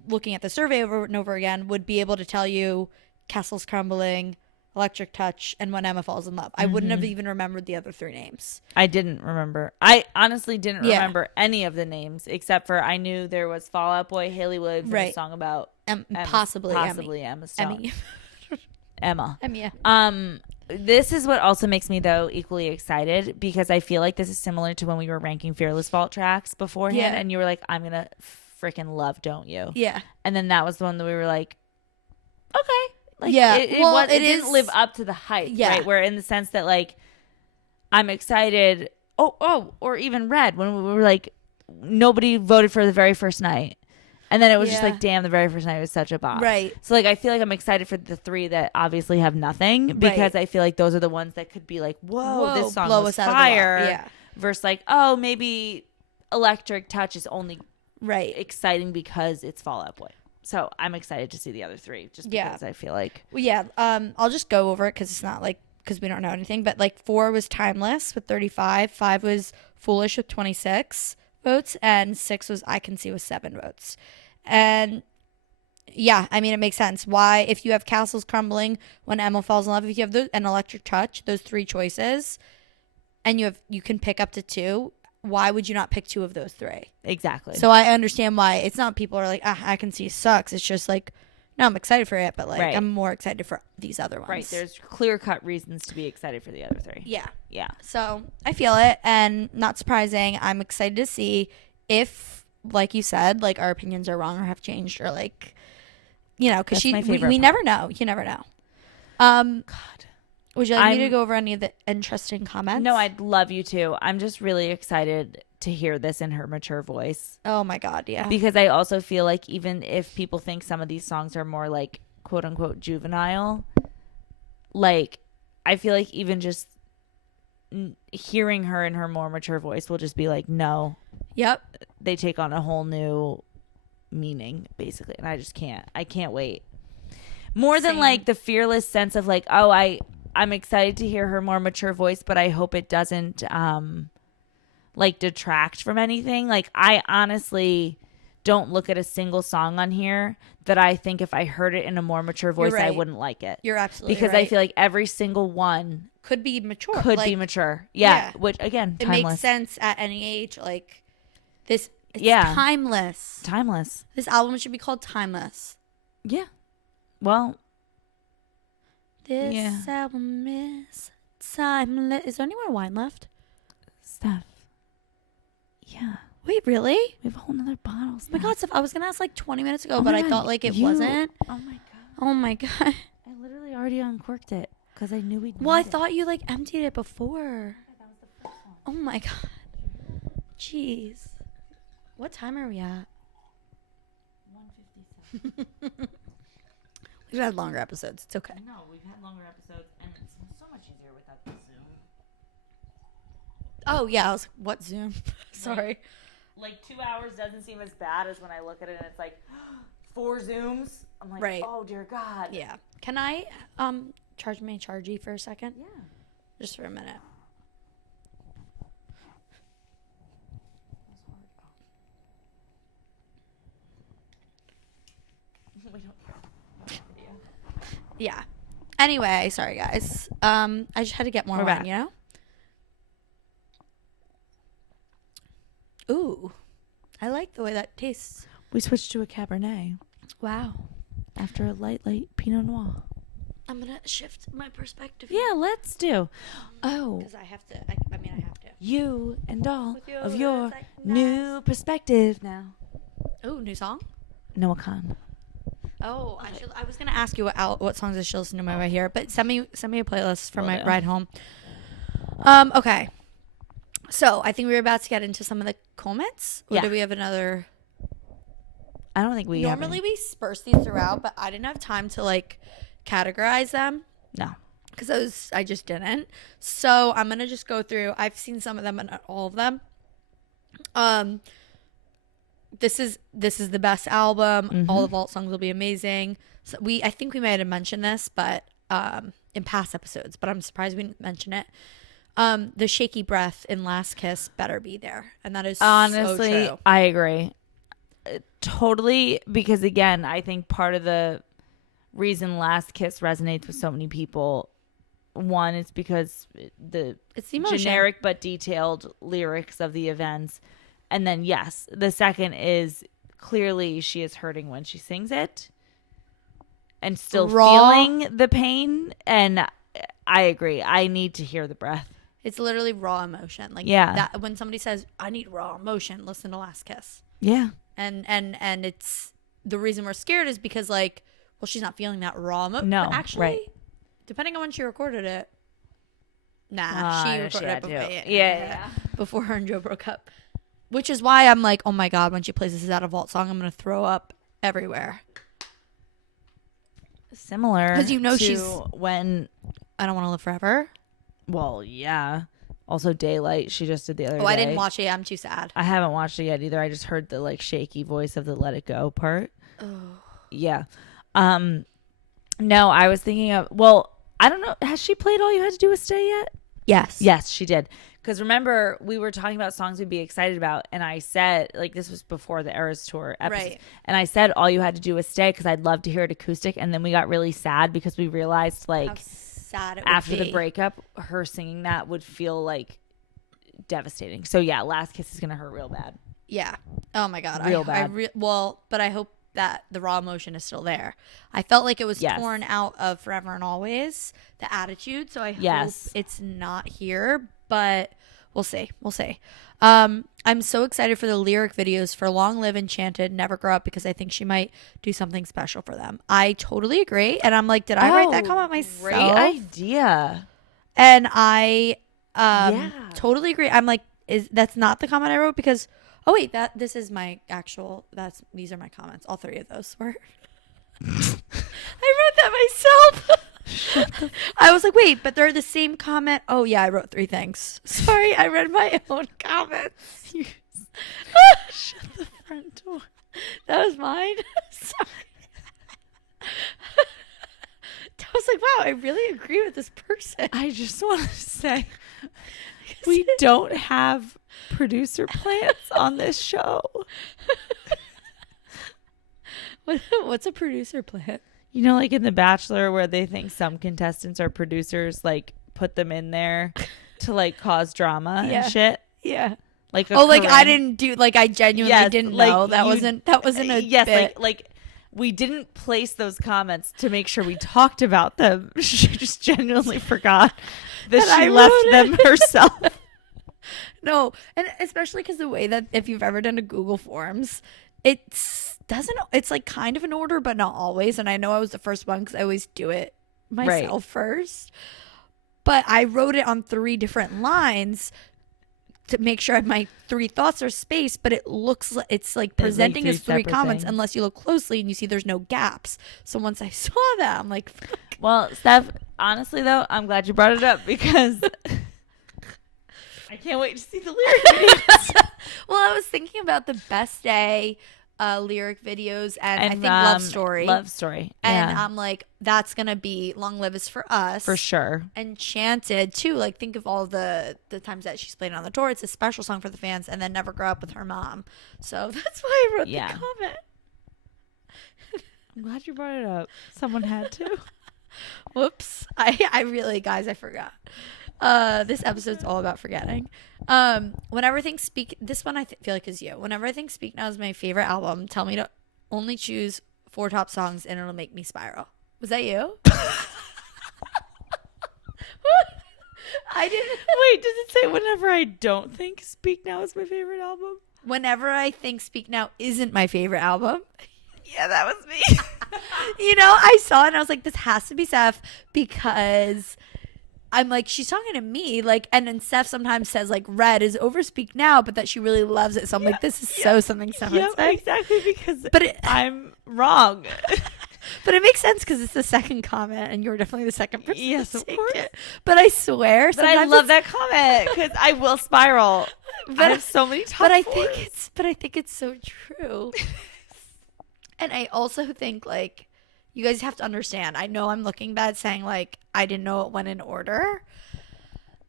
looking at the survey over and over again, would be able to tell you Castles Crumbling, Electric Touch, and When Emma Falls in Love. I wouldn't have even remembered the other 3 names. I didn't remember. I honestly didn't Yeah. remember any of the names except for I knew there was Fall Out Boy, Haley Williams, and a Right. song about Possibly Emma Stone. Emmy. Emma. Emmy. This is what also makes me though equally excited because I feel like this is similar to when we were ranking Fearless Vault tracks beforehand, Yeah. and you were like, "I'm gonna freaking love, don't you?" Yeah. And then that was the one that we were like, "Okay." Like, Yeah. it didn't live up to the hype, Yeah. right? Where in the sense that like I'm excited. Or even Red when we were like nobody voted for the very first night, and then it was just Yeah. like, damn, the very first night was such a bomb. Right. So like I feel like I'm excited for the 3 that obviously have nothing because Right. I feel like those are the ones that could be like, whoa, this song blow was us out of the water. fire. Yeah. Versus like, oh, maybe Electric Touch is only Right. exciting because it's Fall Out Boy. So I'm excited to see the other 3 just Yeah. because I feel like Well, yeah. I'll just go over it because it's not like because we don't know anything. But like 4 was Timeless with 35. 5 was Foolish with 26 votes, and 6 was I Can See with 7 votes. And yeah, I mean it makes sense. Why, if you have Castles Crumbling, When Emma Falls in Love, if you have those, an Electric Touch, those 3 choices, and you can pick up to 2. Why would you not pick 2 of those 3? exactly. So I understand why it's not people are like, I Can See sucks. It's just like, no, I'm excited for it, but like Right. I'm more excited for these other ones. Right. There's clear-cut reasons to be excited for the other 3. Yeah. Yeah. So I feel it, and not surprising. I'm excited to see if, like you said, like our opinions are wrong or have changed, or like, you know, because That's my favorite we part. never know. You never know. God. Would you like me to I'm- go over any of the interesting comments? No, I'd love you to. I'm just really excited to hear this in her mature voice. Oh my God, yeah. Because I also feel like even if people think some of these songs are more like quote unquote juvenile, like I feel like even just hearing her in her more mature voice will just be like, no, Yep. they take on a whole new meaning basically. And I can't wait. More than Same. like the fearless sense of like, oh, I'm excited to hear her more mature voice, but I hope it doesn't like detract from anything. Like I honestly don't look at a single song on here that I think if I heard it in a more mature voice, I right. wouldn't like it. You're absolutely because right. I feel like every single one could be mature. could like, be mature. Yeah, yeah. which again, It timeless. makes sense at any age. Like this, it's Yeah. timeless. Timeless. This album should be called Timeless. Yeah. Well, This Yeah. album is timeless. Is there any more wine left? Steph. Yeah. Wait, really? We have a whole nother bottle. Oh my God, Steph, I was gonna ask like 20 minutes ago, Oh but my I God, thought like it you- wasn't. Oh my God. Oh my God. I literally already uncorked it because I knew we'd Well, I need it. thought you like emptied it before. That was the first one. Oh my God. Jeez. What time are we at? 157. We've had longer episodes. It's okay. No, we've had longer episodes, and it's so much easier without the Zoom. Oh yeah, I was what Zoom? Sorry. Like 2 hours doesn't seem as bad as when I look at it and it's like 4 Zooms. I'm like, Right. oh dear God. Yeah. Can I charge my chargy for a second? Yeah. Just for a minute. We don't video. Yeah. Anyway, sorry guys. I just had to get more We're wine, back. you know? Ooh. I like the way that tastes. We switched to a Cabernet Wow. after a light Pinot Noir. I'm gonna shift my perspective. Yeah, let's do. Oh, Because I have to. I mean, I have to. you and all With you, of it's your like new perspective now. Ooh, new song. Noah Khan. Oh, I was gonna ask you what songs I should listen to my way here, but send me a playlist for Will my do. ride home. Okay. So I think we were about to get into some of the comments. Or Yeah. do we have another? I don't think we Normally we disperse these throughout, but I didn't have time to like categorize them No. because I just didn't. So I'm gonna just go through. I've seen some of them and not all of them. This is the best album. All the vault songs will be amazing. So I think we might have mentioned this, but in past episodes, but I'm surprised we didn't mention it. The shaky breath in Last Kiss better be there, and that is Honestly, so true. I agree. Totally, because again, I think part of the reason Last Kiss resonates with so many people. One, it's because it's the emotion. Generic but detailed lyrics of the events. And then, yes, the second is clearly she is hurting when she sings it and still feeling the pain. And I agree. I need to hear the breath. It's literally raw emotion. Like, that when somebody says, I need raw emotion, listen to Last Kiss. Yeah. And it's the reason we're scared is because, like, well, she's not feeling that raw emotion. No, but actually, right. Depending on when she recorded it. She recorded it before her and Joe broke up. Which is why I'm like, oh my God, when she plays This Is Out of Vault song, I'm going to throw up everywhere. Similar. Because you know she's when I Don't Want to Live Forever. Well, yeah. Also Daylight, she just did the other day. I didn't watch it yet. I'm too sad. I haven't watched it yet either. I just heard the like shaky voice of the Let It Go part. Oh. Yeah. No, I was thinking of, well, I don't know. Has she played All You Had to Do Was Stay yet? Yes. Yes, she did. Because remember, we were talking about songs we'd be excited about, and I said, like, this was before the Eras Tour episode, right. And I said All You Had to Do Was Stay because I'd love to hear it acoustic, and then we got really sad because we realized, like, how sad it would after be. the breakup, her singing that would feel, like, devastating. So, yeah, Last Kiss is going to hurt real bad. Yeah. Oh, my God. Real bad. But I hope that the raw emotion is still there. I felt like it was torn out of Forever and Always, the attitude. So I hope it's not here, but we'll see. I'm so excited for the lyric videos for Long Live, Enchanted, Never Grow Up, because I think she might do something special for them. I totally agree. And I'm like, did I write that comment myself? Great idea. And I totally agree. I'm like, that's not the comment I wrote because this is my actual, these are my comments. All three of those were. I wrote that myself. I was like, wait, but they're the same comment. Oh yeah, I wrote 3 things. Sorry, I read my own comments. Shut the front door. That was mine. Sorry. I was like, wow, I really agree with this person. I just want to say, we don't have producer plants on this show. What's a producer plant? You know, like in The Bachelor, where they think some contestants are producers, like put them in there to like cause drama and shit. Yeah. Like like I didn't do, like I genuinely didn't know that wasn't a bit. like we didn't place those comments to make sure we talked about them. She just genuinely forgot that she left them herself. No, and especially because the way that if you've ever done a Google Forms, it's like kind of an order, but not always. And I know I was the first one because I always do it myself first. But I wrote it on 3 different lines to make sure my 3 thoughts are spaced, but it looks like it's like presenting like as 3 comments things. unless you look closely and you see there's no gaps. So once I saw that, I'm like, fuck. Well, Steph, honestly though, I'm glad you brought it up because I can't wait to see the lyric videos. Well, I was thinking about the Best Day lyric videos and I think Love Story. Love Story. And I'm like, that's going to be Long Live Is For Us. For sure. Enchanted, too. Like, think of all the times that she's played on the tour. It's a special song for the fans. And then Never Grow Up with her mom. So that's why I wrote the comment. I'm glad you brought it up. Someone had to. Whoops. I really, guys, I forgot. This episode's all about forgetting. Whenever things speak, this one I feel like is you. Whenever I think Speak Now is my favorite album, tell me to only choose 4 top songs and it'll make me spiral. Was that you? I didn't. Wait, does it say whenever I don't think Speak Now is my favorite album? Whenever I think Speak Now isn't my favorite album. Yeah, that was me. You know, I saw it and I was like, this has to be Steph because I'm like, she's talking to me, like, and then Steph sometimes says like Red is over Speak Now, but that she really loves it. So I'm like, this is so something Steph would say. Exactly, because but I'm wrong. But it makes sense because it's the second comment and you're definitely the second person. Yes, of course. But I swear, but I love that comment because I will spiral. But I have so many top I think it's so true. And I also think like you guys have to understand. I know I'm looking bad saying like I didn't know it went in order,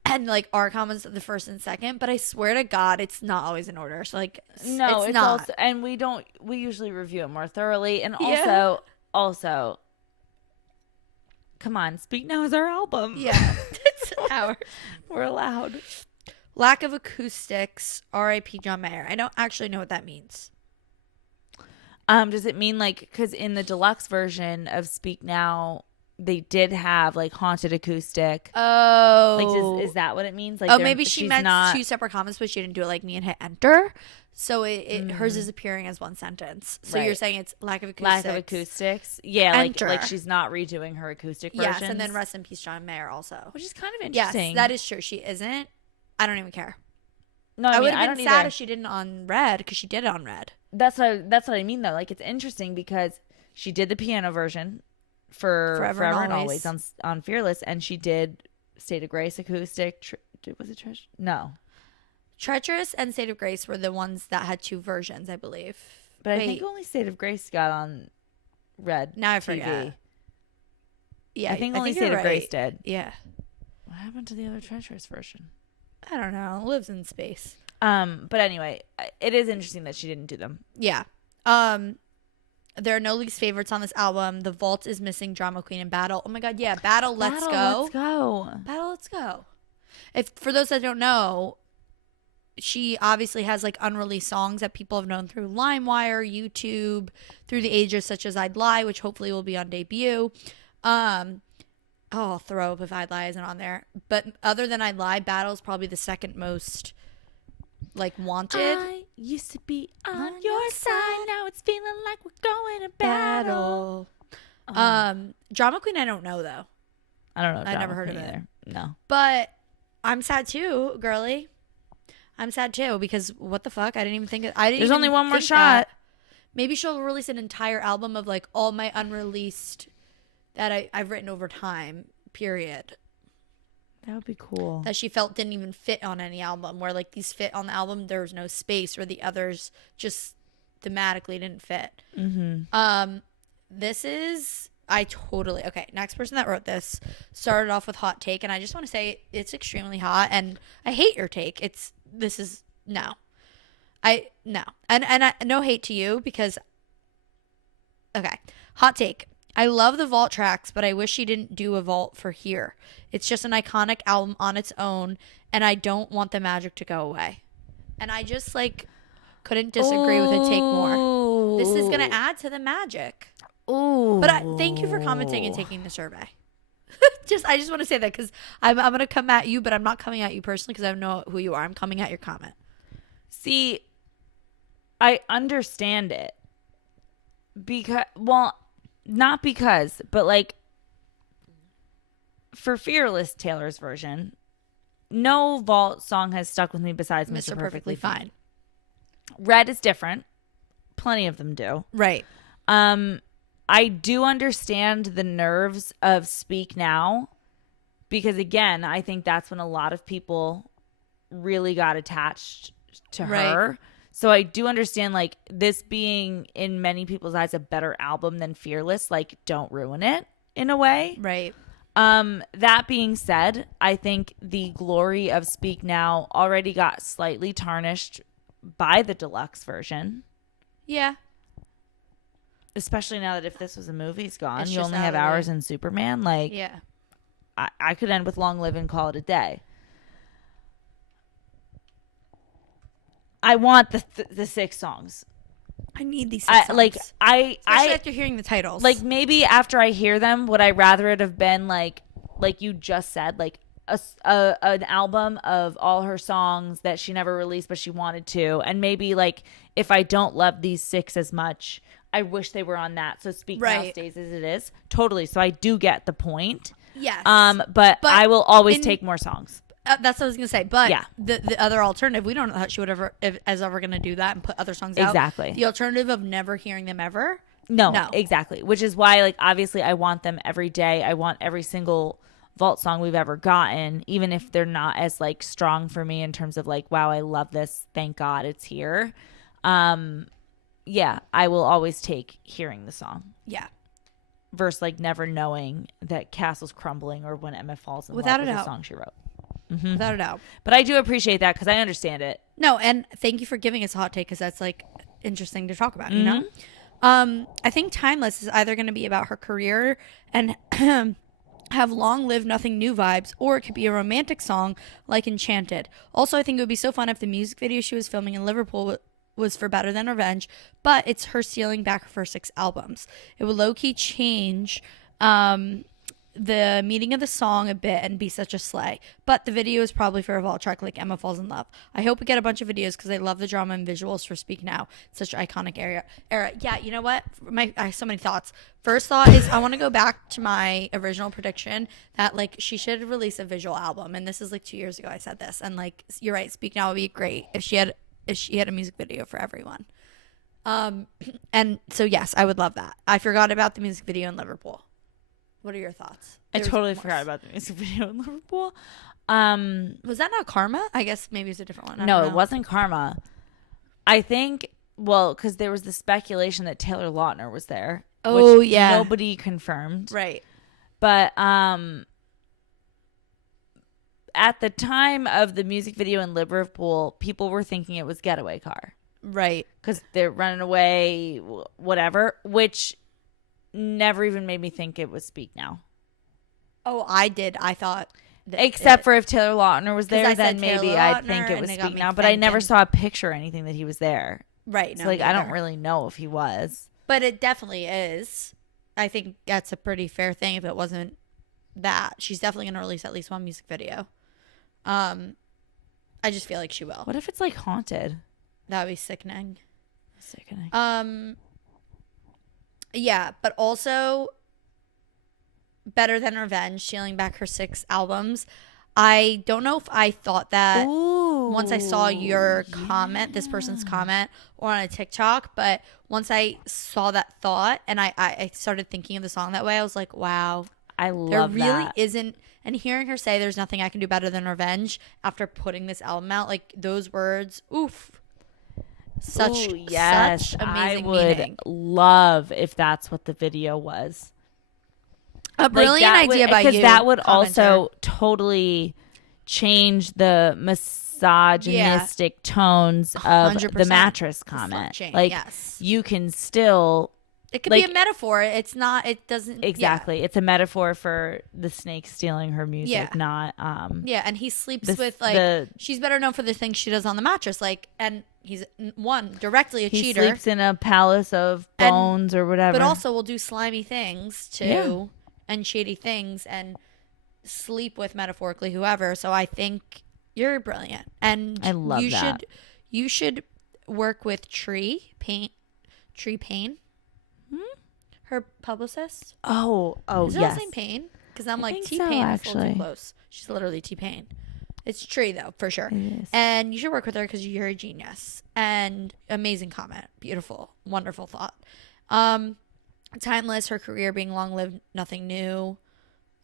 and like our comments are the first and second. But I swear to God, it's not always in order. So like no, it's not. Also, and we usually review it more thoroughly. And also Come on, Speak Now is our album. Yeah. It's ours. We're allowed. Lack of acoustics, R.I.P. John Mayer. I don't actually know what that means. Does it mean like, because in the deluxe version of Speak Now, they did have like haunted acoustic. Oh. Like, is that what it means? Like, oh, maybe she meant two separate comments, but she didn't do it like me and hit enter. So hers is appearing as one sentence. So you're saying it's lack of acoustics. Lack of acoustics. Yeah, Enter. like she's not redoing her acoustic versions. Yes, and then rest in peace, John Mayer also. Which is kind of interesting. Yes, that is true. She isn't. I don't even care. No, I would have don't been sad either. if she didn't on Red, because she did it on Red. That's what I mean, though. Like, it's interesting because she did the piano version for Forever and Always on Fearless, and she did State of Grace acoustic. Was it Treasure? No. Treacherous and State of Grace were the ones that had two versions, I believe. But I think only State of Grace got on Red. Now I TV. forget. Yeah, I think only State of Grace did. Yeah. What happened to the other Treacherous version? I don't know. It lives in space. But anyway, it is interesting that she didn't do them. Yeah. There are no least favorites on this album. The Vault is missing Drama Queen and Battle. Oh my God, yeah. Battle, Let's Go. Battle, Let's Go. If for those that don't know, she obviously has like unreleased songs that people have known through LimeWire, YouTube, through the ages, such as I'd Lie, which hopefully will be on debut. I'll throw up if I'd Lie isn't on there. But other than I'd Lie, Battle is probably the second most like wanted. I used to be on your side. Now it's feeling like we're going to battle. Drama Queen, I don't know though. I don't know. I never heard of either. it. No. But I'm sad too, girly. I'm sad too because what the fuck? I didn't even think it. There's only one more shot. That. Maybe she'll release an entire album of like all my unreleased that I've written over time. Period. That would be cool. That she felt didn't even fit on any album. Where like these fit on the album, there was no space, or the others just thematically didn't fit. Mm-hmm. This is. Okay, next person that wrote this started off with hot take, and I just want to say it's extremely hot, and I hate your take. No. And no hate to you because, okay, hot take. I love the Vault tracks, but I wish she didn't do a Vault for here. It's just an iconic album on its own, and I don't want the magic to go away. And I just like couldn't disagree with a take more. This is gonna add to the magic. Ooh. But thank you for commenting and taking the survey. I just want to say that because I'm going to come at you, but I'm not coming at you personally because I don't know who you are. I'm coming at your comment. See, I understand it. But like for Fearless Taylor's version, no Vault song has stuck with me besides Mr. Perfectly Fine. Red is different. Plenty of them do. Right. I do understand the nerves of Speak Now because, again, I think that's when a lot of people really got attached to her. So I do understand, like, this being, in many people's eyes, a better album than Fearless. Like, don't ruin it in a way. Right. That being said, I think the glory of Speak Now already got slightly tarnished by the deluxe version. Yeah. Especially now that if this was a movie, it's gone. It's you just only out have of Hours it. and Superman. Like, yeah. I could end with Long Live and call it a day. I want the 6 songs. I need these 6 songs. Especially after hearing the titles. Like, maybe after I hear them, would I rather it have been like you just said, like an album of all her songs that she never released but she wanted to, and maybe like if I don't love these 6 as much, I wish they were on that. So Speak Now stays as it is. Totally. So I do get the point. Yes. But I will always take more songs. That's what I was gonna say. But yeah. the other alternative, we don't know that she would ever gonna do that and put other songs out. Exactly. The alternative of never hearing them ever. No, exactly. Which is why, like, obviously, I want them every day. I want every single Vault song we've ever gotten, even if they're not as like strong for me in terms of like, wow, I love this. Thank God it's here. Yeah, I will always take hearing the song. Yeah. Versus like never knowing that Castle's Crumbling or When Emma Falls in Without Love was a doubt. a song she wrote. Mm-hmm. Without a doubt. But I do appreciate that because I understand it. No, and thank you for giving us a hot take because that's like interesting to talk about, you know? I think Timeless is either going to be about her career and have Long Live Nothing New vibes, or it could be a romantic song like Enchanted. Also, I think it would be so fun if the music video she was filming in Liverpool was for Better Than Revenge, but it's her stealing back her first 6 albums. It would low-key change the meaning of the song a bit and be such a slay. But the video is probably for a vault track like Emma Falls in Love. I hope we get a bunch of videos because I love the drama and visuals for Speak Now. It's such an iconic era. Yeah, you know what? I have so many thoughts. First thought is I want to go back to my original prediction that like she should release a visual album. And this is like 2 years ago I said this. And like you're right, Speak Now would be great if she had a music video for everyone. And so yes, I would love that. I forgot about the music video in Liverpool. What are your thoughts? I totally forgot about the music video in Liverpool. Was that not Karma? I guess maybe it's a different one. No, it wasn't Karma. I think, well, because there was the speculation that Taylor Lautner was there. Oh, which yeah. nobody confirmed. Right. But at the time of the music video in Liverpool, people were thinking it was Getaway Car. Right. Because they're running away, whatever, which never even made me think it was Speak Now. Oh, I did. I thought. Except for if Taylor Lautner was there, then maybe Taylor I'd Lautner, think it was and it got Speak me Now. But I never thinking. saw a picture or anything that he was there. Right. So, No, like, I don't neither. really know if he was. But it definitely is. I think that's a pretty fair thing if it wasn't that. She's definitely going to release at least one music video. I just feel like she will. What if it's, like, haunted? That would be sickening. Sickening. Yeah, but also Better Than Revenge, stealing back her 6 albums. I don't know if I thought that once I saw your comment, this person's comment, or on a TikTok, but once I saw that thought and I started thinking of the song that way, I was like, wow. I love there really that. isn't, and hearing her say there's nothing I can do better than revenge after putting this album out, like those words, oof. Such amazing I would meaning. love if that's what the video was. A brilliant idea by you. Because that would commenter. also totally change the misogynistic tones of the 100%. mattress The comment. slut shame, Like, yes. you can still... It could like, be a metaphor. It's not, it doesn't. Exactly. It's a metaphor for the snake stealing her music, not... Yeah, and he sleeps the- with, like, the- she's better known for the things she does on the mattress. Like, and he's, directly a he cheater. sleeps in a palace of bones or whatever. But also will do slimy things too, and shady things, and sleep with metaphorically whoever. So I think you're brilliant, and I love that. You should work with Tree Payne, her publicist. Oh, Is her yes. last name Payne? Because I'm I like think T so, Pain. Is a little actually. too close. She's literally T Pain. It's Tree though, for sure. It is. And you should work with her because you're a genius. And amazing comment, beautiful, wonderful thought. Timeless, her career being long lived, nothing new.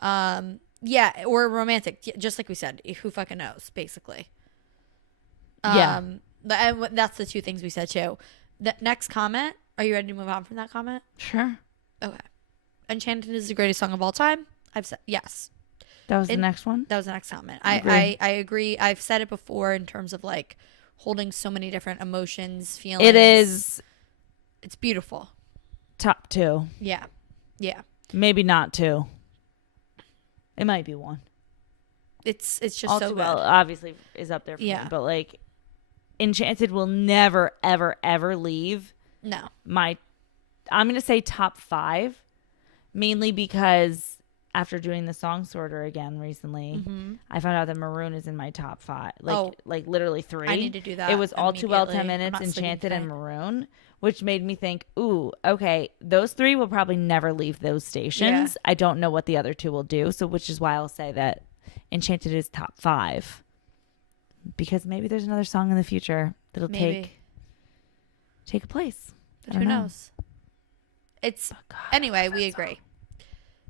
Yeah, or romantic, just like we said. Who fucking knows, basically. And that's the 2 things we said too. The next comment. Are you ready to move on from that comment? Sure. Okay. Enchanted is the greatest song of all time. I've said yes. That was the next one? That was the next comment. Agree. I agree. I've said it before in terms of like holding so many different emotions, feelings. It is It's beautiful. top 2. Yeah. Yeah. Maybe not 2. It might be 1. It's just All so Too good. Well obviously is up there for me. But like Enchanted will never, ever, ever leave No. I'm going to say top 5. Mainly because after doing the song sorter again recently, I found out that Maroon is in my top 5. Like literally 3. I need to do that. It was All Too Well, 10 immediately. Minutes, I'm not sleeping Enchanted, and tonight. Maroon, which made me think, ooh, okay, those 3 will probably never leave those stations. I don't know what the other 2 will do, so which is why I'll say that Enchanted is top 5. Because maybe there's another song in the future that'll take a place. But who knows? It's anyway. We agree.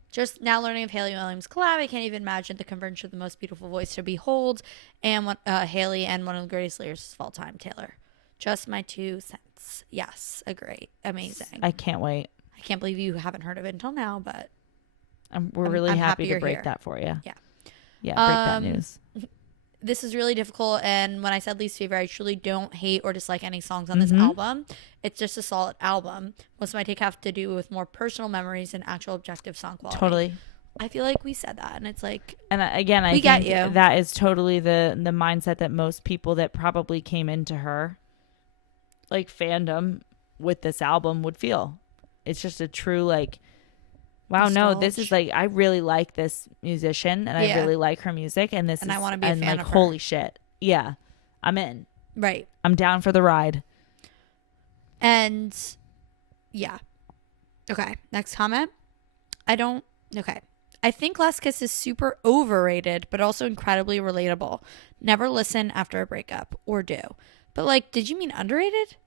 Just now learning of Haley Williams' collab, I can't even imagine the convergence of the most beautiful voice to behold, and Haley and one of the greatest lyricists of all time, Taylor. Just my 2 cents. Yes, agree. Amazing. I can't wait. I can't believe you haven't heard of it until now, but We're really I'm happy happy to you're break here. that for you. Yeah. Yeah, break that news. this is really difficult, and when I said least favorite, I truly don't hate or dislike any songs on this album. It's just a solid album. Most of my take have to do with more personal memories and actual objective song quality. Totally. I feel like we said that, and it's like, And again, I we get think you. that is totally the mindset that most people that probably came into her like fandom with this album would feel. It's just a true like, wow, no, this is like, I really like this musician and I really like her music, and this and is, I want to be a fan like, of her. holy shit, yeah, I'm in. Right. I'm down for the ride. And yeah. Okay. Next comment. Okay. I think Last Kiss is super overrated, but also incredibly relatable. Never listen after a breakup, or do. But like, did you mean underrated?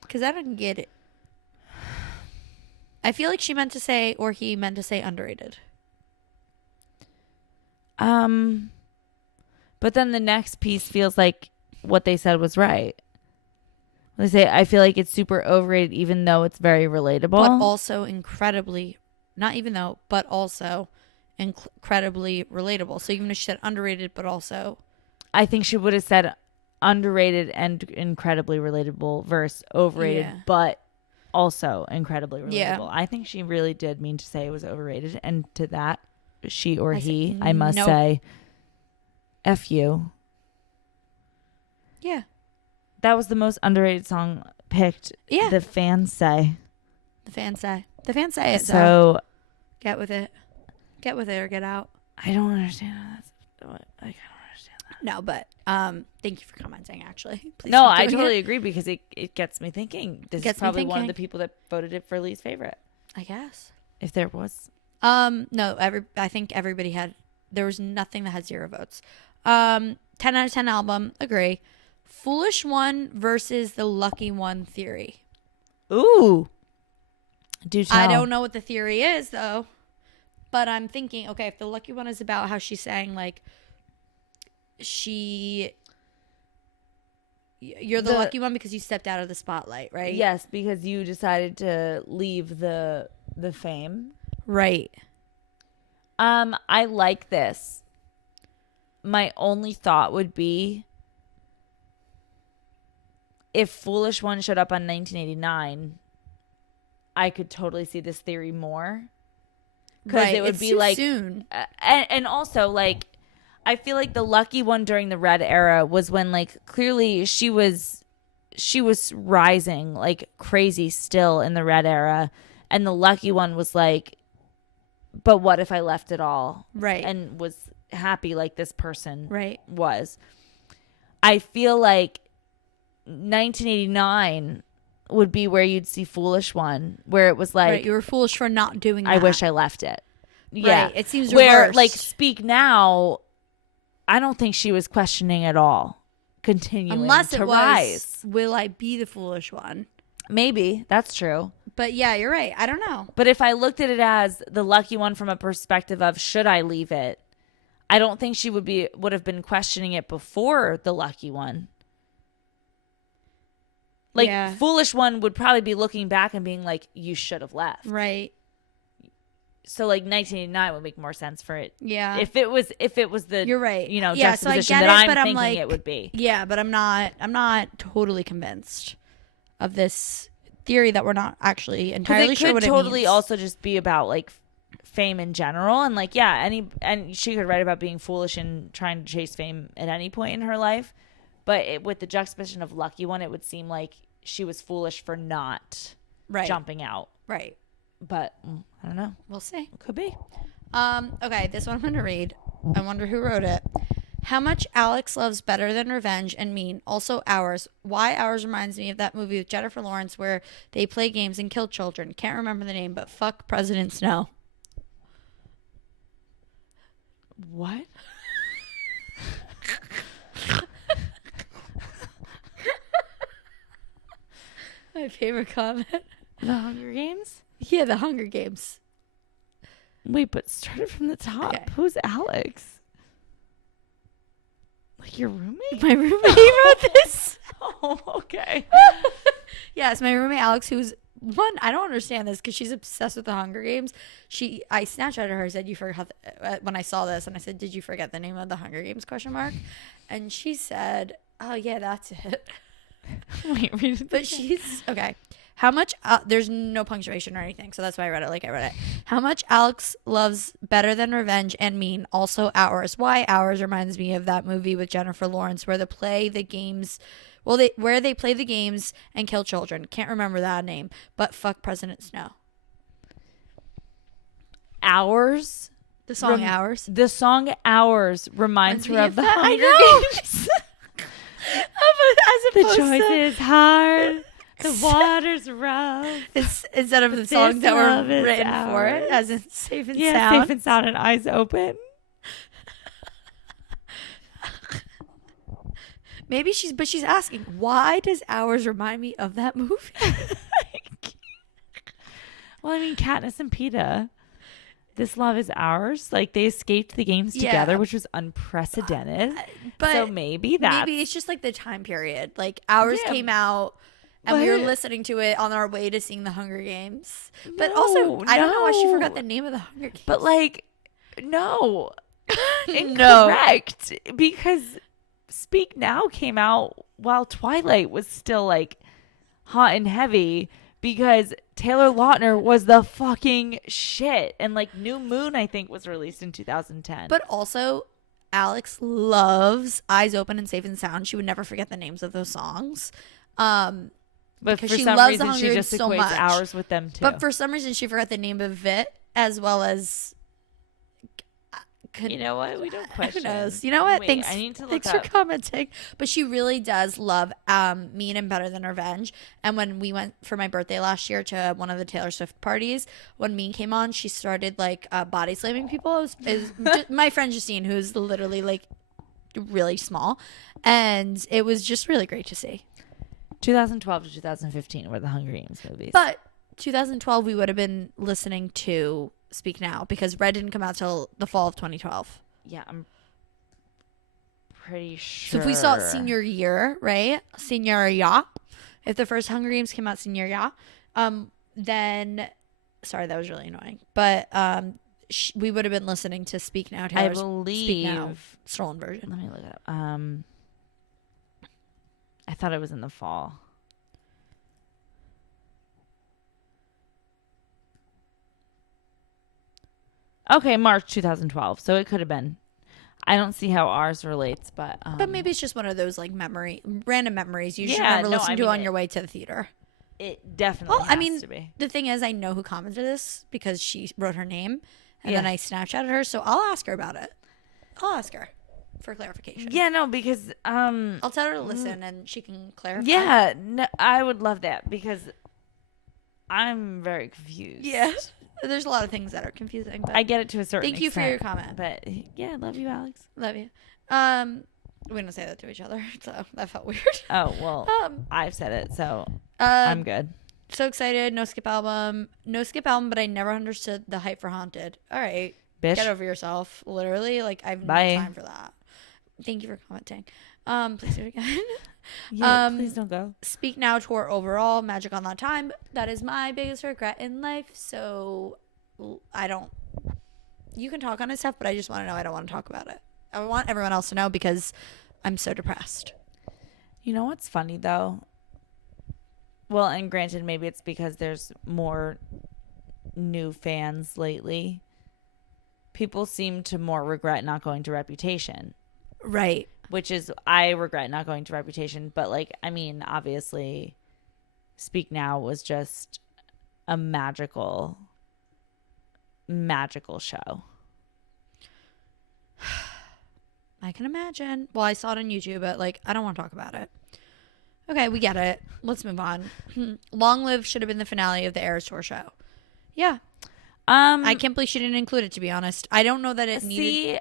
Because I didn't get it. I feel like she meant to say, or he meant to say, underrated. But then the next piece feels like what they said was right. They say, I feel like it's super overrated, even though it's very relatable. But also incredibly, not even though, but also incredibly relatable. So even if she said underrated, but also. I think she would have said underrated and incredibly relatable versus overrated, but also incredibly relatable. Yeah. I think she really did mean to say it was overrated. And to that, she or he, say, I must say, F you. Yeah. That was the most underrated song picked. Yeah. The fans say. The fans say. The fans say it. So get with it. Get with it or get out. I don't understand how that's. I don't understand that. No, but thank you for commenting, actually. Please no, keep I doing totally it. agree, because it gets me thinking. This Gets is me probably one of thinking. the people that voted it for least favorite. I guess. If there was. No, I think everybody had, there was nothing that had 0 votes. 10 out of 10 album, agree. Foolish One versus the Lucky One theory. Ooh. Do tell. I don't know what the theory is, though. But I'm thinking, okay, if the Lucky One is about how she's saying, like, you're the lucky one because you stepped out of the spotlight, right? Yes, because you decided to leave the fame. Right. I like this. My only thought would be, if Foolish One showed up on 1989, I could totally see this theory more. Because it would it's be too like soon. And also, like, I feel like the Lucky One during the Red era was when, like, clearly she was rising like crazy still in the Red era, and the Lucky One was like, but what if I left it all, right, and was happy like this person right was. I feel like 1989 would be where you'd see Foolish One, where it was like, right, you were foolish for not doing that. I wish I left it. Yeah, right. It seems where reversed. Like Speak Now, I don't think she was questioning at all, continuing unless to it was, rise. Will I be the foolish one? Maybe that's true. But yeah, you're right. I don't know. But if I looked at it as the Lucky One from a perspective of should I leave it, I don't think she would have been questioning it before the Lucky One. Like, Foolish One would probably be looking back and being like, you should have left. Right. So like 1989 would make more sense for it. Yeah. If it was the, you're right. Juxtaposition so I get that it, but I'm thinking like, it would be. Yeah, but I'm not totally convinced of this theory that we're not actually entirely sure what it means. It could totally also just be about like fame in general, and like, yeah, and she could write about being foolish and trying to chase fame at any point in her life. But with the juxtaposition of Lucky One, it would seem like she was foolish for not jumping out. Right. But I don't know. We'll see. Could be. Okay, this one I'm going to read. I wonder who wrote it. How much Alex loves Better Than Revenge and Mean. Also Ours. Why Ours reminds me of that movie with Jennifer Lawrence where they play games and kill children. Can't remember the name, but fuck President Snow. What? My favorite comment. The Hunger Games? Yeah, the Hunger Games. Wait, but started from the top. Okay. Who's Alex? Like your roommate? My roommate wrote this. Oh, okay. Yes, my roommate Alex, who's one, I don't understand this because she's obsessed with the Hunger Games. I Snapchatted her, said, you forgot, when I saw this, and I said, did you forget the name of the Hunger Games, ? And she said, oh yeah, that's it. Wait, read it. But she's, okay. How much there's no punctuation or anything, so that's why I read it like I read it. How much Alex loves Better Than Revenge and Mean, also Hours. Why Hours reminds me of that movie with Jennifer Lawrence where where they play the games and kill children. Can't remember that name, but fuck President Snow. Hours. The song Hours. The song Hours reminds her of the Hunger Games. The choice is hard. The water's rough. Instead of the songs that were written for it, as in Safe and Sound. Safe and Sound and Eyes Open. Maybe she's asking, why does Hours remind me of that movie? Well, I mean, Katniss and Peeta. This love is ours. Like, they escaped the games together, which was unprecedented. But so maybe it's just like the time period. Like, Hours came out and we were listening to it on our way to seeing the Hunger Games. But also, I don't know why she forgot the name of the Hunger Games. But like, no. Incorrect. Because Speak Now came out while Twilight was still like hot and heavy. Because Taylor Lautner was the fucking shit. And like New Moon, I think, was released in 2010. But also, Alex loves Eyes Open and Safe and Sound. She would never forget the names of those songs. But for she some loves reason, she just so equates much. Hours with them too. But for some reason, she forgot the name of it as well as. You know what? We don't question. Who knows? You know what? Wait, thanks. I need to look thanks up. for commenting. But she really does love Mean and Better Than Revenge. And when we went for my birthday last year to one of the Taylor Swift parties, when Mean came on, she started like body slamming people. My friend Justine, who's literally like really small, and it was just really great to see. 2012 to 2015 were the Hunger Games movies. But 2012, we would have been listening to Speak Now because Red didn't come out till the fall of 2012. Yeah, I'm pretty sure. So if we saw it senior year, right? Senior year. If the first Hunger Games came out senior year, then sorry, that was really annoying. But we would have been listening to Speak Now. Taylor's I believe Speak Now stolen version. Let me look it up. I thought it was in the fall. Okay, March 2012. So it could have been. I don't see how ours relates, but maybe it's just one of those like random memories you should never listen to on your way to the theater. It definitely has to be. The thing is, I know who commented this because she wrote her name, and then I Snapchatted her, so I'll ask her about it. I'll ask her for clarification. Yeah, no, because I'll tell her to listen and she can clarify. Yeah, no, I would love that because I'm very confused. Yeah. There's a lot of things that are confusing. But I get it to a certain extent. Thank you for your comment. But yeah, love you, Alex. Love you. We don't say that to each other, so that felt weird. Oh, well, I've said it, so I'm good. So excited. No skip album, but I never understood the hype for Haunted. All right. Bitch. Get over yourself. Literally, like, I've no time for that. Thank you for commenting. Please do it again. Yeah, please don't go. Speak Now tour overall, Magic on That Time. That is my biggest regret in life. So you can talk on it stuff, but I just want to know. I don't want to talk about it. I want everyone else to know because I'm so depressed. You know what's funny though? Well, and granted, maybe it's because there's more new fans lately. People seem to more regret not going to Reputation. Right. Which is, I regret not going to Reputation. But, like, I mean, obviously, Speak Now was just a magical show. I can imagine. Well, I saw it on YouTube, but, like, I don't want to talk about it. Okay, we get it. Let's move on. Long Live should have been the finale of the Eras Tour show. Yeah. I can't believe she didn't include it, to be honest. I don't know that it needed...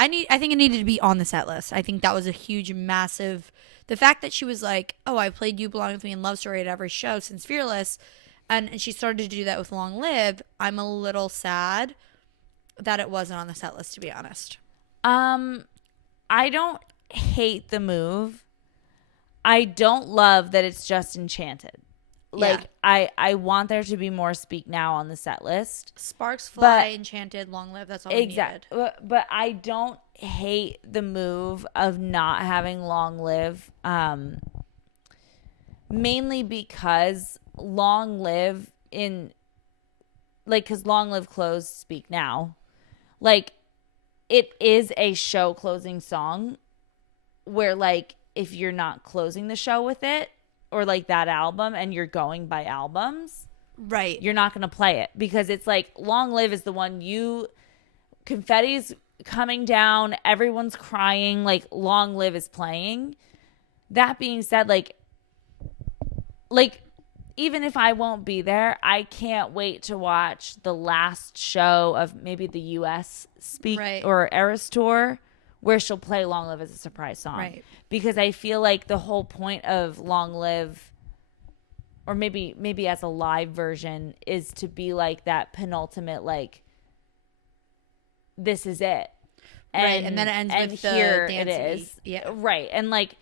I think it needed to be on the set list. I think that was a huge, massive... The fact that she was like, oh, I played You Belong With Me and Love Story at every show since Fearless, and she started to do that with Long Live, I'm a little sad that it wasn't on the set list, to be honest. I don't hate the move. I don't love that it's just Enchanted. Like, yeah. I want there to be more Speak Now on the set list. Sparks Fly, Enchanted, Long Live, that's all we needed. But I don't hate the move of not having Long Live. mainly because Long Live in, like, because Long Live Close Speak Now, like, it is a show closing song where, like, if you're not closing the show with it or like that album and you're going by albums, right, you're not going to play it, because it's like Long Live is the one confetti's coming down, everyone's crying, like Long Live is playing. That being said, like even if I won't be there, I can't wait to watch the last show of maybe the US Speak or Eras Tour, where she'll play Long Live as a surprise song. Right. Because I feel like the whole point of Long Live, or maybe as a live version, is to be like that penultimate, like, this is it. Right. And then it ends with here the it is. Yeah. Right. And like,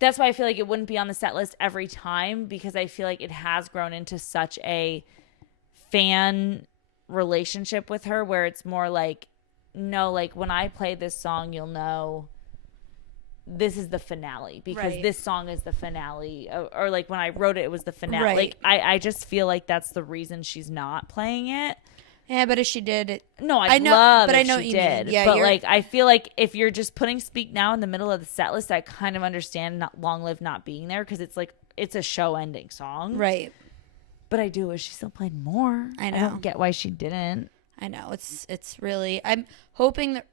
that's why I feel like it wouldn't be on the set list every time, because I feel like it has grown into such a fan relationship with her, where it's more like, no, like, when I play this song, you'll know this is the finale, because this song is the finale, or like when I wrote it was the finale. Right. Like, I just feel like that's the reason she's not playing it. Yeah, but if she did, no, I know, but I if know she what you did. mean. Yeah, but like, I feel like if you're just putting Speak Now in the middle of the set list, I kind of understand not Long Live not being there, because it's like, it's a show ending song, right? But I do wish she still played more. I know. I don't get why she didn't. I know, it's really. I'm hoping that.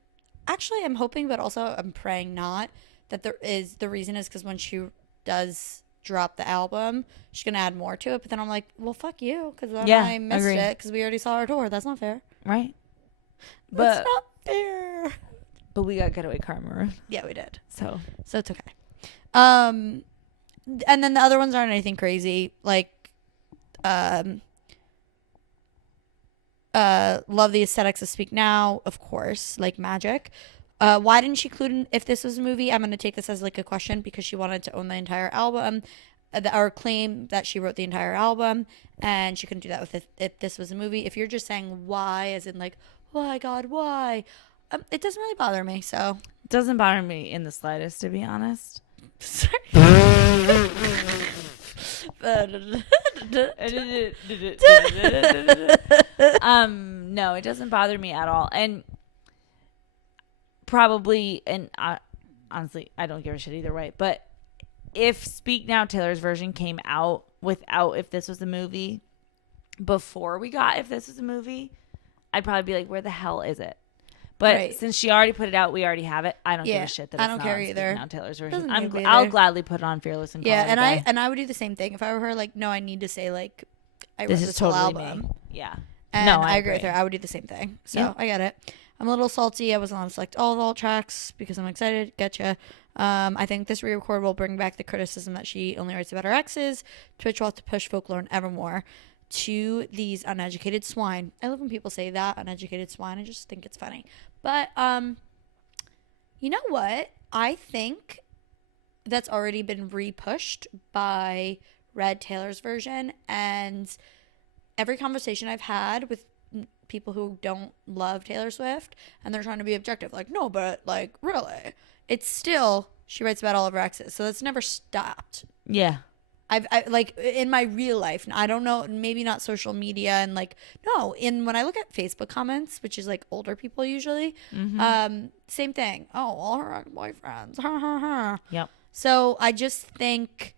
Actually, I'm hoping, but also I'm praying not that the reason is because when she does drop the album, she's gonna add more to it. But then I'm like, well, fuck you, because then I missed it because we already saw her tour. That's not fair, right? That's not fair. But we got Getaway Car Maroon. Yeah, we did. So it's okay. And then the other ones aren't anything crazy. Like, love the aesthetics of Speak Now, of course, like magic. Why didn't she include in If This Was a Movie? I'm going to take this as like a question, because she wanted to own the entire album, or claim that she wrote the entire album, and she couldn't do that with If This Was a Movie. If you're just saying why, as in like, why, God, why? It doesn't really bother me, so. It doesn't bother me in the slightest, to be honest. Sorry. No, it doesn't bother me at all. And probably, and honestly, I don't give a shit either way, but if Speak Now Taylor's version came out without If This Was a Movie before we got If This Was a Movie, I'd probably be like, where the hell is it? But since she already put it out, we already have it. I don't give a shit that it's not on Speak Now Taylor's version. I'll gladly put it on Fearless and call it a day. I would do the same thing if I were her. Like, no, I need to say like, I wrote this whole totally album. Me. Yeah. And no, I agree with her. I would do the same thing. So I get it. I'm a little salty. I wasn't allowed to select all the alt tracks because I'm excited. Getcha. I think this re-record will bring back the criticism that she only writes about her exes. Twitch will have to push folklore and evermore to these uneducated swine. I love when people say that, uneducated swine. I just think it's funny. But you know what? I think that's already been re-pushed by Red Taylor's version, and every conversation I've had with people who don't love Taylor Swift and they're trying to be objective, like, no, but like, really, it's still, she writes about all of her exes, so that's never stopped. Yeah. I like in my real life, I don't know, maybe not social media, and like, no, when I look at Facebook comments, which is like older people usually, same thing. Oh, all her ex-boyfriends. Ha ha ha. Yep. So I just think,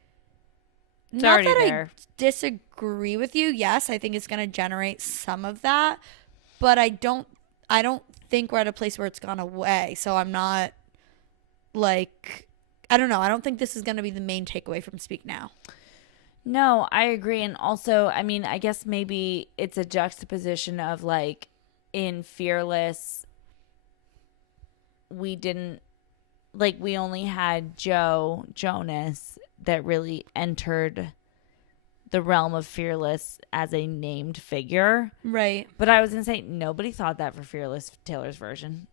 it's not that there. I disagree with you. Yes, I think it's going to generate some of that, but I don't think we're at a place where it's gone away. So I'm not like, I don't know. I don't think this is going to be the main takeaway from Speak Now. No, I agree. And also, I mean, I guess maybe it's a juxtaposition of like in Fearless, we only had Jonas that really entered the realm of Fearless as a named figure. Right. But I was going to say, nobody thought that for Fearless Taylor's version.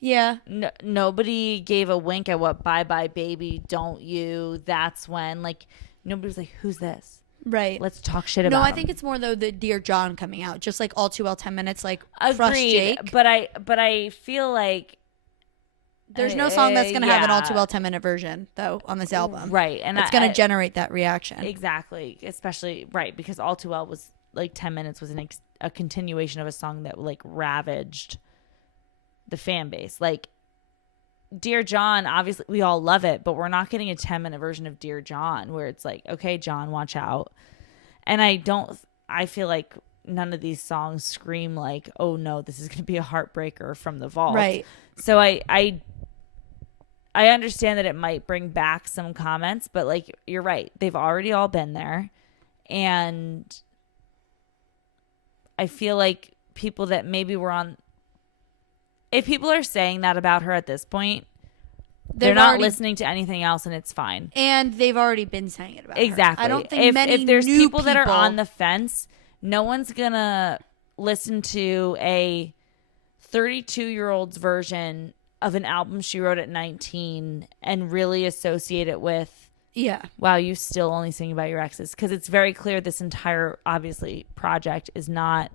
Yeah. No, nobody gave a wink at what Bye Bye Baby, Don't You, That's When. Like, nobody was like, who's this? Right. Let's talk shit about I think it's more, though, the Dear John coming out. Just like All Too Well 10 Minutes, like, agreed, crush Jake. But I feel like There's no song that's going to have an all too well 10-minute version, though, on this album. Right. And it's going to generate that reaction. Exactly. Especially, right, because All Too Well was, like, 10 minutes was a continuation of a song that, like, ravaged the fan base. Like, Dear John, obviously, we all love it, but we're not getting a 10-minute version of Dear John where it's like, okay, John, watch out. And I feel like none of these songs scream like, oh, no, this is going to be a heartbreaker from the vault. Right. So I understand that it might bring back some comments, but like you're right, they've already all been there, and I feel like people that maybe were on, if people are saying that about her at this point, they're not listening to anything else, and it's fine. And they've already been saying it about exactly. her. I don't think if there's people that are on the fence, no one's gonna listen to a 32-year-old's version of an album she wrote at 19 and really associate it with, wow, you still only sing about your exes. Because it's very clear this entire, obviously, project is not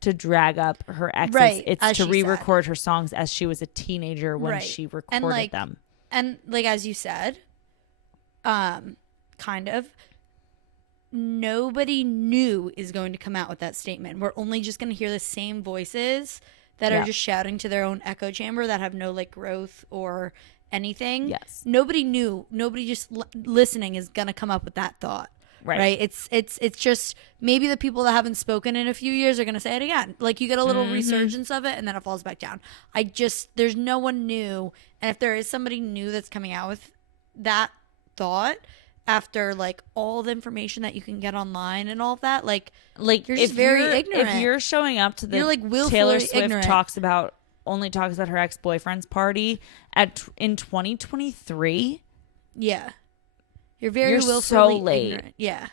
to drag up her exes. Right, it's to re-record her songs as she was a teenager when she recorded them. And like, as you said, kind of, nobody new is going to come out with that statement. We're only just going to hear the same voices that are just shouting to their own echo chamber that have no like growth or anything. Yes. Nobody new, nobody just listening is going to come up with that thought. Right. It's just maybe the people that haven't spoken in a few years are going to say it again. Like you get a little resurgence of it and then it falls back down. There's no one new. And if there is somebody new that's coming out with that thought after like all the information that you can get online and all of that, like you're just very ignorant. If you're showing up to the you're like Taylor Swift ignorant. only talks about her ex-boyfriend's party in 2023. Yeah. You're willfully so late. ignorant. Yeah.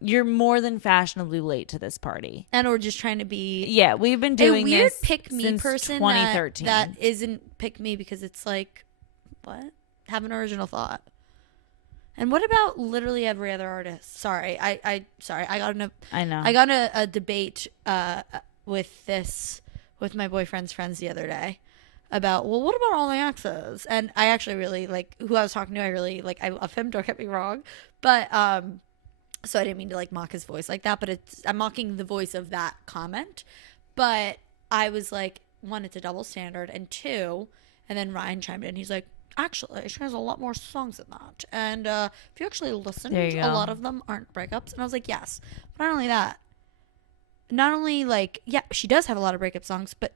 You're more than fashionably late to this party. And we're just trying to be we've been doing a weird this pick me since person 2013. that isn't pick me because it's like, what? Have an original thought. And what about literally every other artist? Sorry, I got in a debate with my boyfriend's friends the other day about, well, what about all the exes? And I actually really like who I was talking to. I really like, I love him, don't get me wrong, but so I didn't mean to like mock his voice like that, but I'm mocking the voice of that comment. But I was like, one, it's a double standard, and two, and then Ryan chimed in. He's like, actually, she has a lot more songs than that. And if you actually listen, a lot of them aren't breakups. And I was like, yes. But not only that, not only like, yeah, she does have a lot of breakup songs, but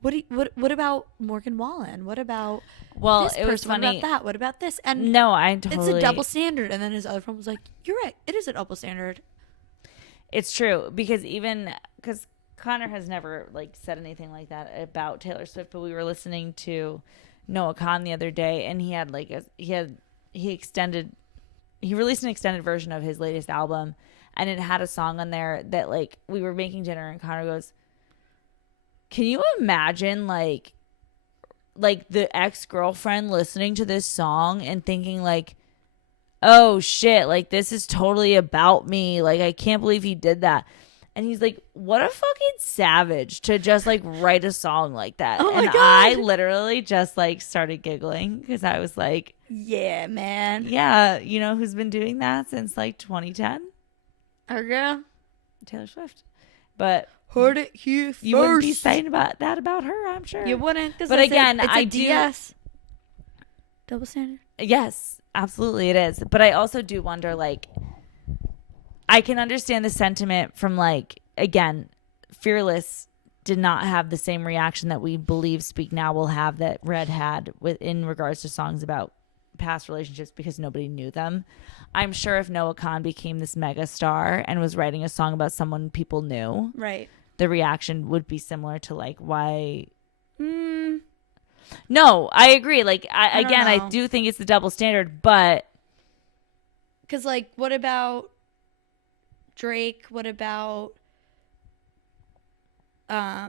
what about Morgan Wallen? What about this it was person? funny. What about that? What about this? And no, I totally. It's a double standard. And then his other friend was like, you're right. It is a double standard. It's true because Connor has never like said anything like that about Taylor Swift, but we were listening to Noah Kahan the other day, and he released an extended version of his latest album, and it had a song on there that like we were making dinner, and Connor goes, "Can you imagine like the ex-girlfriend listening to this song and thinking like, oh shit, like this is totally about me, like I can't believe he did that." And he's like, what a fucking savage to just like write a song like that. Oh my God. I literally just like started giggling because I was like, yeah, man. Yeah, you know who's been doing that since like 2010? Our girl, Taylor Swift. But heard it here first. You wouldn't be saying about her, I'm sure. You wouldn't. But again, it's I a do. DS. Double standard. Yes, absolutely it is. But I also do wonder, like, I can understand the sentiment from, like, again, Fearless did not have the same reaction that we believe Speak Now will have that Red had in regards to songs about past relationships because nobody knew them. I'm sure if Noah Kahan became this mega star and was writing a song about someone people knew, right, the reaction would be similar to, like, why... No, I agree. Like, I do think it's the double standard, but... Because, like, what about Drake? What about... Oh,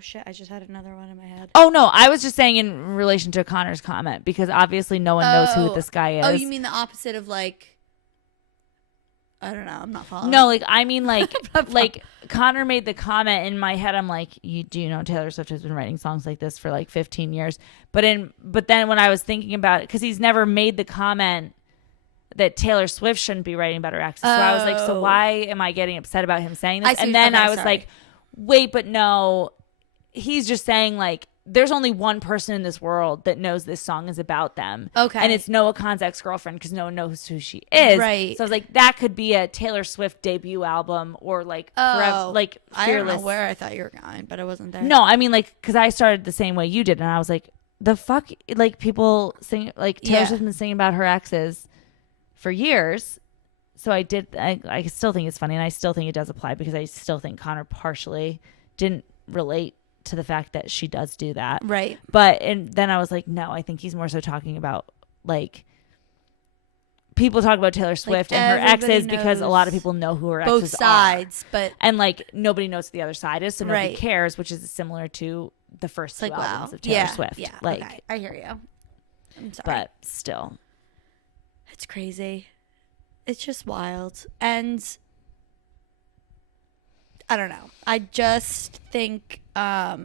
shit. I just had another one in my head. Oh, no. I was just saying in relation to Connor's comment, because obviously no one knows who this guy is. Oh, you mean the opposite of, like... I don't know. I'm not following. No, like I mean, like Not like Connor made the comment in my head. I'm like, you do know Taylor Swift has been writing songs like this for like 15 years. But then when I was thinking about it, because he's never made the comment that Taylor Swift shouldn't be writing about her exes. So I was like, so why am I getting upset about him saying this? And then I was like, wait, but no, he's just saying like, there's only one person in this world that knows this song is about them. Okay. And it's Noah Khan's ex-girlfriend because no one knows who she is. Right. So I was like, that could be a Taylor Swift debut album or like forever, like Fearless. I don't know where I thought you were going, but I wasn't there. No, I mean like, because I started the same way you did. And I was like, the fuck? Like people sing, like Taylor Swift's been singing about her exes for years. So I still think it's funny. And I still think it does apply because I still think Connor partially didn't relate to the fact that she does do that. Right. But and then I was like, no, I think he's more so talking about like people talk about Taylor Swift and her exes because a lot of people know who her exes are. Both sides, but and like nobody knows who the other side is, so nobody Right. cares, which is similar to the first two like albums wow. of Taylor Swift. Yeah. Like Okay. I hear you. I'm sorry. but still. It's crazy. It's just wild. And I don't know. I just think I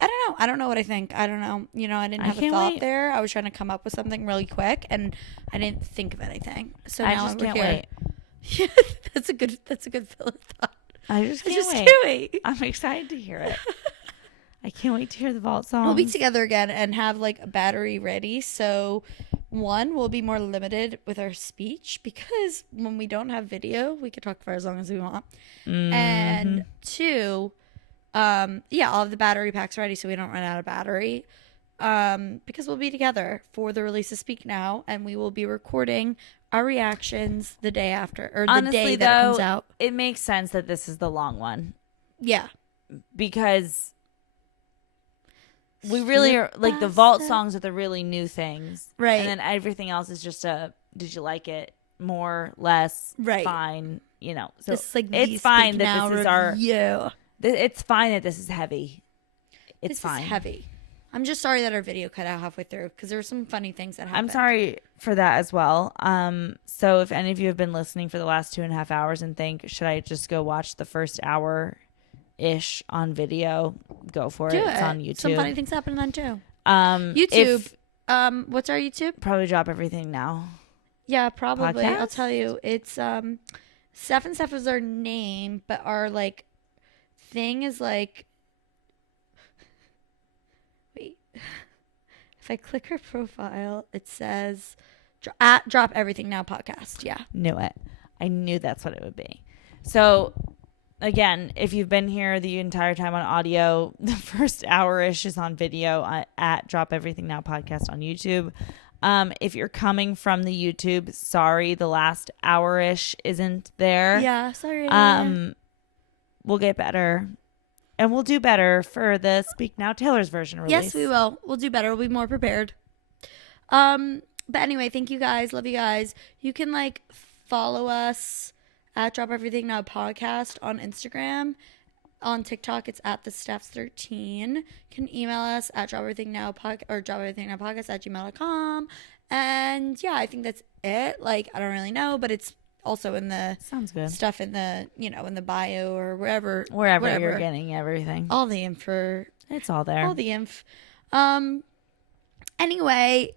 don't know. I don't know what I think. I don't know. You know, I didn't have a can't thought wait. there. I was trying to come up with something really quick and I didn't think of anything. So I now just we're can't here. wait. Yeah, that's a good filler thought. I just I can't just wait. can't wait. I'm excited to hear it. I can't wait to hear the vault song. We'll be together again and have like a battery ready. So one, we'll be more limited with our speech because when we don't have video, we can talk for as long as we want. Mm-hmm. And two, I'll have the battery packs ready so we don't run out of battery. Because we'll be together for the release of Speak Now and we will be recording our reactions the day after or the Honestly, day that it comes though, out. it makes sense that this is the long one Yeah. because we really are like the vault songs are the really new things, Right. And then everything else is just did you like it more, less, Right. fine, you know? So This is like the it's fine Speak that Now this is our. review. It's fine that this is heavy. It's This fine. is heavy. I'm just sorry that our video cut out halfway through because there were some funny things that happened. I'm sorry for that as well. So if any of you have been listening for the last 2.5 hours and think, should I just go watch the first hour ish on video? Go for it. It's on YouTube. Some funny things happened on too. YouTube. What's our YouTube? Probably drop everything now. Yeah, probably. I'll Podcast? tell you. It's Steph and Steph is our name, but our like thing is like wait. If I click her profile, it says at Drop Everything Now podcast. Yeah. Knew it. I knew that's what it would be. So again, if you've been here the entire time on audio, the first hour-ish is on video at Drop Everything Now podcast on YouTube. If you're coming from the YouTube, sorry, the last hour-ish isn't there. Yeah, sorry. We'll get better. And we'll do better for the Speak Now Taylor's version release. Yes, we will. We'll do better. We'll be more prepared. But anyway, thank you guys. Love you guys. You can like follow us at Drop Everything Now podcast on Instagram. On TikTok, it's at the Stephs13. You can email us at dropeverythingnowpodcast@gmail.com. And yeah, I think that's it. Like, I don't really know, but it's also in the Sounds good. stuff in the, in the bio or wherever Wherever you're getting everything. all the info. It's all there. All the inf. Anyway,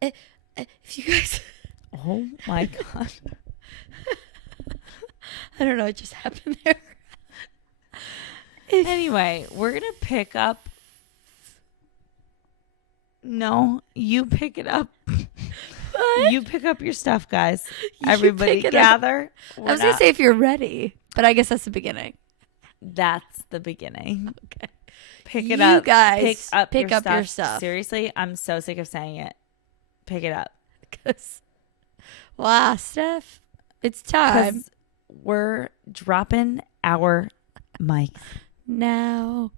if you guys, Oh my God. I don't know, it just happened there. Anyway, we're going to pick up. No, you pick it up. What? You pick up your stuff, guys. You Everybody pick it gather. I was going to say if you're ready, but I guess that's the beginning. That's the beginning. Okay. Pick it You up. guys pick up your stuff. Seriously, I'm so sick of saying it. Pick it up. Because, wow, Steph, it's time. 'Cause we're dropping our mics. Now.